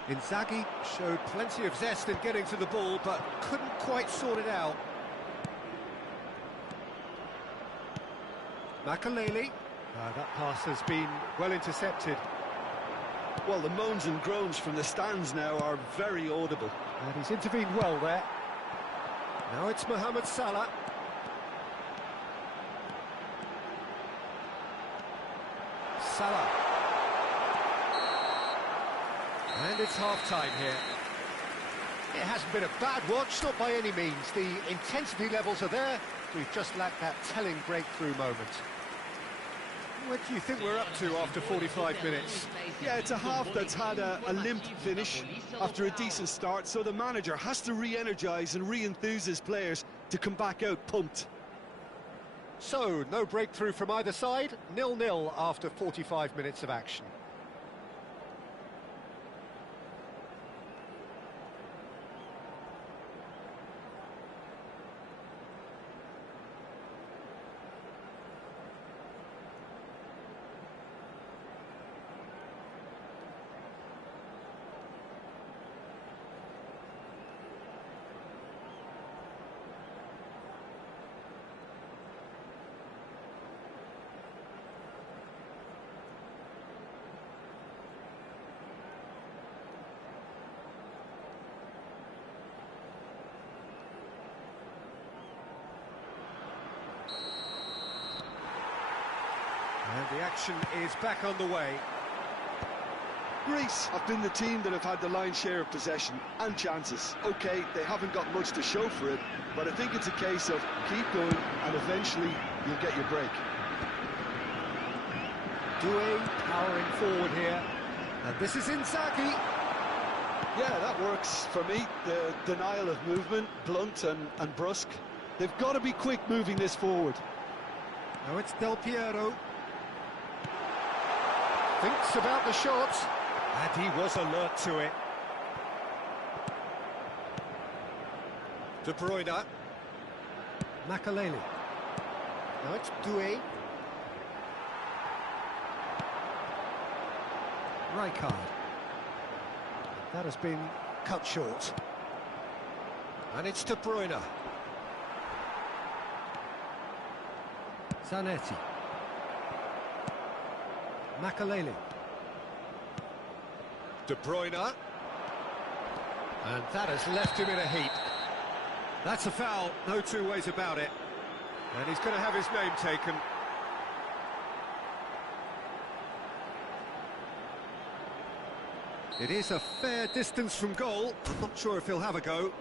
Inzaghi showed plenty of zest in getting to the ball, but couldn't quite sort it out. Makaleli. That pass has been well intercepted. Well, the moans and groans from the stands now are very audible. And he's intervened well there. Now it's Mohamed Salah. Salah. And it's half-time here. It hasn't been a bad watch, not by any means. The intensity levels are there. We've just lacked that telling breakthrough moment. What do you think we're up to after 45 minutes? Yeah, it's a half that's had a limp finish after a decent start, so the manager has to re-energise and re-enthuse his players to come back out pumped. So, no breakthrough from either side, 0-0 after 45 minutes of action. And the action is back on the way. Greece have been the team that have had the lion's share of possession and chances. OK, they haven't got much to show for it, but I think it's a case of keep going and eventually you'll get your break. Doué powering forward here. And this is Inzaghi. Yeah, that works for me. The denial of movement, blunt and brusque. They've got to be quick moving this forward. Now it's Del Piero. Thinks about the shot. And he was alert to it. De Bruyne. Makaleli. Now it's Doué. Rijkaard. That has been cut short. And it's De Bruyne. Zanetti. Makaleli. De Bruyne. And that has left him in a heap. That's a foul, no two ways about it. And he's going to have his name taken. It is a fair distance from goal. I'm not sure if he'll have a go.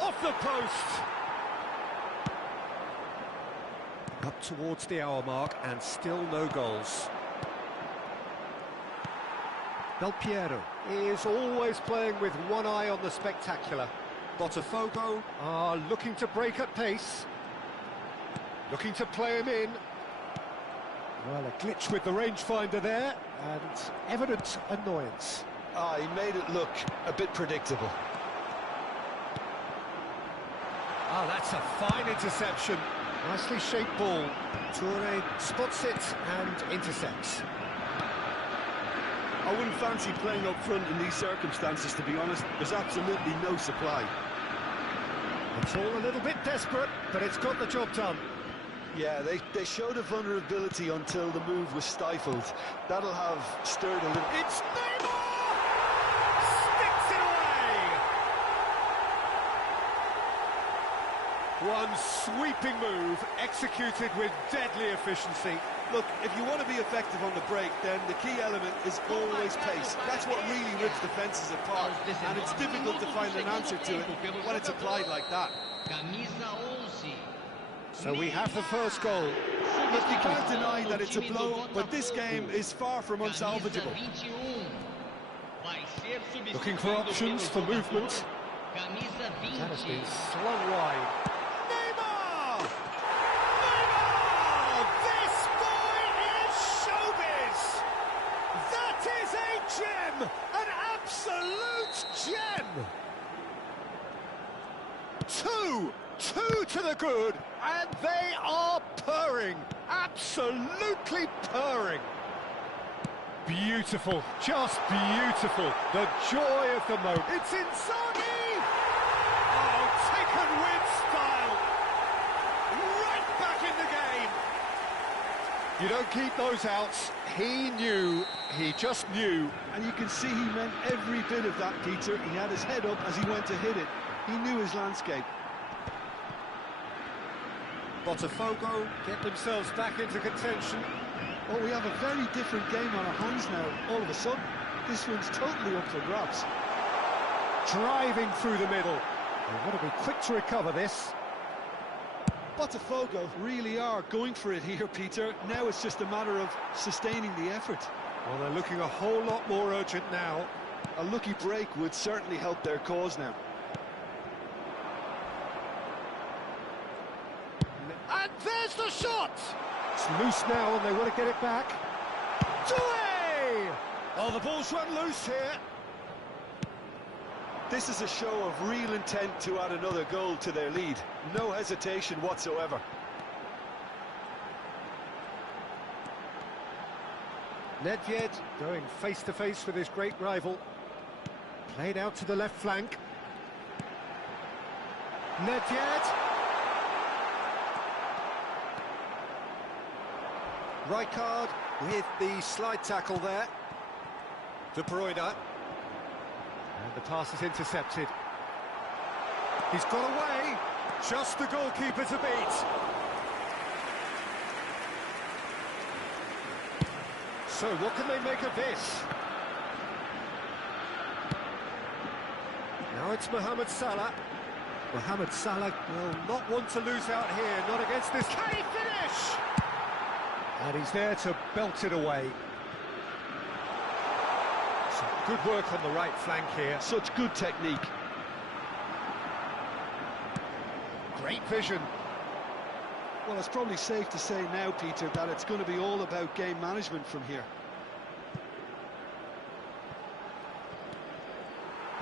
Off the post! Up towards the hour mark and still no goals. Del Piero is always playing with one eye on the spectacular. Botafogo are looking to break at pace. Looking to play him in. Well, a glitch with the rangefinder there and evident annoyance. He made it look a bit predictable. Oh, that's a fine interception. Nicely shaped ball. Toure spots it and intercepts. I wouldn't fancy playing up front in these circumstances, to be honest. There's absolutely no supply. It's all a little bit desperate, but it's got the job done. Yeah, they showed a vulnerability until the move was stifled. That'll have stirred a little... It's Neymar! Sticks it away! One sweeping move, executed with deadly efficiency. Look, if you want to be effective on the break, then the key element is always pace. That's what really rips defences apart, and it's difficult to find an answer to it when it's applied like that. So we have the first goal. Look, you can't deny that it's a blow, but this game is far from unsalvageable. Looking for options for movement. That has been slung wide. Neymar! Neymar! This boy is showbiz! That is a gem! An absolute gem! Two to the good, and they are purring. Absolutely purring. Beautiful, just beautiful. The joy of the moment. It's Inzaghi! Oh, taken with style. Right back in the game. You don't keep those outs. He knew, he just knew. And you can see he meant every bit of that, Peter. He had his head up as he went to hit it. He knew his landscape. Botafogo get themselves back into contention. Oh, we have a very different game on our hands now. All of a sudden, this one's totally up for grabs. Driving through the middle. They've got to be quick to recover this. Botafogo really are going for it here, Peter. Now it's just a matter of sustaining the effort. Well, they're looking a whole lot more urgent now. A lucky break would certainly help their cause now. And there's the shot! It's loose now and they want to get it back. Doué! Oh, the ball's run loose here. This is a show of real intent to add another goal to their lead. No hesitation whatsoever. Nedved going face-to-face with his great rival. Played out to the left flank. Nedved. Rijkaard with the slide tackle there. De Bruyne. And the pass is intercepted. He's got away. Just the goalkeeper to beat. So what can they make of this? Now it's Mohamed Salah. Mohamed Salah will not want to lose out here, not against this. Can he finish? And he's there to belt it away. Some good work on the right flank here. Such good technique. Great vision. Well, it's probably safe to say now, Peter, that it's going to be all about game management from here.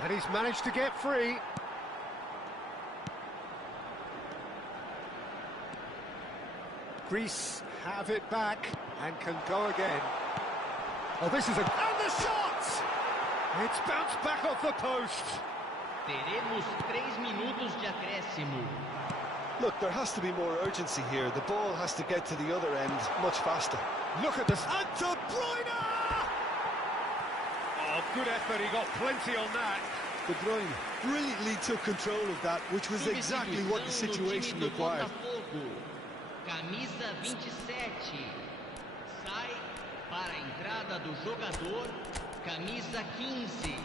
And he's managed to get free. Greece have it back and can go again. Oh, this is a... And the shot! It's bounced back off the post. Teremos 3 minutos de acréscimo. Look, there has to be more urgency here. The ball has to get to the other end much faster. Look at this. And De Bruyne! Oh, good effort. He got plenty on that. De Bruyne brilliantly took control of that, which was exactly what the situation required. Camisa 27. Sai para a entrada do jogador. Camisa 15.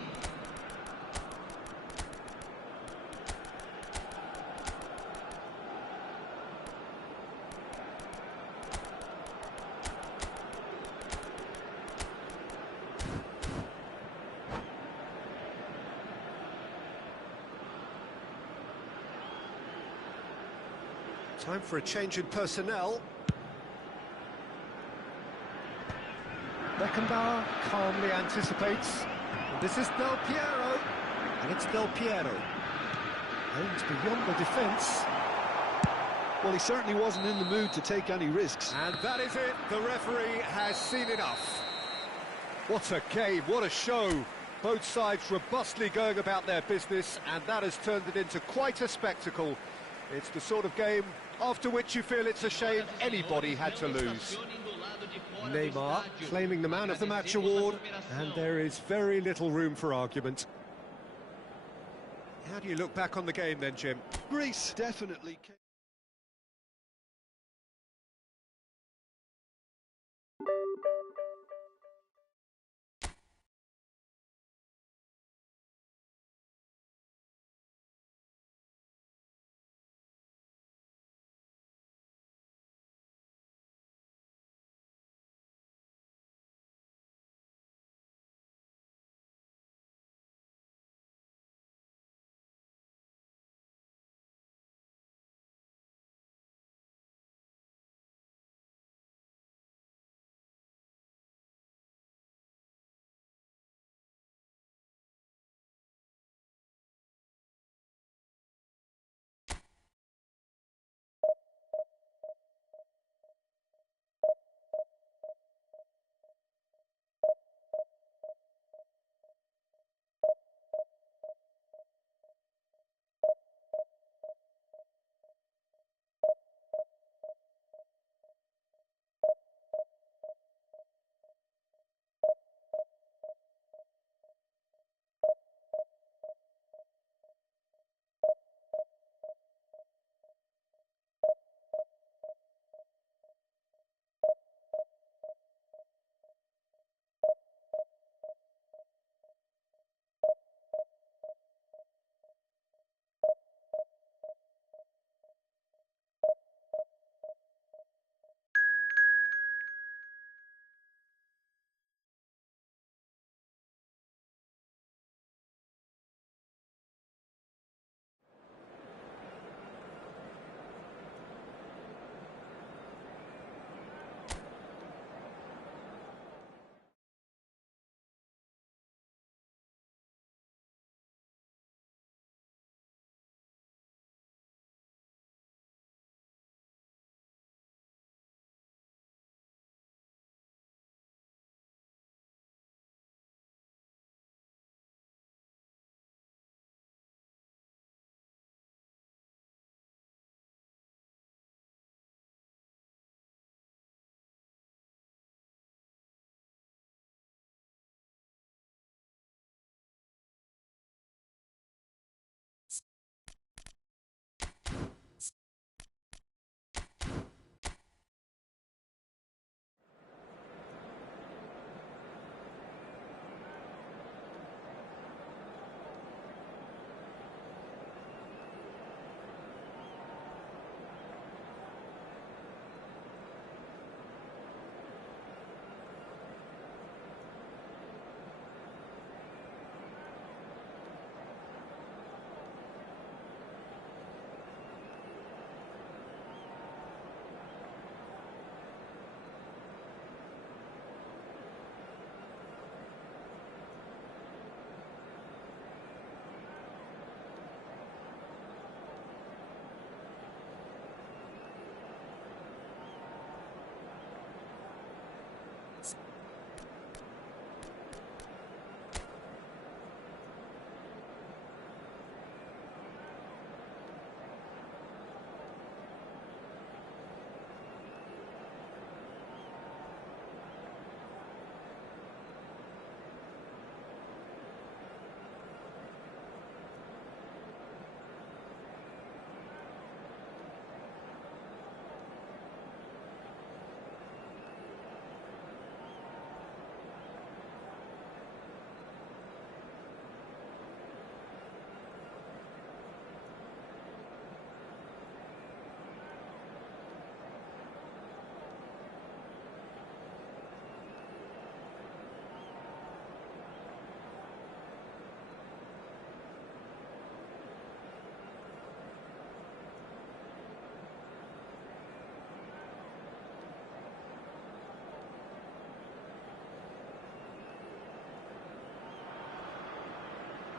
Time for a change in personnel. Beckenbauer calmly anticipates. And this is Del Piero. And it's Del Piero. Aims beyond the defence. Well, he certainly wasn't in the mood to take any risks. And that is it. The referee has seen enough. What a game, what a show. Both sides robustly going about their business, and that has turned it into quite a spectacle. It's the sort of game after which you feel it's a shame anybody had to lose. Neymar claiming the Man of the Match award, and there is very little room for argument. How do you look back on the game then, Jim? Greece definitely...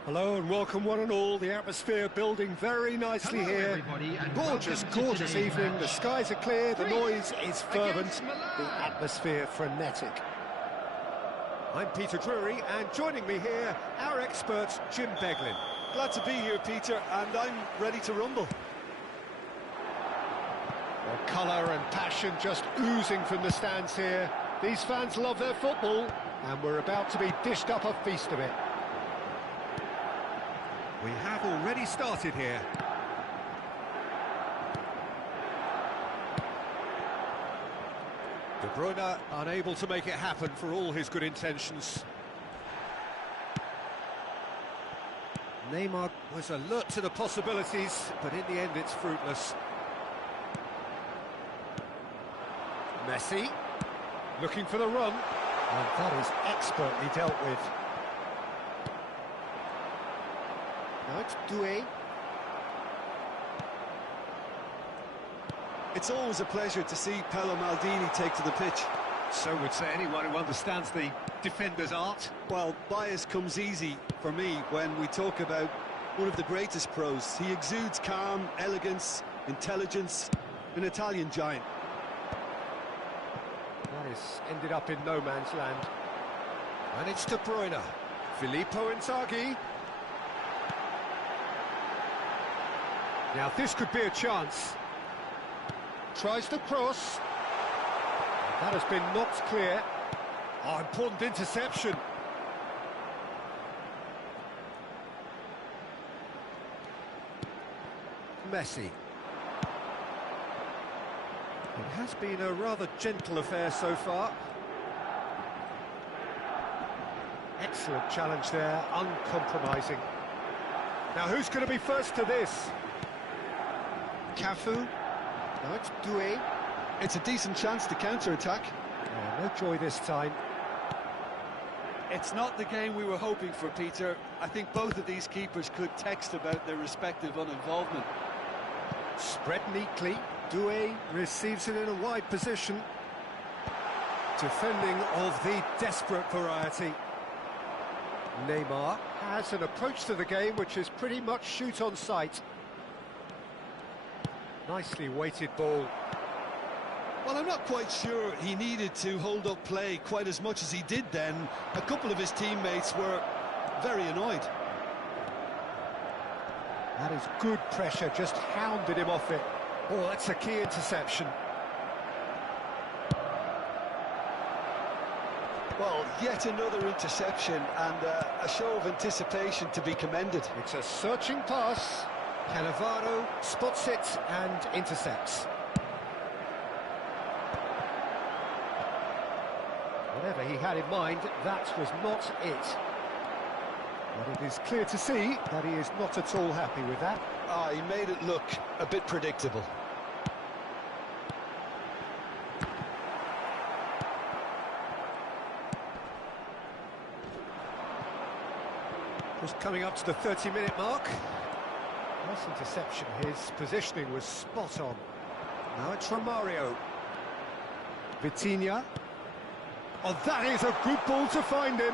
Hello and welcome one and all. The atmosphere building very nicely here. Everybody, and Gorgeous, welcome to gorgeous today's evening. match. The skies are clear, the noise is fervent, Against Milan. the atmosphere frenetic. I'm Peter Drury, and joining me here, our expert, Jim Beglin. Glad to be here, Peter, and I'm ready to rumble. Well, colour and passion just oozing from the stands here. These fans love their football, and we're about to be dished up a feast of it. We have already started here. De Bruyne unable to make it happen for all his good intentions. Neymar was alert to the possibilities, but in the end it's fruitless. Messi, looking for the run, and that is expertly dealt with. Now it's Doué. It's always a pleasure to see Paolo Maldini take to the pitch. So would say anyone who understands the defender's art. Well, bias comes easy for me when we talk about one of the greatest pros. He exudes calm, elegance, intelligence, an Italian giant. That has ended up in no man's land. And it's De Bruyne. Filippo Inzaghi. Now this could be a chance. Tries to cross. That has been knocked clear. Oh, important interception. Messi. It has been a rather gentle affair so far. Excellent challenge there, uncompromising. Now who's going to be first to this? Cafu. Now it's Doué. It's a decent chance to counter-attack. No joy this time. It's not the game we were hoping for, Peter. I think both of these keepers could text about their respective uninvolvement. Spread neatly. Doué receives it in a wide position. Defending of the desperate variety. Neymar has an approach to the game which is pretty much shoot on sight. Nicely weighted ball. Well, I'm not quite sure he needed to hold up play quite as much as he did then. A couple of his teammates were very annoyed. That is good pressure, just hounded him off it. Oh, that's a key interception. Well, yet another interception and a show of anticipation to be commended. It's a searching pass. Cannavaro spots it and intercepts. Whatever he had in mind, that was not it. But it is clear to see that he is not at all happy with that. He made it look a bit predictable. Just coming up to the 30-minute mark. Nice interception, his positioning was spot on. Now it's Romario. Vitinha. Oh, that is a good ball to find him.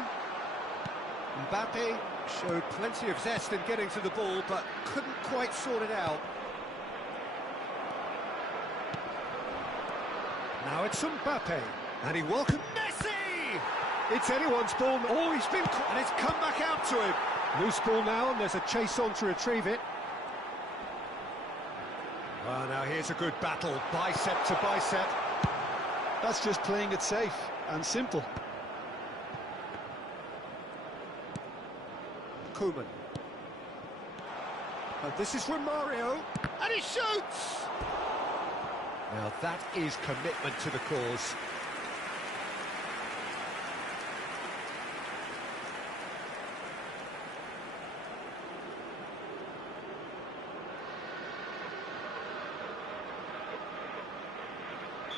Mbappe showed plenty of zest in getting to the ball, but couldn't quite sort it out. Now it's Mbappe, and he welcomed Messi! It's anyone's ball. Oh, he's been caught, and it's come back out to him. Loose ball now, and there's a chase on to retrieve it. Well, now here's a good battle, bicep to bicep. That's just playing it safe and simple. Koeman. And this is Romario, and he shoots! Now that is commitment to the cause.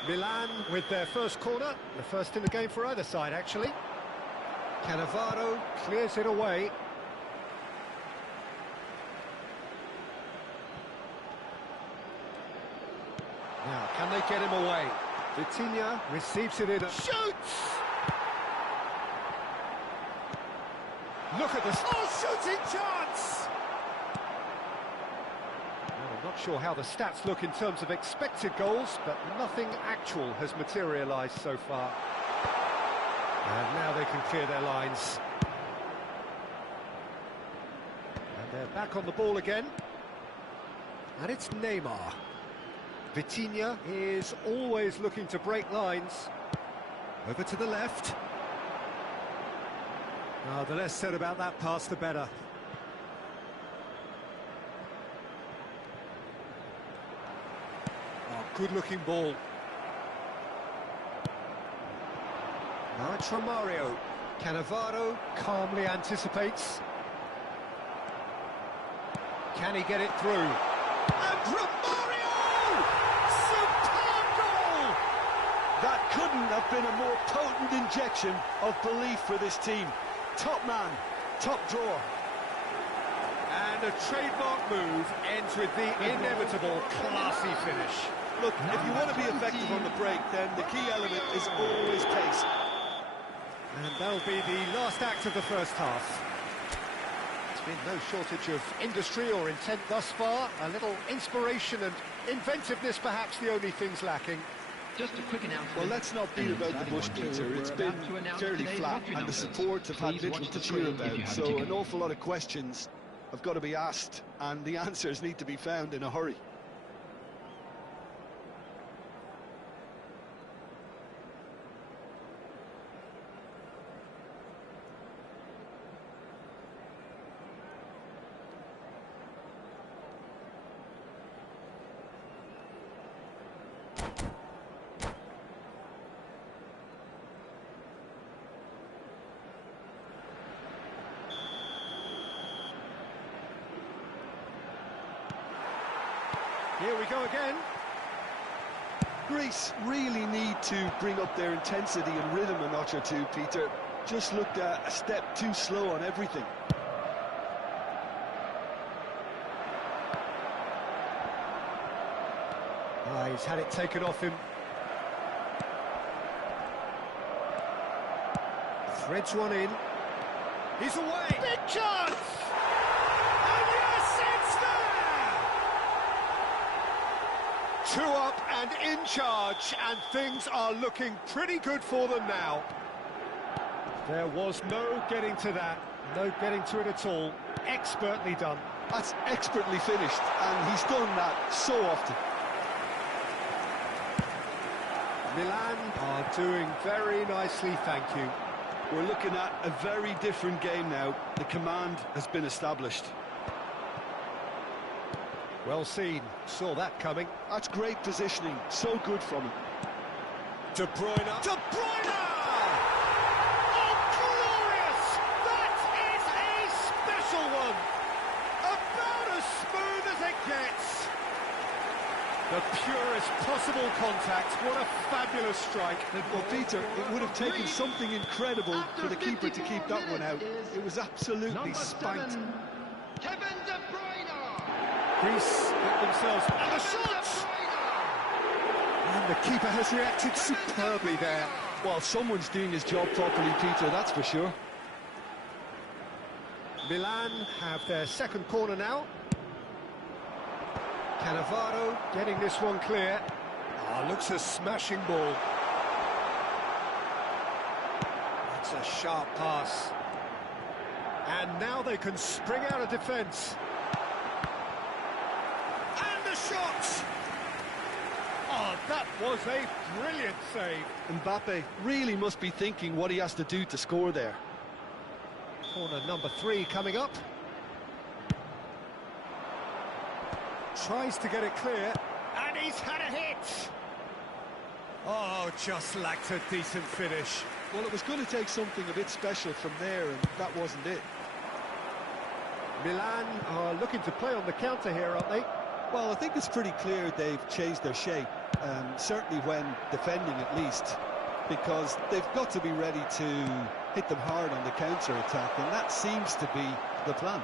Milan with their first corner, the first in the game for either side, actually. Cannavaro clears it away. Now, can they get him away? Vitinha receives it in. Shoots! Look at this. Oh, shooting chance! Well, I'm not sure how the stats look in terms of expected goals, but nothing actual has materialised so far. And now they can clear their lines. And they're back on the ball again. And it's Neymar. Vitinha is always looking to break lines. Over to the left. The less said about that pass, the better. Good-looking ball. Now it's Romario. Cannavaro calmly anticipates. Can he get it through? And Romario! Superb goal! That couldn't have been a more potent injection of belief for this team. Top man, top drawer. And a trademark move ends with the inevitable classy finish. Look, if you want to be effective on the break, then the key element is always pace. And that'll be the last act of the first half. There's been no shortage of industry or intent thus far. A little inspiration and inventiveness, perhaps the only things lacking. Just a quick announcement. Well, let's not beat about the bush, Peter. It's been fairly flat, and the supports have had little to cheer about. So an awful lot of questions have got to be asked, and the answers need to be found in a hurry. Here we go again. Greece really need to bring up their intensity and rhythm a notch or two, Peter. Just looked a step too slow on everything. He's had it taken off him. Threads one in. He's away. Big chance! And yes, it's there! 2 up and in charge, and things are looking pretty good for them now. There was no getting to that, no getting to it at all. Expertly done. That's expertly finished, and he's done that so often. Milan are doing very nicely, thank you. We're looking at a very different game now. The command has been established. Well seen, saw that coming. That's great positioning, so good from him. De Bruyne! De Bruyne! Oh, glorious! That is a special one! About as smooth as it gets! The purest possible contact, what a fabulous strike. Well, Peter, it would have taken something incredible for the keeper to keep that one out. It was absolutely spanked. Kevin De Bruyne! Greece get themselves, and the shot! And the keeper has reacted superbly there. Well, someone's doing his job properly, Peter, that's for sure. Milan have their second corner now. Cannavaro getting this one clear. Looks a smashing ball. That's a sharp pass. And now they can spring out of defence. And the shot! Oh, that was a brilliant save. Mbappe really must be thinking what he has to do to score there. Corner number 3 coming up. Tries to get it clear, and he's had a hit! Oh, just lacked a decent finish. Well, it was going to take something a bit special from there, and that wasn't it. Milan are looking to play on the counter here, aren't they? Well, I think it's pretty clear they've changed their shape, certainly when defending at least, because they've got to be ready to hit them hard on the counter-attack, and that seems to be the plan.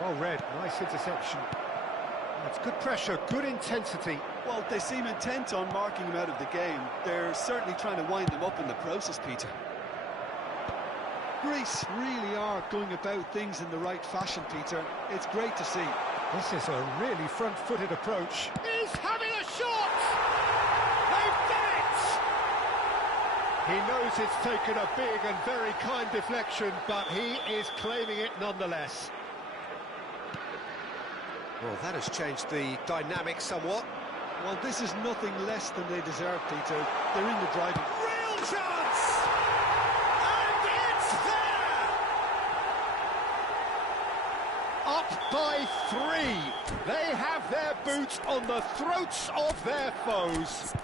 Well read, nice interception. That's good pressure, good intensity. Well, they seem intent on marking him out of the game. They're certainly trying to wind them up in the process, Peter. Greece really are going about things in the right fashion, Peter. It's great to see. This is a really front-footed approach. He's having a shot! They've done it! He knows it's taken a big and very kind deflection, but he is claiming it nonetheless. Well, that has changed the dynamic somewhat. Well, this is nothing less than they deserve, Peter. They're in the driving. Real chance! And it's there! Up by 3. They have their boots on the throats of their foes.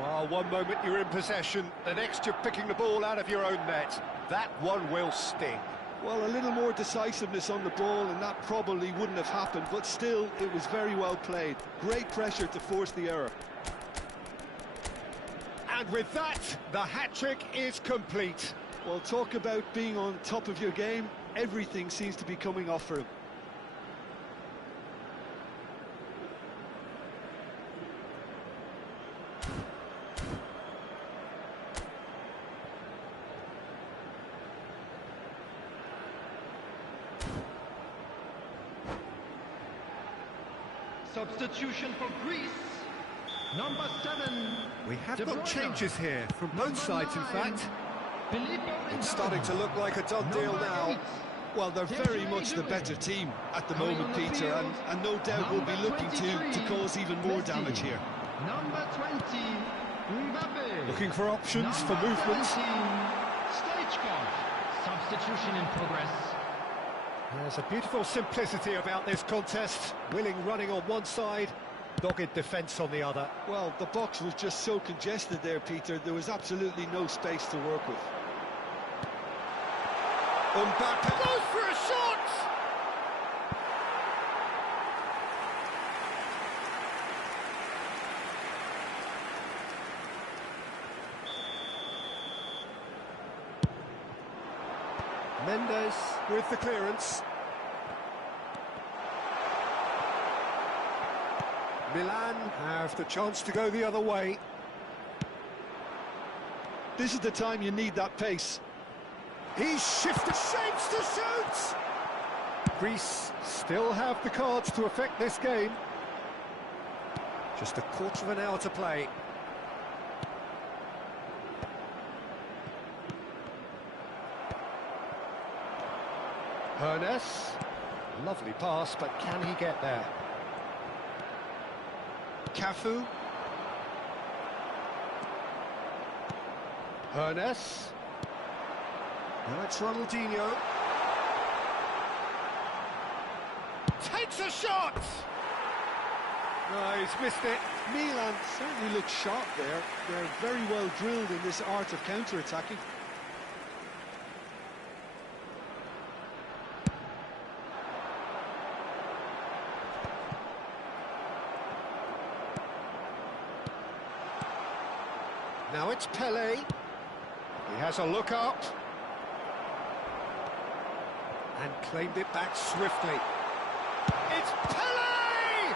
Well, one moment you're in possession, the next you're picking the ball out of your own net. That one will sting. Well, a little more decisiveness on the ball and that probably wouldn't have happened, but still, it was very well played. Great pressure to force the error. And with that, the hat-trick is complete. Well, talk about being on top of your game. Everything seems to be coming off for him. Substitution for Greece. Number 7. We have De got Bruyne. changes here from both Number sides, in 9, fact. Filippo It's Inzaghi. starting to look like a done deal Number now. 8. Well, they're very much the better team at the Coming moment, on the Peter, field, and no doubt will be number looking to 23, cause even more Messi. damage here. Number 20, Mbappe. Looking for options for Number movement. 20, Stoichkov. Substitution in progress. There's a beautiful simplicity about this contest. Willing running on one side, dogged defence on the other. Well, the box was just so congested there, Peter. There was absolutely no space to work with. Mbappe goes for a shot! Mendes with the clearance. Milan have the chance to go the other way. This is the time you need that pace. He's shifted shapes to shoot! Greece still have the cards to affect this game. Just a quarter of an hour to play. Hernes. Lovely pass, but can he get there? Cafu. Hernes. Now it's Ronaldinho. Takes a shot! No, he's missed it. Milan certainly look sharp there. They're very well drilled in this art of counter-attacking. Now it's Pele. He has a look up. And claimed it back swiftly. It's Pele!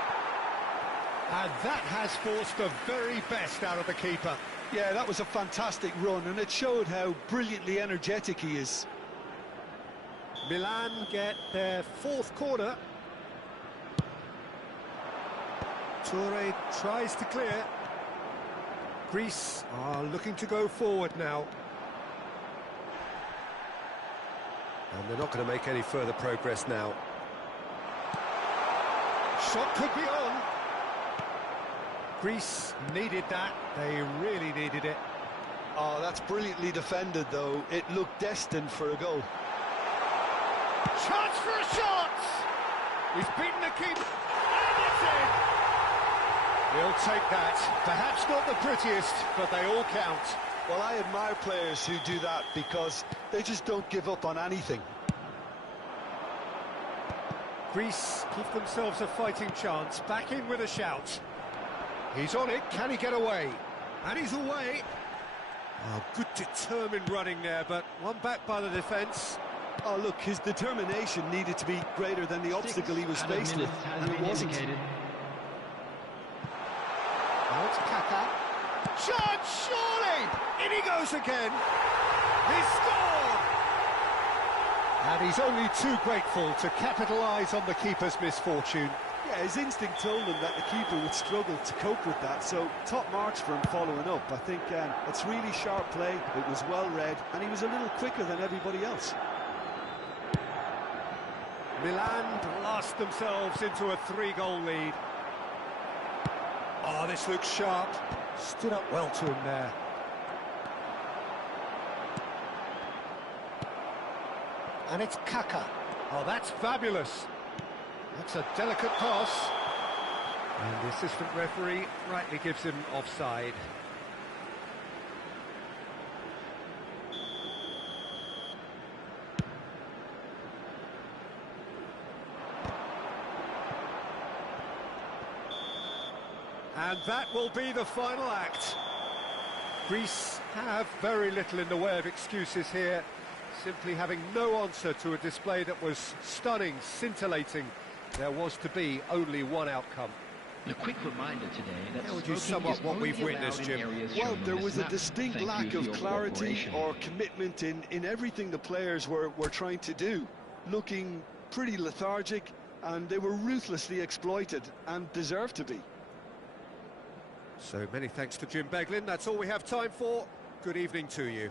And that has forced the very best out of the keeper. Yeah, that was a fantastic run, and it showed how brilliantly energetic he is. Milan get their fourth corner. Toure tries to clear. Greece are looking to go forward now. And they're not going to make any further progress now. Shot could be on. Greece needed that. They really needed it. Oh, that's brilliantly defended, though. It looked destined for a goal. Chance for a shot! He's beaten the keeper. And it's in! He'll take that. Perhaps not the prettiest, but they all count. Well, I admire players who do that because they just don't give up on anything. Greece give themselves a fighting chance. Back in with a shout. He's on it. Can he get away? And he's away. Oh, good determined running there, but one back by the defence. Oh, look, his determination needed to be greater than the obstacle he was faced with, and it wasn't. Now it's Kaka. Chance, surely! In he goes again. He scored! And he's only too grateful to capitalise on the keeper's misfortune. Yeah, his instinct told him that the keeper would struggle to cope with that, so top marks for him following up. I think it's really sharp play, it was well read, and he was a little quicker than everybody else. Milan blast themselves into a 3-goal lead. Oh, this looks sharp. Stood up well to him there. And it's Kaka. Oh, that's fabulous. That's a delicate pass. And the assistant referee rightly gives him offside. And that will be the final act. Greece have very little in the way of excuses here, simply having no answer to a display that was stunning, scintillating. There was to be only one outcome. A quick reminder today that how would you sum up what we've witnessed, Jim? Well, there was a distinct lack of clarity or commitment in everything the players were trying to do. Looking pretty lethargic, and they were ruthlessly exploited, and deserved to be. So many thanks to Jim Beglin. That's all we have time for. Good evening to you.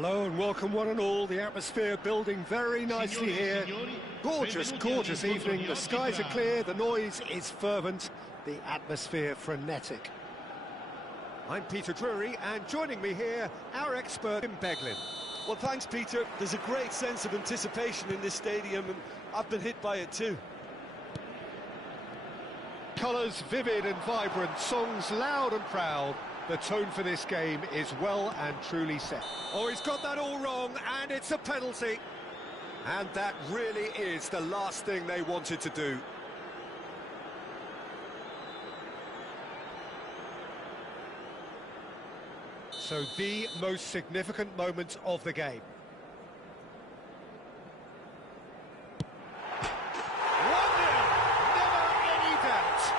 Hello and welcome one and all. The atmosphere building very nicely here. Gorgeous, gorgeous evening. The skies are clear, the noise is fervent, the atmosphere frenetic. I'm Peter Drury, and joining me here, our expert in Beglin. Well, thanks, Peter. There's a great sense of anticipation in this stadium, and I've been hit by it too. Colours vivid and vibrant, songs loud and proud. The tone for this game is well and truly set. Oh, he's got that all wrong, and it's a penalty. And that really is the last thing they wanted to do. So the most significant moment of the game. 1-0, never any doubt.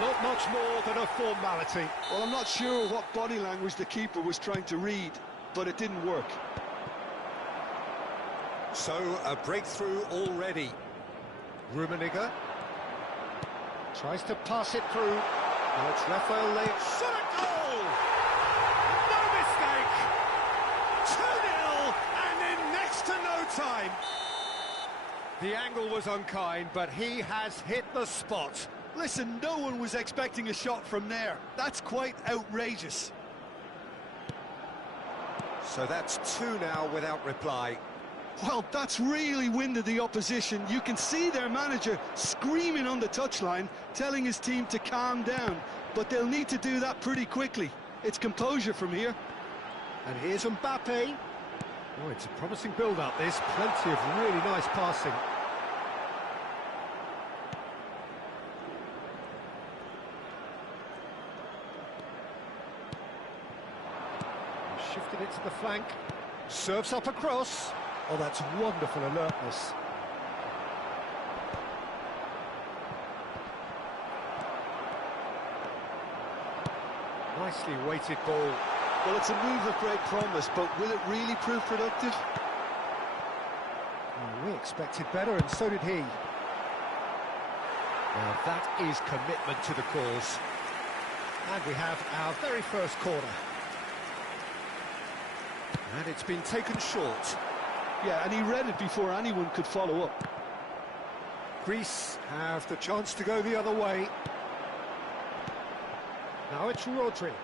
Not much more than a formality. Well, I'm not sure what body language the keeper was trying to read, but it didn't work. So, a breakthrough already. Rummenigge tries to pass it through. Now it's Rafael Lay. Shot a goal! No mistake! 2-0, and in next to no time. The angle was unkind, but he has hit the spot. Listen, no one was expecting a shot from there. That's quite outrageous. So that's 2 now without reply. Well, that's really winded the opposition. You can see their manager screaming on the touchline, telling his team to calm down. But they'll need to do that pretty quickly. It's composure from here. And here's Mbappe. Oh, it's a promising build-up, this. Plenty of really nice passing. Shifted it to the flank. Serves up across. Oh, that's wonderful alertness. Nicely weighted ball. Well, it's a move of great promise, but will it really prove productive? Oh, we expected better, and so did he. Now, that is commitment to the cause. And we have our very first corner. And it's been taken short. Yeah, and he read it before anyone could follow up. Greece have the chance to go the other way. Now it's Rodri.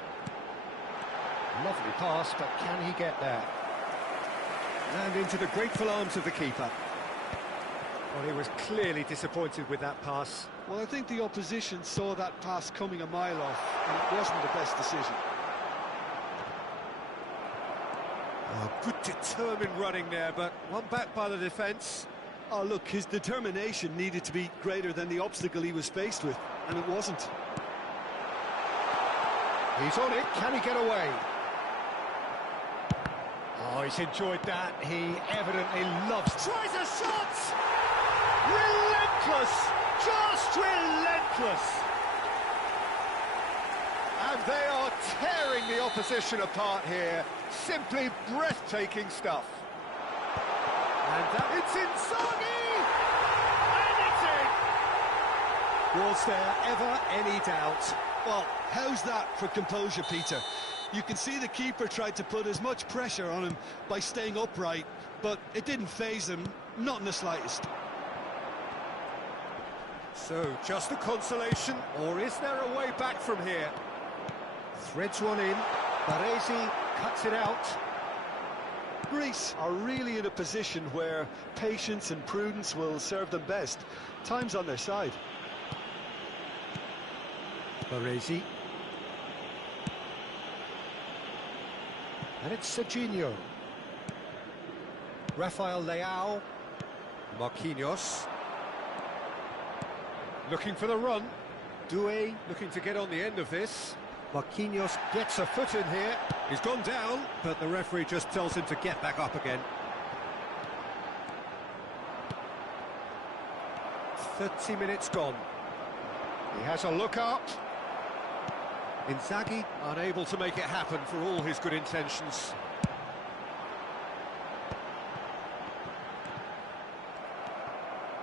Lovely pass, but can he get there? And into the grateful arms of the keeper. Well, he was clearly disappointed with that pass. Well, I think the opposition saw that pass coming a mile off, and it wasn't the best decision. Oh, good determined running there, but one back by the defence. Oh, look, his determination needed to be greater than the obstacle he was faced with, and it wasn't. He's on it, can he get away? Oh, he's enjoyed that, he evidently loves... Tries a shot! Relentless! Just relentless! And they are tearing the opposition apart here. Simply breathtaking stuff. And that... It's Inzaghi! And it's in! Was there ever any doubt? Well, how's that for composure, Peter? You can see the keeper tried to put as much pressure on him by staying upright, but it didn't faze him, not in the slightest. So, just a consolation, or is there a way back from here? Threads one in, Baresi cuts it out. Greece are really in a position where patience and prudence will serve them best. Time's on their side. Baresi. And it's Serginho. Rafael Leao. Marquinhos. Looking for the run. Doué looking to get on the end of this. Marquinhos gets a foot in here. He's gone down, but the referee just tells him to get back up again. 30 minutes gone. He has a look up. Inzaghi unable to make it happen for all his good intentions.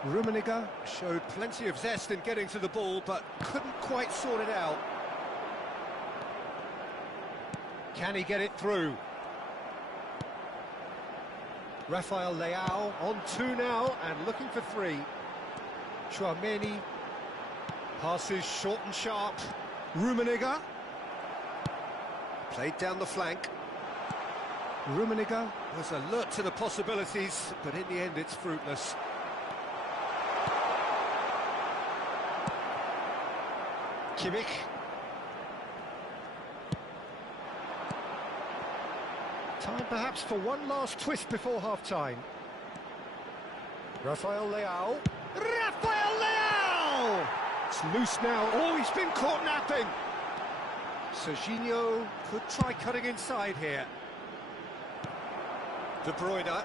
Rummenigge showed plenty of zest in getting to the ball, but couldn't quite sort it out. Can he get it through? Rafael Leao on 2 now and looking for 3. Chouameni passes short and sharp. Rummenigge played down the flank. Rummenigge was alert to the possibilities, but in the end it's fruitless. Kimmich. Time perhaps for one last twist before half-time. Rafael Leao. Rafael Leao! It's loose now. Oh, he's been caught napping. Serginho could try cutting inside here. De Bruyne.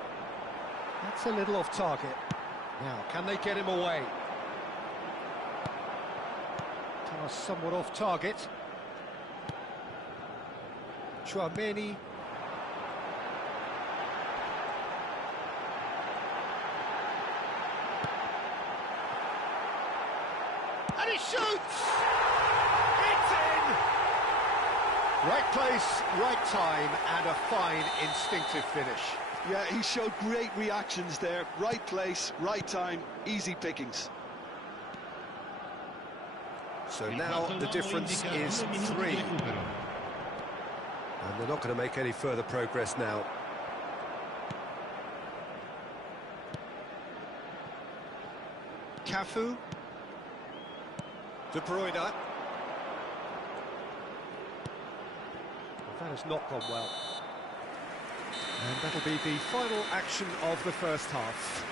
That's a little off target. Now, can they get him away? Pass somewhat off target. Chouameni. And he shoots! It's in! Right place, right time, and a fine instinctive finish. Yeah, he showed great reactions there. Right place, right time, easy pickings. So now the difference is 3. And they're not going to make any further progress now. Cafu. De Bruyne. Well, that has not gone well. And that'll be the final action of the first half.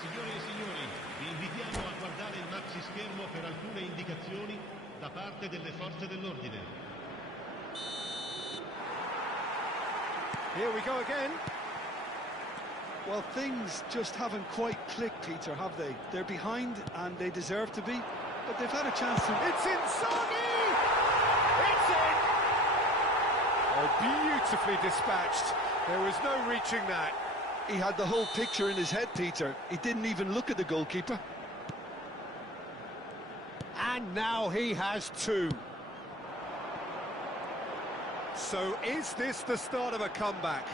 Signore e signori, vi invitiamo a guardare il maxi schermo per alcune indicazioni da parte delle forze dell'ordine. Here we go again. Well, things just haven't quite clicked, Peter, have they? They're behind, and they deserve to be, but they've had a chance to... It's Inzaghi! It's in! Oh, beautifully dispatched. There was no reaching that. He had the whole picture in his head, Peter. He didn't even look at the goalkeeper. And now he has 2. So is this the start of a comeback?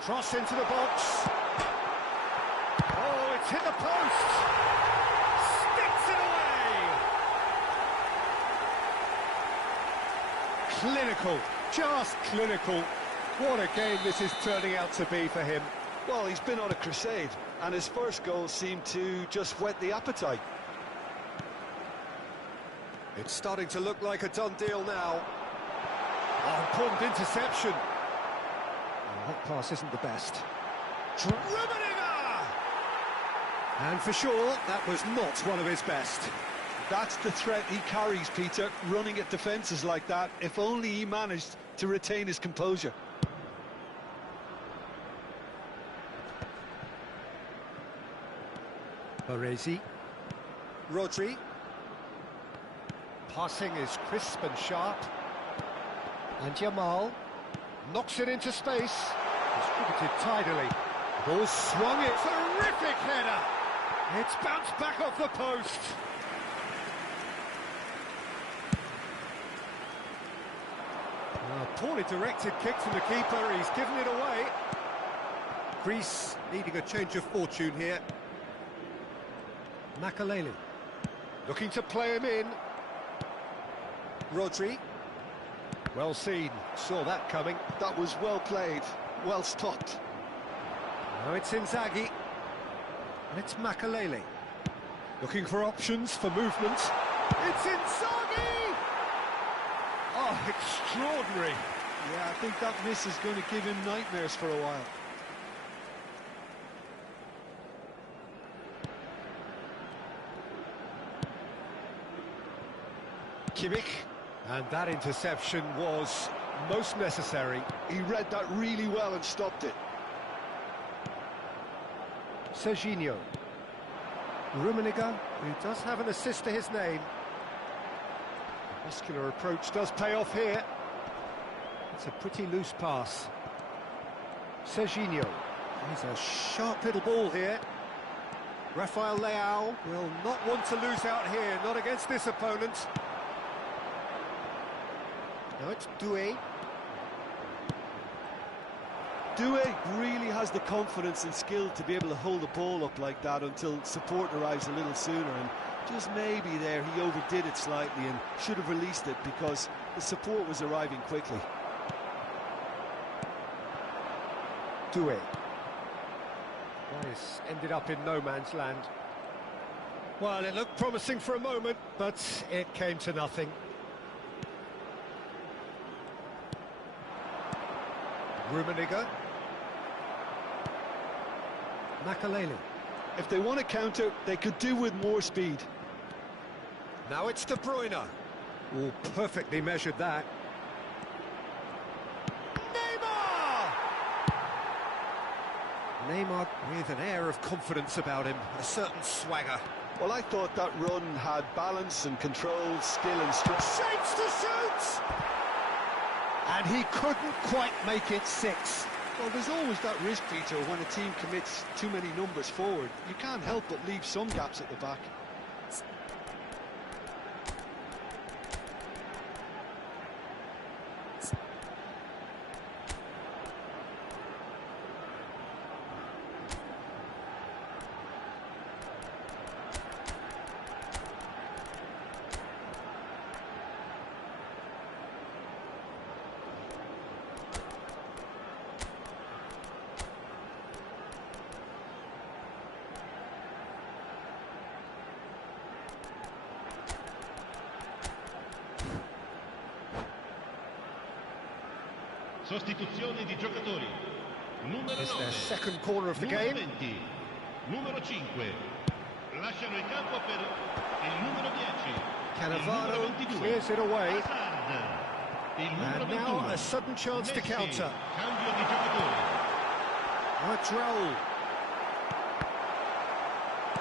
Cross into the box. Oh, it's hit the post. Sticks it away. Clinical, just clinical. What a game this is turning out to be for him. Well, he's been on a crusade, and his first goal seemed to just whet the appetite. It's starting to look like a done deal now. Oh, important interception. Oh, that pass isn't the best. Rummenigge! And for sure, that was not one of his best. That's the threat he carries, Peter, running at defences like that, if only he managed to retain his composure. Baresi. Rodri. Passing is crisp and sharp. And Jamal knocks it into space. Distributed tidily. Ball swung it. Terrific header. It's bounced back off the post. A poorly directed kick from the keeper. He's given it away. Greece needing a change of fortune here. Makaleli looking to play him in. Rodri. Well seen, saw that coming. That was well played, well stopped. Now it's Inzaghi. And it's Makaleli. Looking for options for movement. It's Inzaghi! Oh, extraordinary. Yeah, I think that miss is going to give him nightmares for a while. Kimmich. And that interception was most necessary. He read that really well and stopped it. Serginho. Rummenigge, who does have an assist to his name. The muscular approach does pay off here. It's a pretty loose pass. Serginho. He's a sharp little ball here. Rafael Leao will not want to lose out here, not against this opponent. Now it's Doué. Doué really has the confidence and skill to be able to hold the ball up like that until support arrives a little sooner, and just maybe there he overdid it slightly and should have released it because the support was arriving quickly. Doué. Well, it's ended up in no man's land. Well, it looked promising for a moment, but it came to nothing. Rummenigge. Makaleli. If they want to counter, they could do with more speed. Now it's De Bruyne. Oh, perfectly measured that. Neymar with an air of confidence about him, a certain swagger. Well, I thought that run had balance and control, skill and strength. Shapes to shoot! And he couldn't quite make it 6. Well, there's always that risk, Peter, when a team commits too many numbers forward. You can't help but leave some gaps at the back. Sostituzione di giocatori. Numero It's 9. their second corner of the Numero game. 20. Numero 5. Lasciano il campo per il numero 10. Cannavaro il numero 22. clears it away. Hazard. Il numero And 21. now a sudden chance to Messi. counter. Cambio di giocatori. Raul.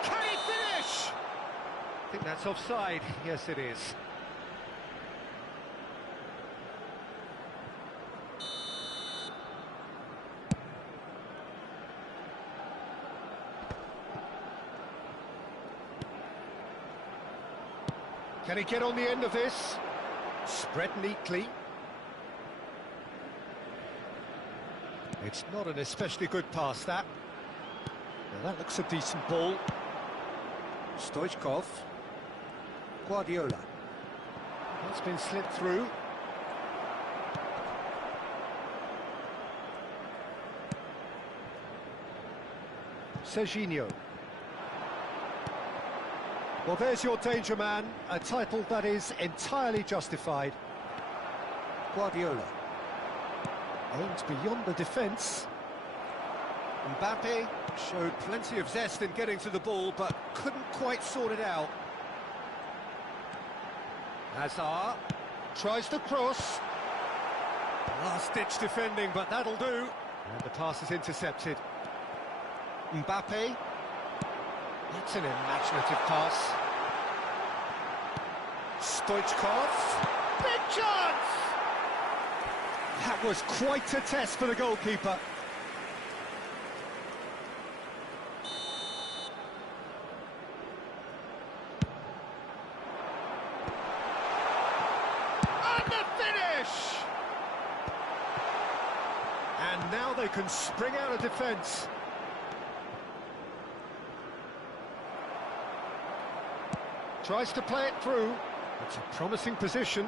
Can he finish? I think that's offside. Yes, it is. Can he get on the end of this? Spread neatly. It's not an especially good pass, that. Now that looks a decent ball. Stoichkov. Guardiola. That's been slipped through. Serginho. Well, there's your danger man, a title that is entirely justified. Guardiola. Aimed beyond the defence. Mbappe showed plenty of zest in getting to the ball, but couldn't quite sort it out. Hazard tries to cross. Last-ditch defending, but that'll do. And the pass is intercepted. Mbappe. That's an imaginative pass. Stoichkov. Big chance! That was quite a test for the goalkeeper. And the finish! And now they can spring out of defence. Tries to play it through. It's a promising position.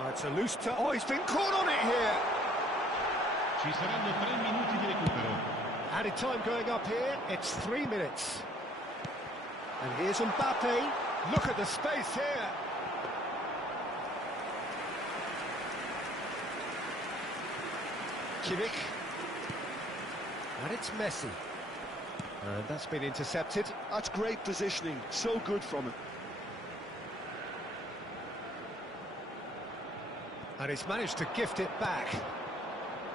Oh, it's a loose turn. Oh, he's been caught on it here. Ci saranno 3 minuti di recupero. Added time going up here. It's 3 minutes. And here's Mbappe. Look at the space here. Kimmich. And it's Messi. And that's been intercepted. That's great positioning, so good from him. And he's managed to gift it back.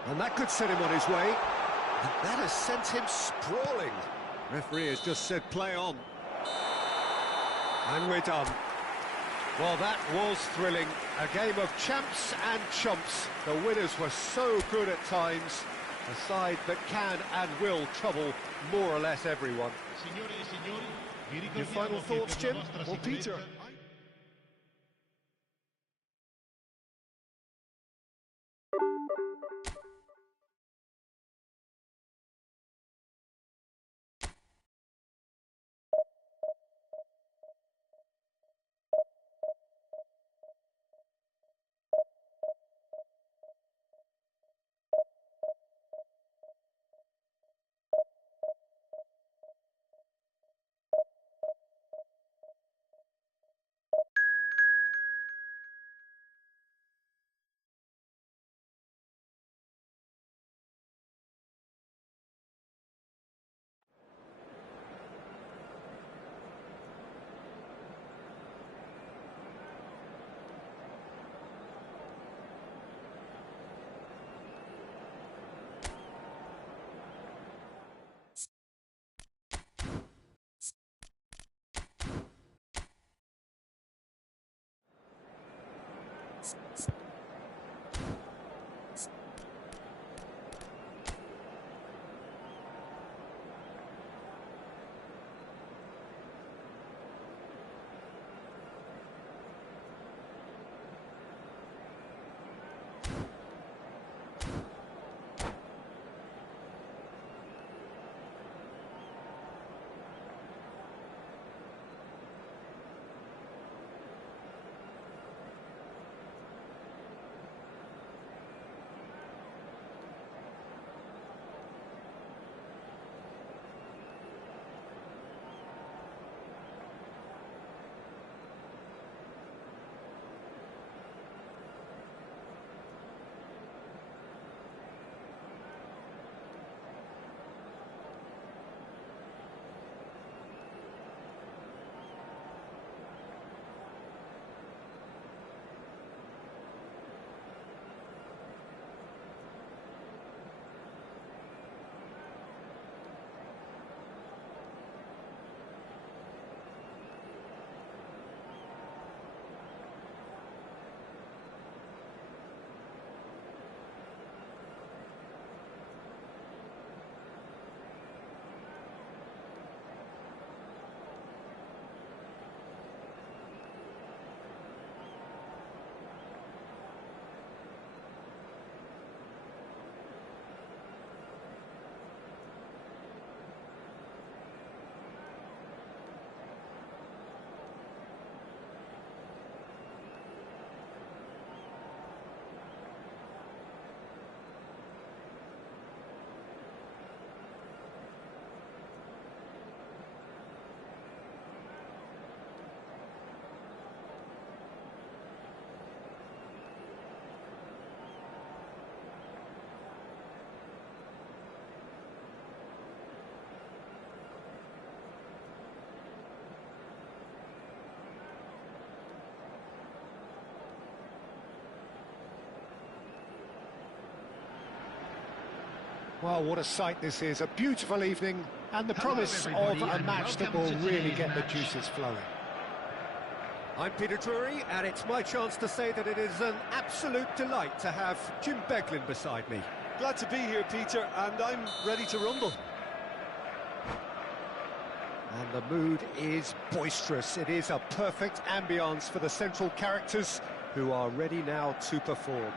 And that could set him on his way. And that has sent him sprawling. Referee has just said play on. And we're done. Well, that was thrilling. A game of champs and chumps. The winners were so good at times. A side that can and will trouble more or less everyone. Signore e signori, vi Your final ricordiamo che thoughts, per la Jim? vostra Well, Peter, sicurezza Well, what a sight this is. A beautiful evening and the promise of a match that will really get the juices flowing. I'm Peter Drury, and it's my chance to say that it is an absolute delight to have Jim Beglin beside me. Glad to be here, Peter, and I'm ready to rumble. And the mood is boisterous. It is a perfect ambience for the central characters who are ready now to perform.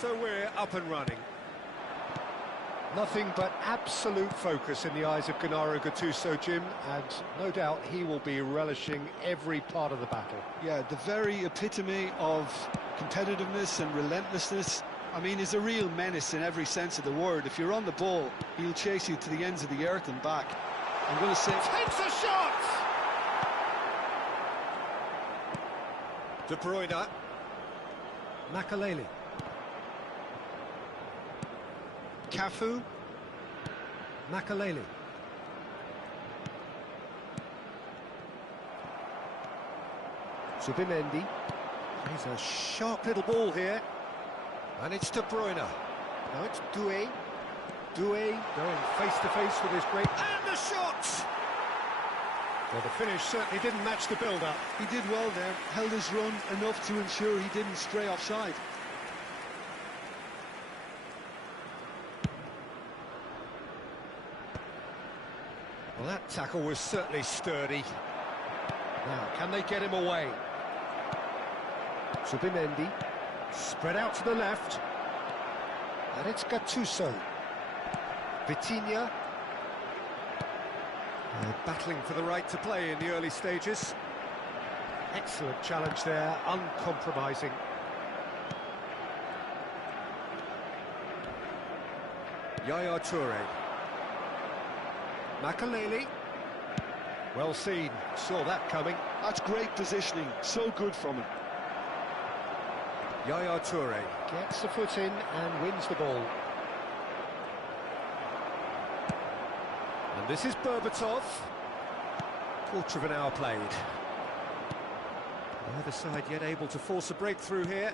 So we're up and running. Nothing but absolute focus in the eyes of Gennaro Gattuso, Jim, and no doubt he will be relishing every part of the battle. Yeah, the very epitome of competitiveness and relentlessness. I mean, he's a real menace in every sense of the word. If you're on the ball, he'll chase you to the ends of the earth and back. I'm going to say... Takes a shot! De Bruyne. Makaleli. Cafu. Makaleli. Zubimendi. He's a sharp little ball here. And it's De Bruyne. Now it's Doué. Doué going face-to-face with his great... And the shot! Well, the finish certainly didn't match the build-up. He did well there, held his run enough to ensure he didn't stray offside. Well, that tackle was certainly sturdy. Now, can they get him away? Zubimendi, spread out to the left. And it's Gattuso. Vitinha. Battling for the right to play in the early stages. Excellent challenge there, uncompromising. Yaya Toure. Makaleli. Well seen, saw that coming. That's great positioning, so good from him. Yaya Toure. Gets the foot in and wins the ball. And this is Berbatov. Quarter of an hour played. Neither side yet able to force a breakthrough here.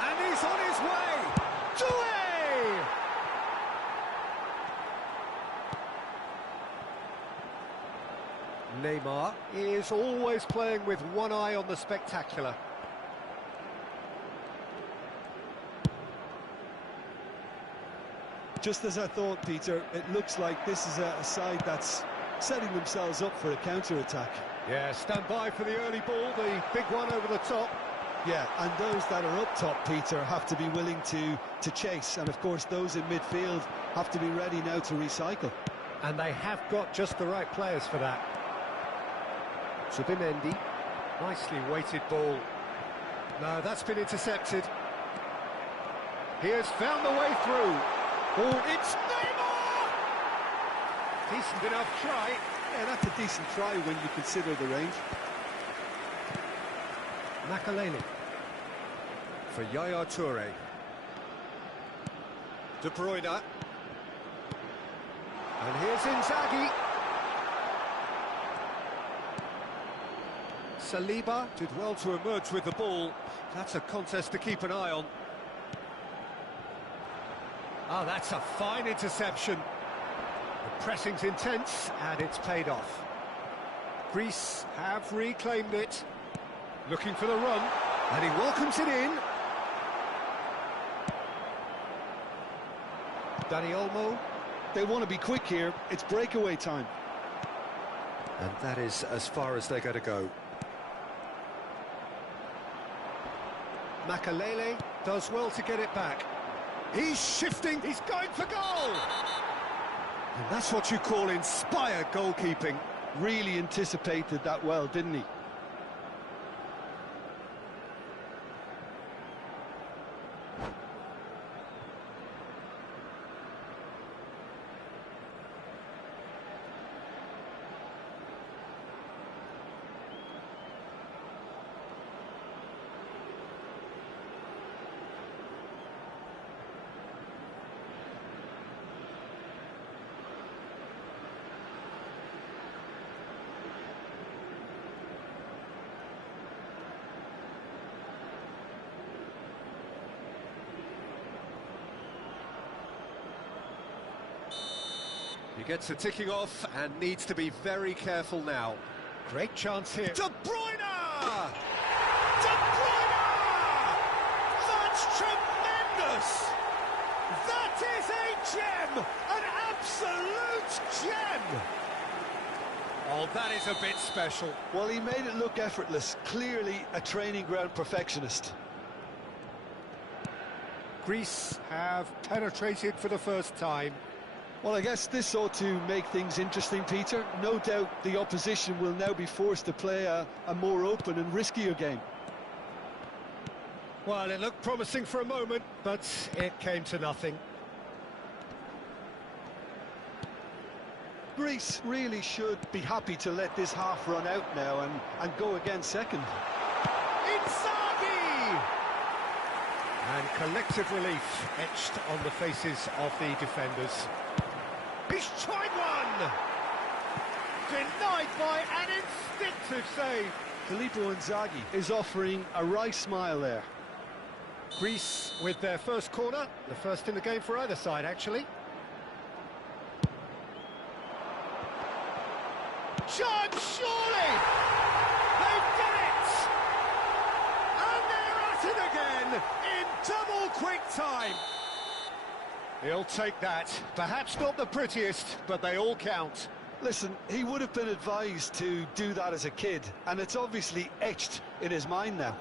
And he's on his way! Toure! Neymar Is always playing with one eye on the spectacular. Just as I thought, Peter, it looks like this is a side that's setting themselves up for a counter-attack. Yeah, stand by for the early ball, the big one over the top. Yeah, and those that are up top, Peter, have to be willing to chase. And, of course, those in midfield have to be ready now to recycle. And they have got just the right players for that. Subimendi, nicely weighted ball. No, that's been intercepted. He has found the way through. Oh, it's Neymar! Decent enough try. Yeah, that's a decent try when you consider the range. Makalele. for Yaya Toure. De Bruyne. And here's Inzaghi. Saliba Did well to emerge with the ball. That's a contest to keep an eye on. Oh, that's a fine interception. The pressing's intense, and it's paid off. Greece have reclaimed it. Looking for the run, and he welcomes it in. Dani Olmo. They want to be quick here. It's breakaway time. And that is as far as they're going to go. Makalele does well to get it back. He's shifting, he's going for goal! And that's what you call inspired goalkeeping. Really anticipated that well, didn't he? He gets a ticking off and needs to be very careful now. Great chance here. De Bruyne! De Bruyne! That's tremendous! That is a gem! An absolute gem! Oh, that is a bit special. Well, he made it look effortless. Clearly a training ground perfectionist. Greece have penetrated for the first time. Well, I guess this ought to make things interesting, Peter. No doubt the opposition will now be forced to play a more open and riskier game. Well, it looked promising for a moment, but it came to nothing. Greece really should be happy to let this half run out now and go again second. Inzaghi! And collective relief etched on the faces of the defenders. He's tried one! Denied by an instinctive save. Filippo Inzaghi is offering a wry smile there. Greece with their first corner, the first in the game for either side, actually. Chance, surely! They've done it! And they're at it again in double quick time. He'll take that. Perhaps not the prettiest, but they all count. Listen, he would have been advised to do that as a kid, and it's obviously etched in his mind now.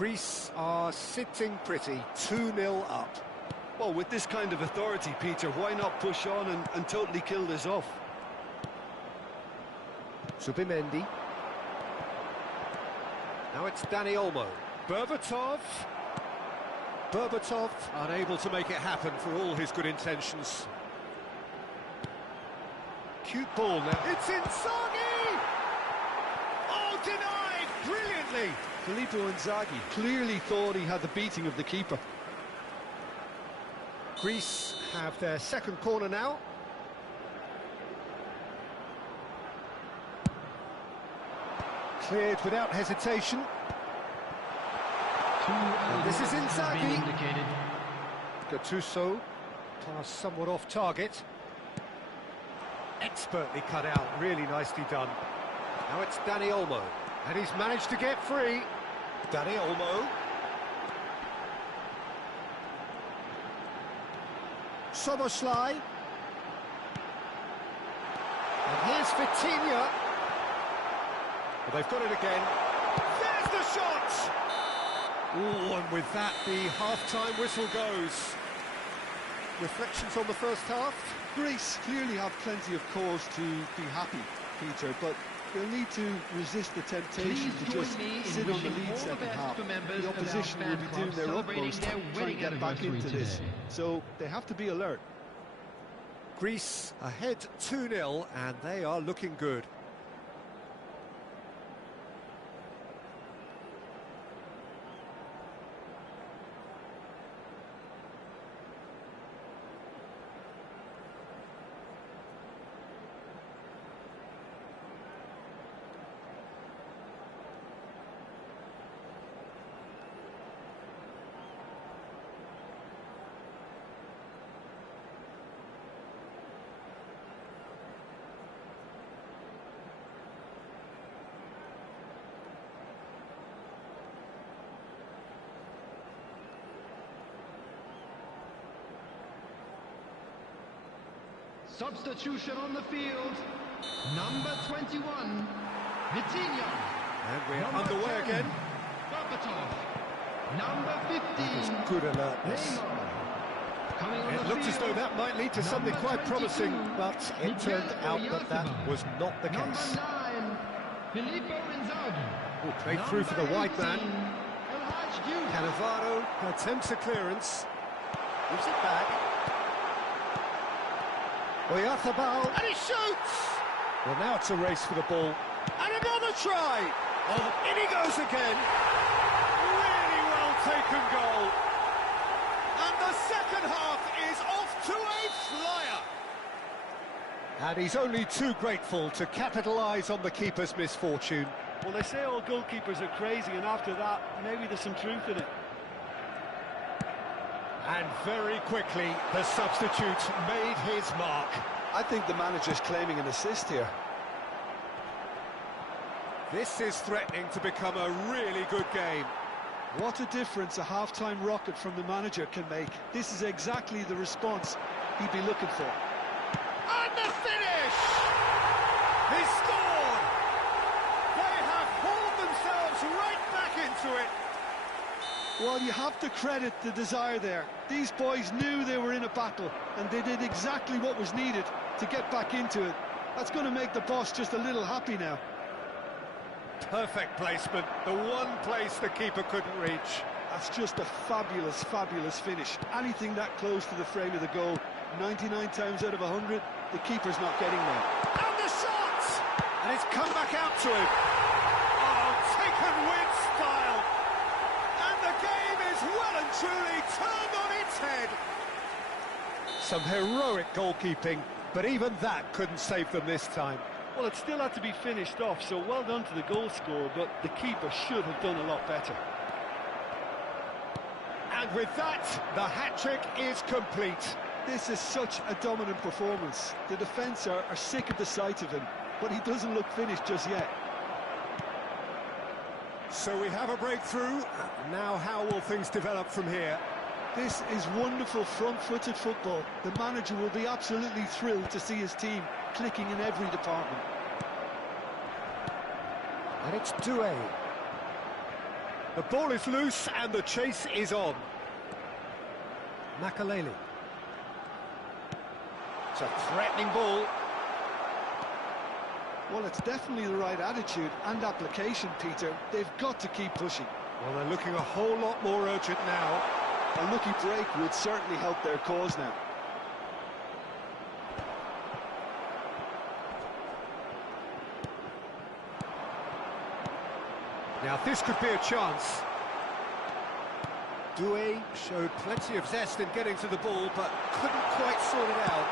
Greece are sitting pretty, 2-0 up. Well, with this kind of authority, Peter, why not push on and totally kill this off? Zubimendi. Now it's Dani Olmo. Berbatov. Berbatov unable to make it happen for all his good intentions. Cute ball now. It's Inzaghi! Oh, denied! Brilliantly! Filippo Inzaghi clearly thought he had the beating of the keeper. Greece have their second corner now. Cleared without hesitation. And this is Inzaghi. Gattuso, pass somewhat off target. Expertly cut out, really nicely done. Now it's Dani Olmo, and he's managed to get free. Dani Olmo. Soboslai. And here's Vitinha. Well, they've got it again. There's the shot! Ooh, and with that, the half-time whistle goes. Reflections on the first half? Greece clearly have plenty of cause to be happy, Peter, but they'll need to resist the temptation to just sit on the lead second half. The opposition will be doing their utmost to try and get back into this, so they have to be alert. Greece ahead 2-0, and they are looking good. Substitution on the field. Number 21, Vitinha. And we're Number underway 10, again. Berbatov. Number 15, Good alertness. coming on It the looked as though field. that might lead to something Number quite 22, promising, but it turned out that that was not the Number case. 9, Filippo Inzaghi. Oh, played through for the wide man. El Hadji. Cannavaro attempts a clearance. Gives it back. Oyarzábal, and he shoots! Well, now it's a race for the ball. And another try! Oh, in he goes again. Really well taken goal. And the second half is off to a flyer. And he's only too grateful to capitalise on the keeper's misfortune. Well, they say all goalkeepers are crazy, and after that, maybe there's some truth in it. And very quickly, the substitute made his mark. I think the manager's claiming an assist here. This is threatening to become a really good game. What a difference a half-time rocket from the manager can make. This is exactly the response he'd be looking for. And the finish! He scored! They have hauled themselves right back into it. Well, you have to credit the desire there. These boys knew they were in a battle, and they did exactly what was needed to get back into it. That's going to make the boss just a little happy now. Perfect placement, the one place the keeper couldn't reach. That's just a fabulous, fabulous finish. Anything that close to the frame of the goal, 99 times out of 100, the keeper's not getting there. And the shot! And it's come back out to him. Oh, taken with style. And the game is well and truly turned on its head. Some heroic goalkeeping, but even that couldn't save them this time. Well, it still had to be finished off, so well done to the goal scorer, but the keeper should have done a lot better. And with that, the hat-trick is complete. This is such a dominant performance. The defence are sick of the sight of him, but he doesn't look finished just yet. So we have a breakthrough. Now how will things develop from here? This is wonderful front-footed football. The manager will be absolutely thrilled to see his team clicking in every department. And it's Doué. The ball is loose and the chase is on. Makalele. It's a threatening ball. Well, it's definitely the right attitude and application, Peter. They've got to keep pushing. Well, they're looking a whole lot more urgent now. A lucky break would certainly help their cause now. Now, this could be a chance. Doué showed plenty of zest in getting to the ball, but couldn't quite sort it out.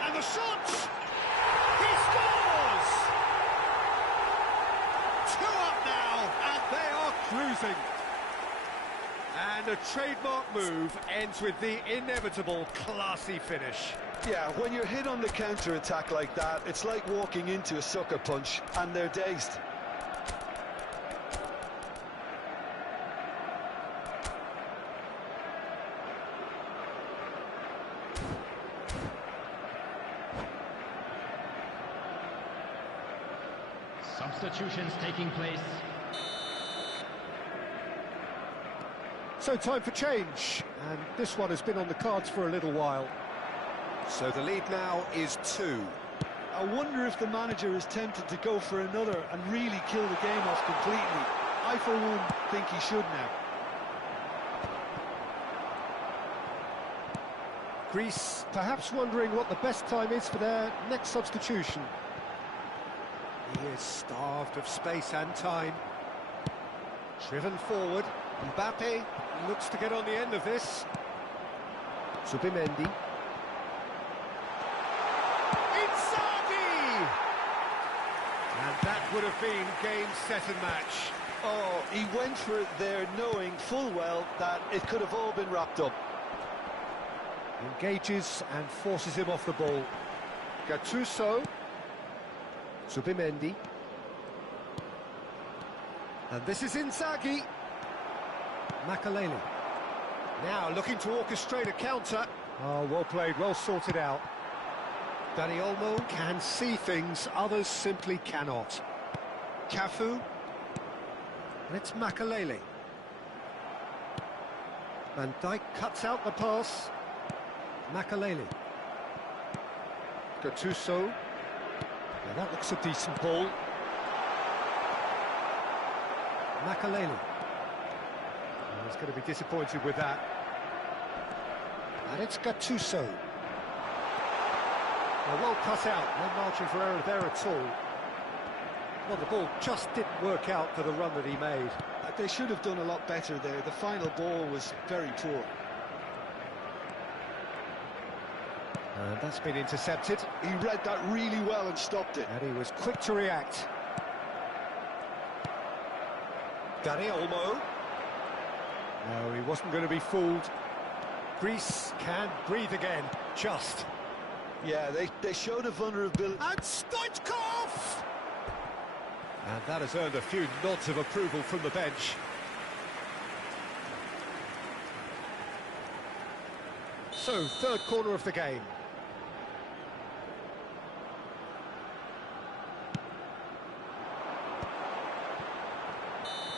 And the shot! He scores! 2 up now, and They are cruising. And a trademark move ends with the inevitable classy finish. Yeah, when you're hit on the counter-attack like that, it's like walking into a sucker punch, and they're dazed. Substitutions taking place. So time for change, and this one has been on the cards for a little while. So the lead now is 2. I wonder if the manager is tempted to go for another and really kill the game off completely. I, for one, think he should now. Greece perhaps wondering what the best time is for their next substitution. He is starved of space and time. Driven forward. Mbappe looks to get on the end of this. Zubimendi. Inzaghi! And that would have been game, set and match. Oh, he went for it there knowing full well that it could have all been wrapped up. Engages and forces him off the ball. Gattuso. Zubimendi. And this is Inzaghi. Makalele. Now looking to orchestrate a counter. Oh, well played, well sorted out. Dani Olmo can see things others simply cannot. Cafu. And it's Makalele. Van Dijk cuts out the pass. Makalele. Gattuso. Now that looks a decent ball. Makalele. He's going to be disappointed with that. And it's Gattuso. Well cut out, no margin for error there at all. Well, the ball just didn't work out for the run that he made. They should have done a lot better there. The final ball was very poor. And that's been intercepted. He read that really well and stopped it. And he was quick to react. Dani Olmo. No, he wasn't going to be fooled. Greece can breathe again, just. Yeah, they showed a vulnerability. And Stoichkov! And that has earned a few nods of approval from the bench. So, third corner of the game.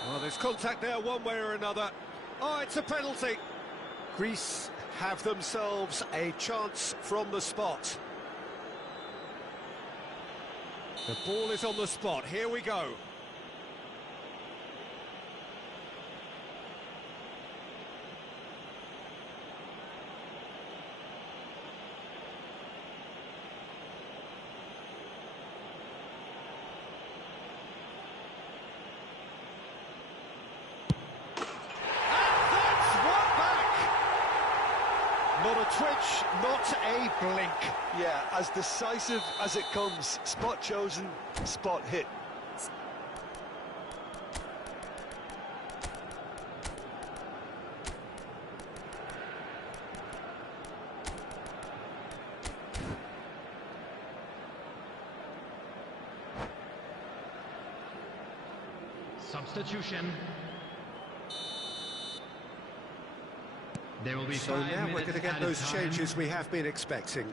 Well, there's contact there one way or another. Oh, it's a penalty. Greece have themselves a chance from the spot. The ball is on the spot. Here we go. Not a twitch, not a blink. Yeah, as decisive as it comes. Spot chosen, spot hit. Substitution. There will be so now we're going to get those changes we have been expecting.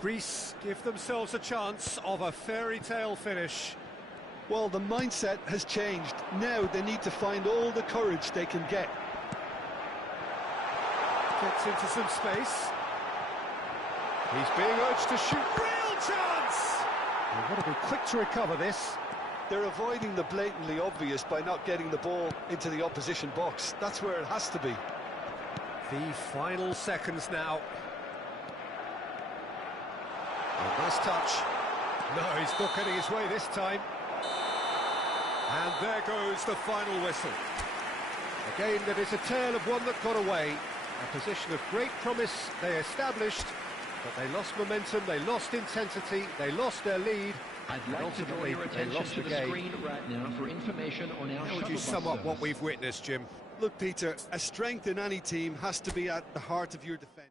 Greece give themselves a chance of a fairy tale finish. Well, the mindset has changed. Now they need to find all the courage they can get. Gets into some space. He's being urged to shoot. Real chance! You've got to be quick to recover this. They're avoiding the blatantly obvious by not getting the ball into the opposition box. That's where it has to be. The final seconds now. A nice touch. No, he's not getting his way this time. And there goes the final whistle. A game that is a tale of one that got away. A position of great promise they established, but they lost momentum, they lost intensity, they lost their lead. I'd like to draw your attention to the screen right now for information on our How would you sum up what we've witnessed, Jim? Look, Peter, a strength in any team has to be at the heart of your defence.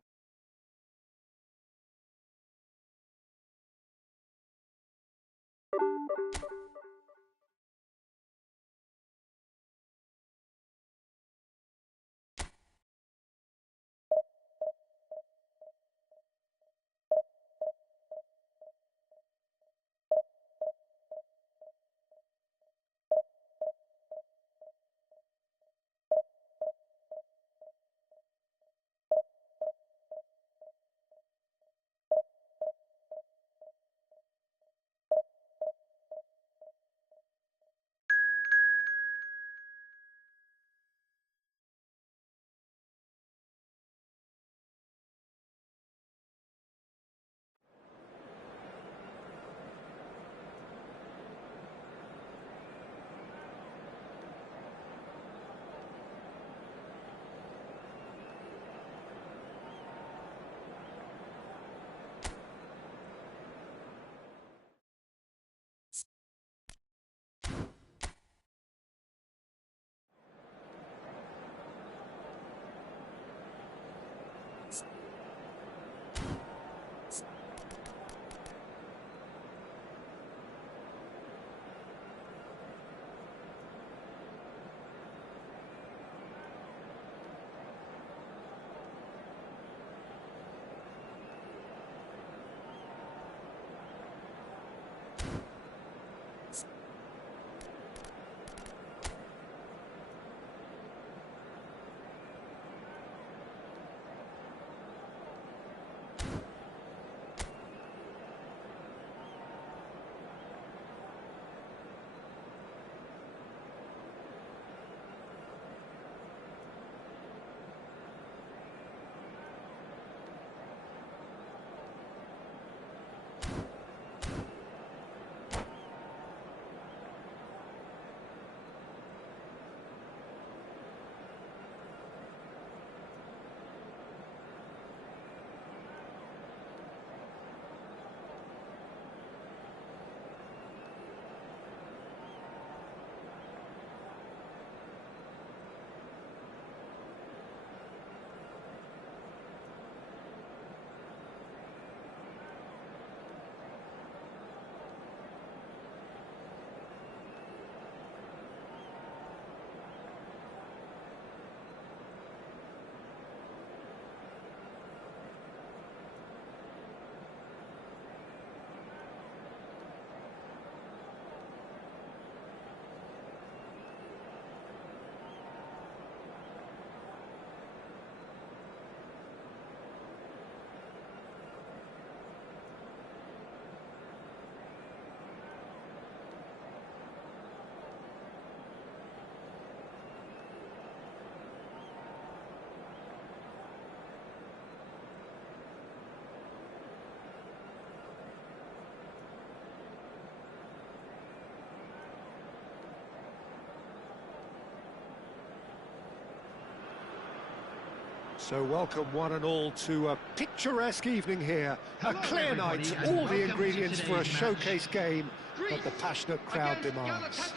So welcome one and all to a picturesque evening here. A clear night, all the ingredients for a showcase game that the passionate crowd demands.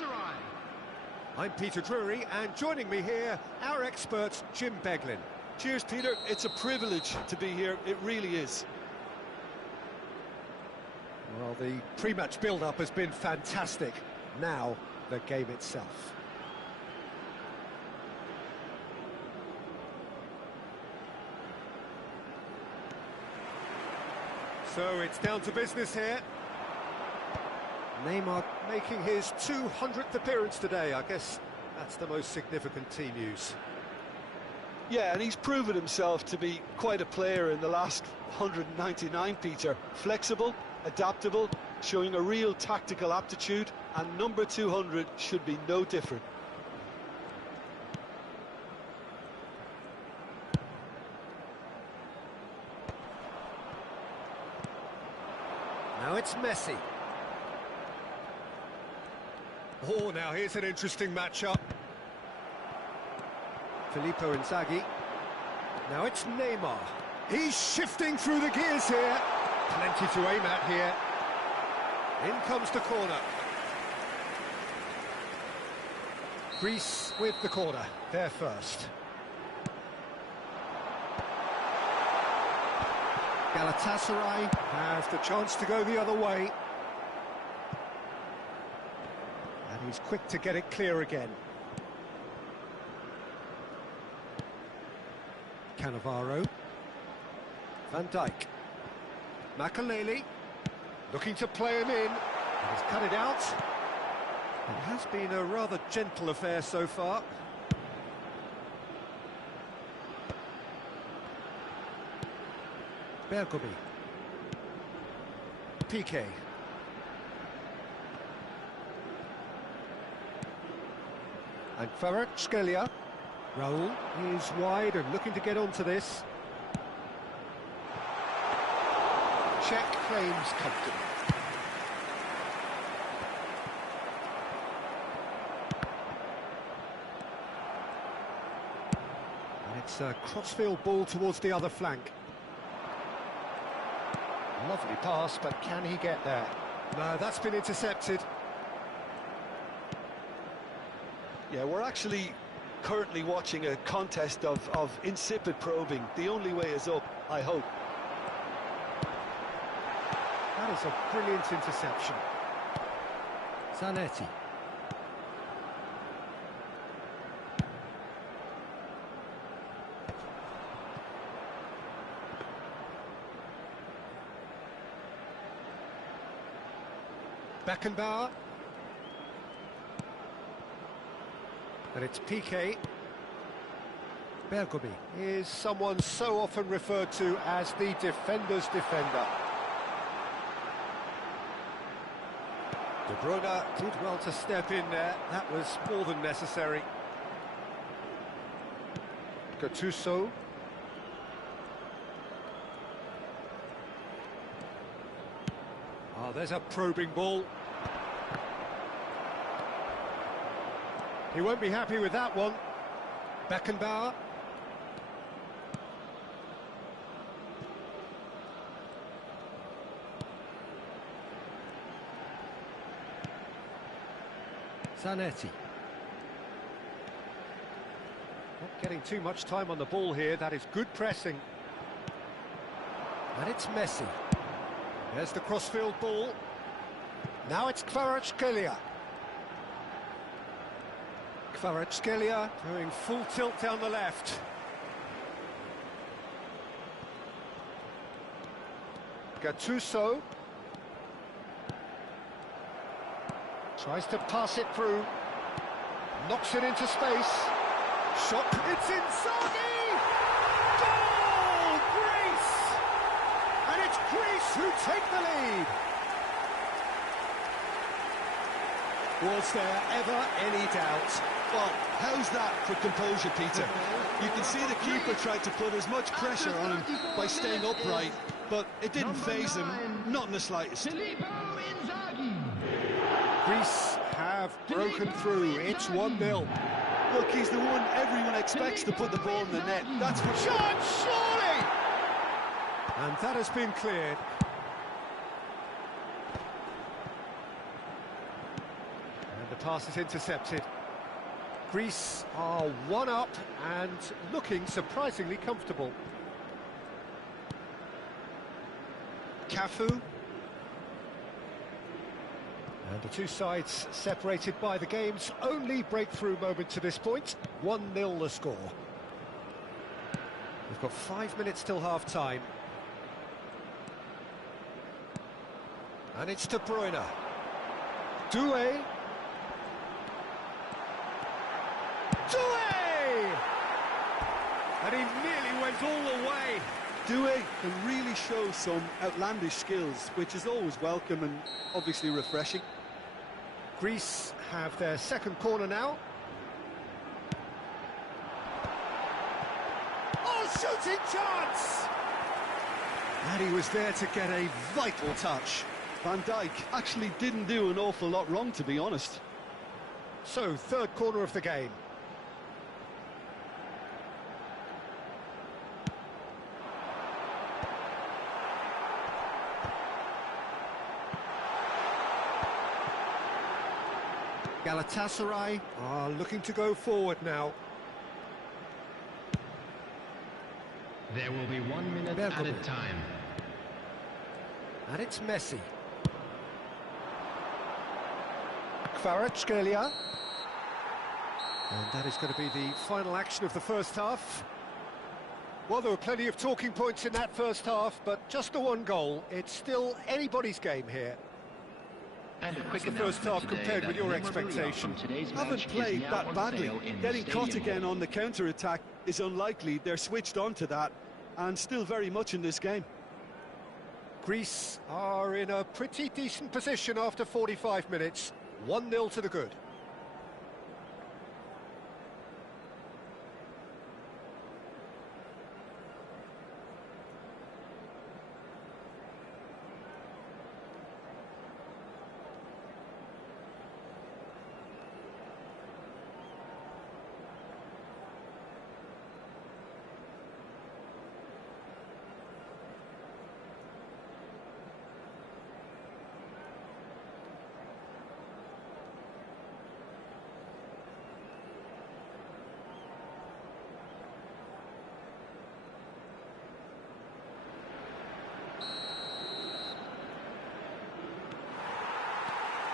I'm Peter Drury, and joining me here, our expert, Jim Beglin. Cheers, Peter. It's a privilege to be here. It really is. Well, the pre-match build-up has been fantastic. Now, the game itself. So it's down to business here. Neymar making his 200th appearance today. I guess that's the most significant team news. Yeah, and he's proven himself to be quite a player in the last 199, Peter. Flexible, adaptable, showing a real tactical aptitude, and number 200 should be no different. Now it's Messi. Oh, now here's an interesting matchup. Filippo Inzaghi. Now it's Neymar. He's shifting through the gears here. Plenty to aim at here. In comes the corner. Greece with the corner. They're first. Galatasaray have the chance to go the other way. And he's quick to get it clear again. Cannavaro. Van Dijk. Makaleli. Looking to play him in. And he's cut it out. It has been a rather gentle affair so far. Bergomi. Piqué. And Kvaratskhelia. Raul is wide and looking to get onto this. Check claims comfortably. And it's a crossfield ball towards the other flank. Lovely pass, but can he get there? No, that's been intercepted. Yeah, we're actually currently watching a contest of insipid probing. The only way is up, I hope. That is a brilliant interception. Zanetti. Beckenbauer. And it's Piqué. Bergomi is someone so often referred to as the defender's defender. De Bruyne did well to step in there. That was more than necessary. Gattuso. Oh, there's a probing ball. He won't be happy with that one. Beckenbauer. Zanetti. Not getting too much time on the ball here. That is good pressing. And it's Messi. There's the crossfield ball. Now it's Kvaratskhelia. Kvaratskhelia doing full tilt down the left. Gattuso. Tries to pass it through. Knocks it into space. Shot. It's Inzaghi! Goal! Greece! And it's Greece who take the lead. Was there ever any doubt? Well, how's that for composure, Peter? You can see the keeper tried to put as much pressure on him by staying upright, but it didn't faze him, not in the slightest. Greece have broken through. It's 1-0. Look, he's the one everyone expects to put the ball in the net. That's for shot, surely! And that has been cleared. And the pass is intercepted. Greece are 1 up and looking surprisingly comfortable. Cafu. And the two sides separated by the game's only breakthrough moment to this point. 1-0 the score. We've got 5 minutes till half-time. And it's De Bruyne. Doué. Doué! And he nearly went all the way. Doué can really show some outlandish skills, which is always welcome and obviously refreshing. Greece have their second corner now. Oh, shooting chance! And he was there to get a vital touch. Van Dijk actually didn't do an awful lot wrong, to be honest. So, third corner of the game. Galatasaray are looking to go forward now. There will be 1 minute added time. And it's Messi. Kvaratskhelia. And that is going to be the final action of the first half. Well, there were plenty of talking points in that first half, but just the one goal. It's still anybody's game here. And a quick the first half compared with your expectation. Haven't played that badly. Getting caught again on the counter-attack is unlikely. They're switched on to that and still very much in this game. Greece are in a pretty decent position after 45 minutes. 1-0 to the good.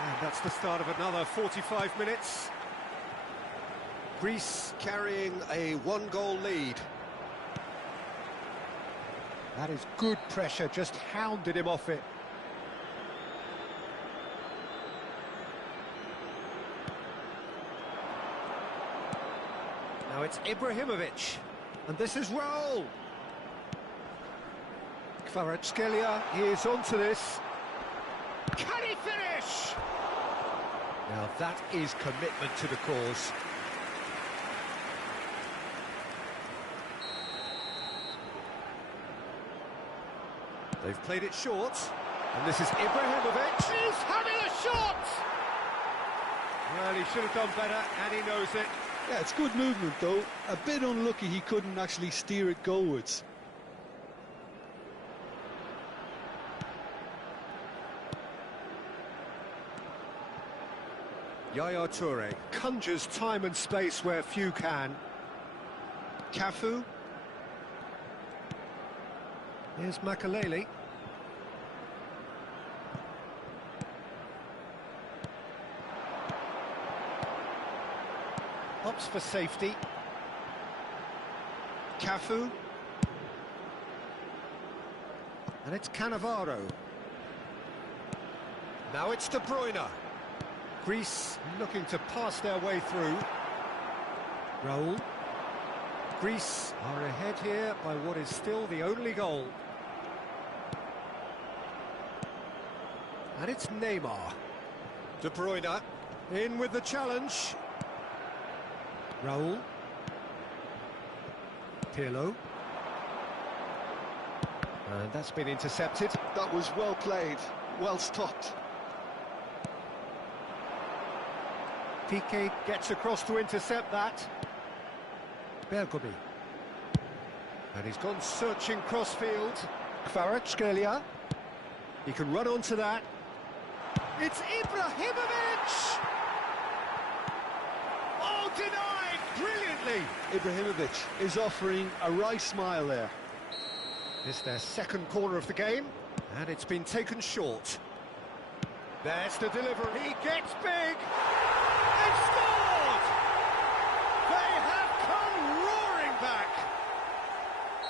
And that's the start of another 45 minutes. Greece carrying a one-goal lead. That is good pressure, just hounded him off it. Now it's Ibrahimovic, and this is Raul. Kvaratskhelia is onto this. Can he finish? Now that is commitment to the cause. They've played it short, and this is Ibrahimovic. He's having a shot! Well, he should have done better, and he knows it. Yeah, it's good movement, though. A bit unlucky he couldn't actually steer it goalwards. Yaya Toure conjures time and space where few can. Cafu. Here's Makaleli. Opts for safety. Cafu. And it's Cannavaro. Now it's De Bruyne. Greece looking to pass their way through. Raul. Greece are ahead here by what is still the only goal. And it's Neymar. De Bruyne in with the challenge. Raul. Pirlo. And that's been intercepted. That was well played, well stopped. Piqué gets across to intercept that. Bergomi. And he's gone searching crossfield. Kvaratskhelia. He can run onto that. It's Ibrahimovic! Oh, denied brilliantly! Ibrahimovic is offering a wry smile there. It's their second corner of the game, and it's been taken short. There's the delivery. He gets big! They've scored! They have come roaring back!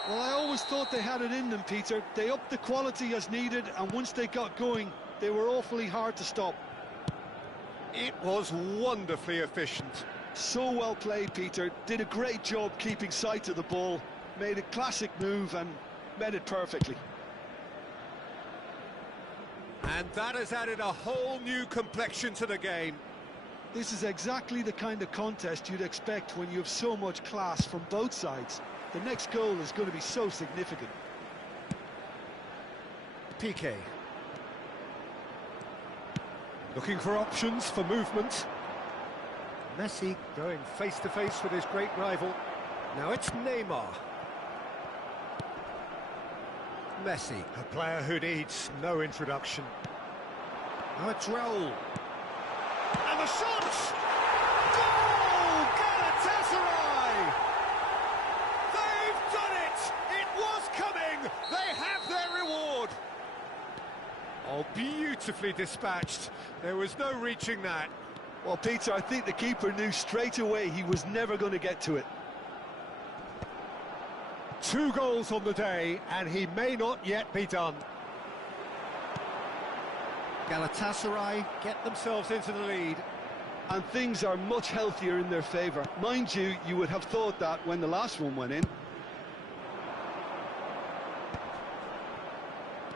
Well, I always thought they had it in them, Peter. They upped the quality as needed, and once they got going, they were awfully hard to stop. It was wonderfully efficient. So well played, Peter. Did a great job keeping sight of the ball. Made a classic move and met it perfectly. And that has added a whole new complexion to the game. This is exactly the kind of contest you'd expect when you have so much class from both sides. The next goal is going to be so significant. Piqué. Looking for options for movement. Messi going face-to-face with his great rival. Now it's Neymar. Messi, a player who needs no introduction. Now it's Raul. And the shot! Goal! Galatasaray! They've done it! It was coming! They have their reward! Oh, beautifully dispatched. There was no reaching that. Well, Peter, I think the keeper knew straight away he was never going to get to it. 2 goals on the day, and he may not yet be done. Galatasaray get themselves into the lead. And things are much healthier in their favour. Mind you, you would have thought that when the last one went in.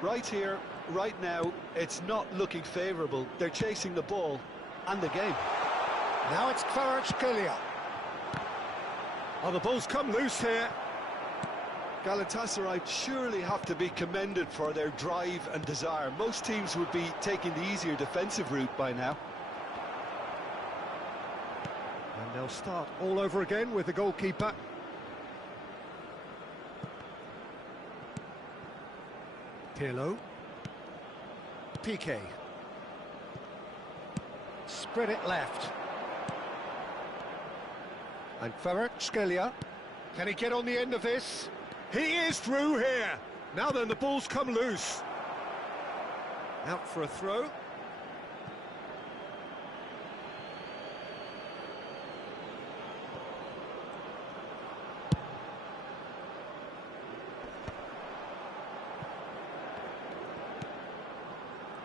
Right here, right now, it's not looking favourable. They're chasing the ball and the game. Now it's Kvaratskhelia. Oh, the ball's come loose here. Galatasaray surely have to be commended for their drive and desire. Most teams would be taking the easier defensive route by now. And they'll start all over again with the goalkeeper. Pirlo. Piqué. Spread it left. And Kvaratskhelia. Can he get on the end of this? He is through here. Now then, the ball's come loose. Out for a throw.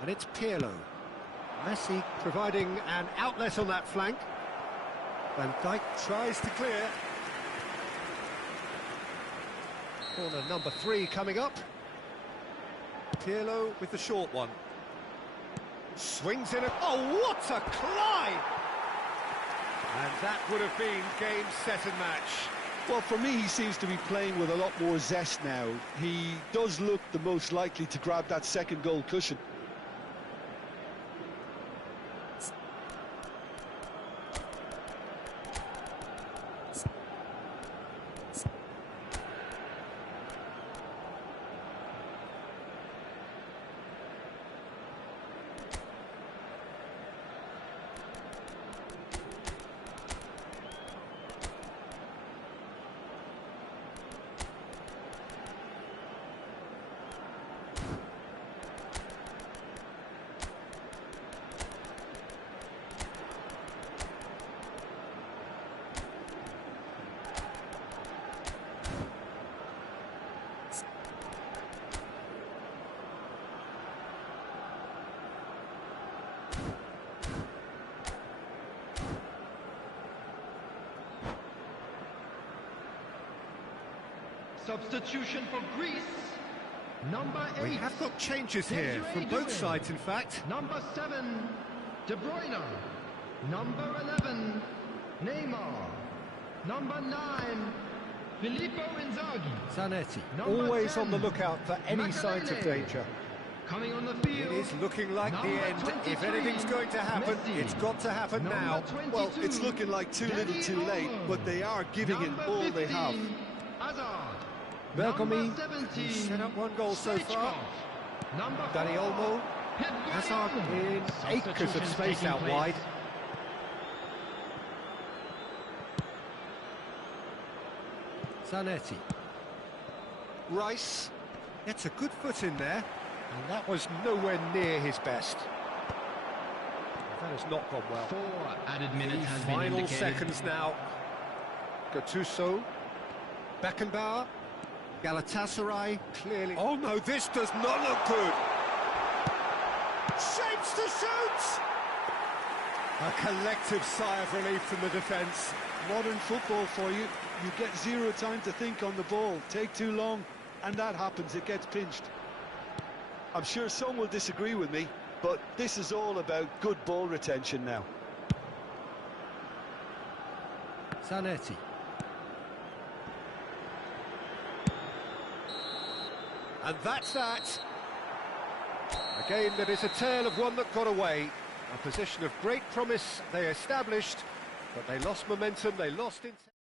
And it's Pirlo. Messi providing an outlet on that flank. Van Dijk tries to clear. Corner number 3 coming up. Pirlo with the short one. Swings in a... Oh, what a climb! And that would have been game, set and match. Well, for me, he seems to be playing with a lot more zest now. He does look the most likely to grab that second goal cushion. Substitution for Greece, number 8. We have got changes here from both sides, in fact. Number 7, De Bruyne. Number 11, Neymar. Number 9, Filippo Inzaghi. Zanetti, Number always 10, on the lookout for any signs of danger. Coming on the It field. is looking like the end. 23, If anything's going to happen, Messi. it's got to happen Number now. 22, Well, it's looking like too little too late, but they are giving it Number all 15, they have. Hazard. Bergomi Number 17, set up 1 goal so far. Number 4, Dani Olmo. Hazard in acres of space out wide. Zanetti. Rice gets a good foot in there, and that was nowhere near his best. That has not gone well. 4 added minutes has been Final indicated. seconds now. Gattuso. Beckenbauer. Galatasaray clearly... Oh no, this does not look good! Shapes to shoot! A collective sigh of relief from the defence. Modern football for you. You get zero time to think on the ball. Take too long, and that happens. It gets pinched. I'm sure some will disagree with me, but this is all about good ball retention now. Zanetti. And that's that. A game that is a tale of one that got away. A position of great promise they established, but they lost momentum, they lost intent.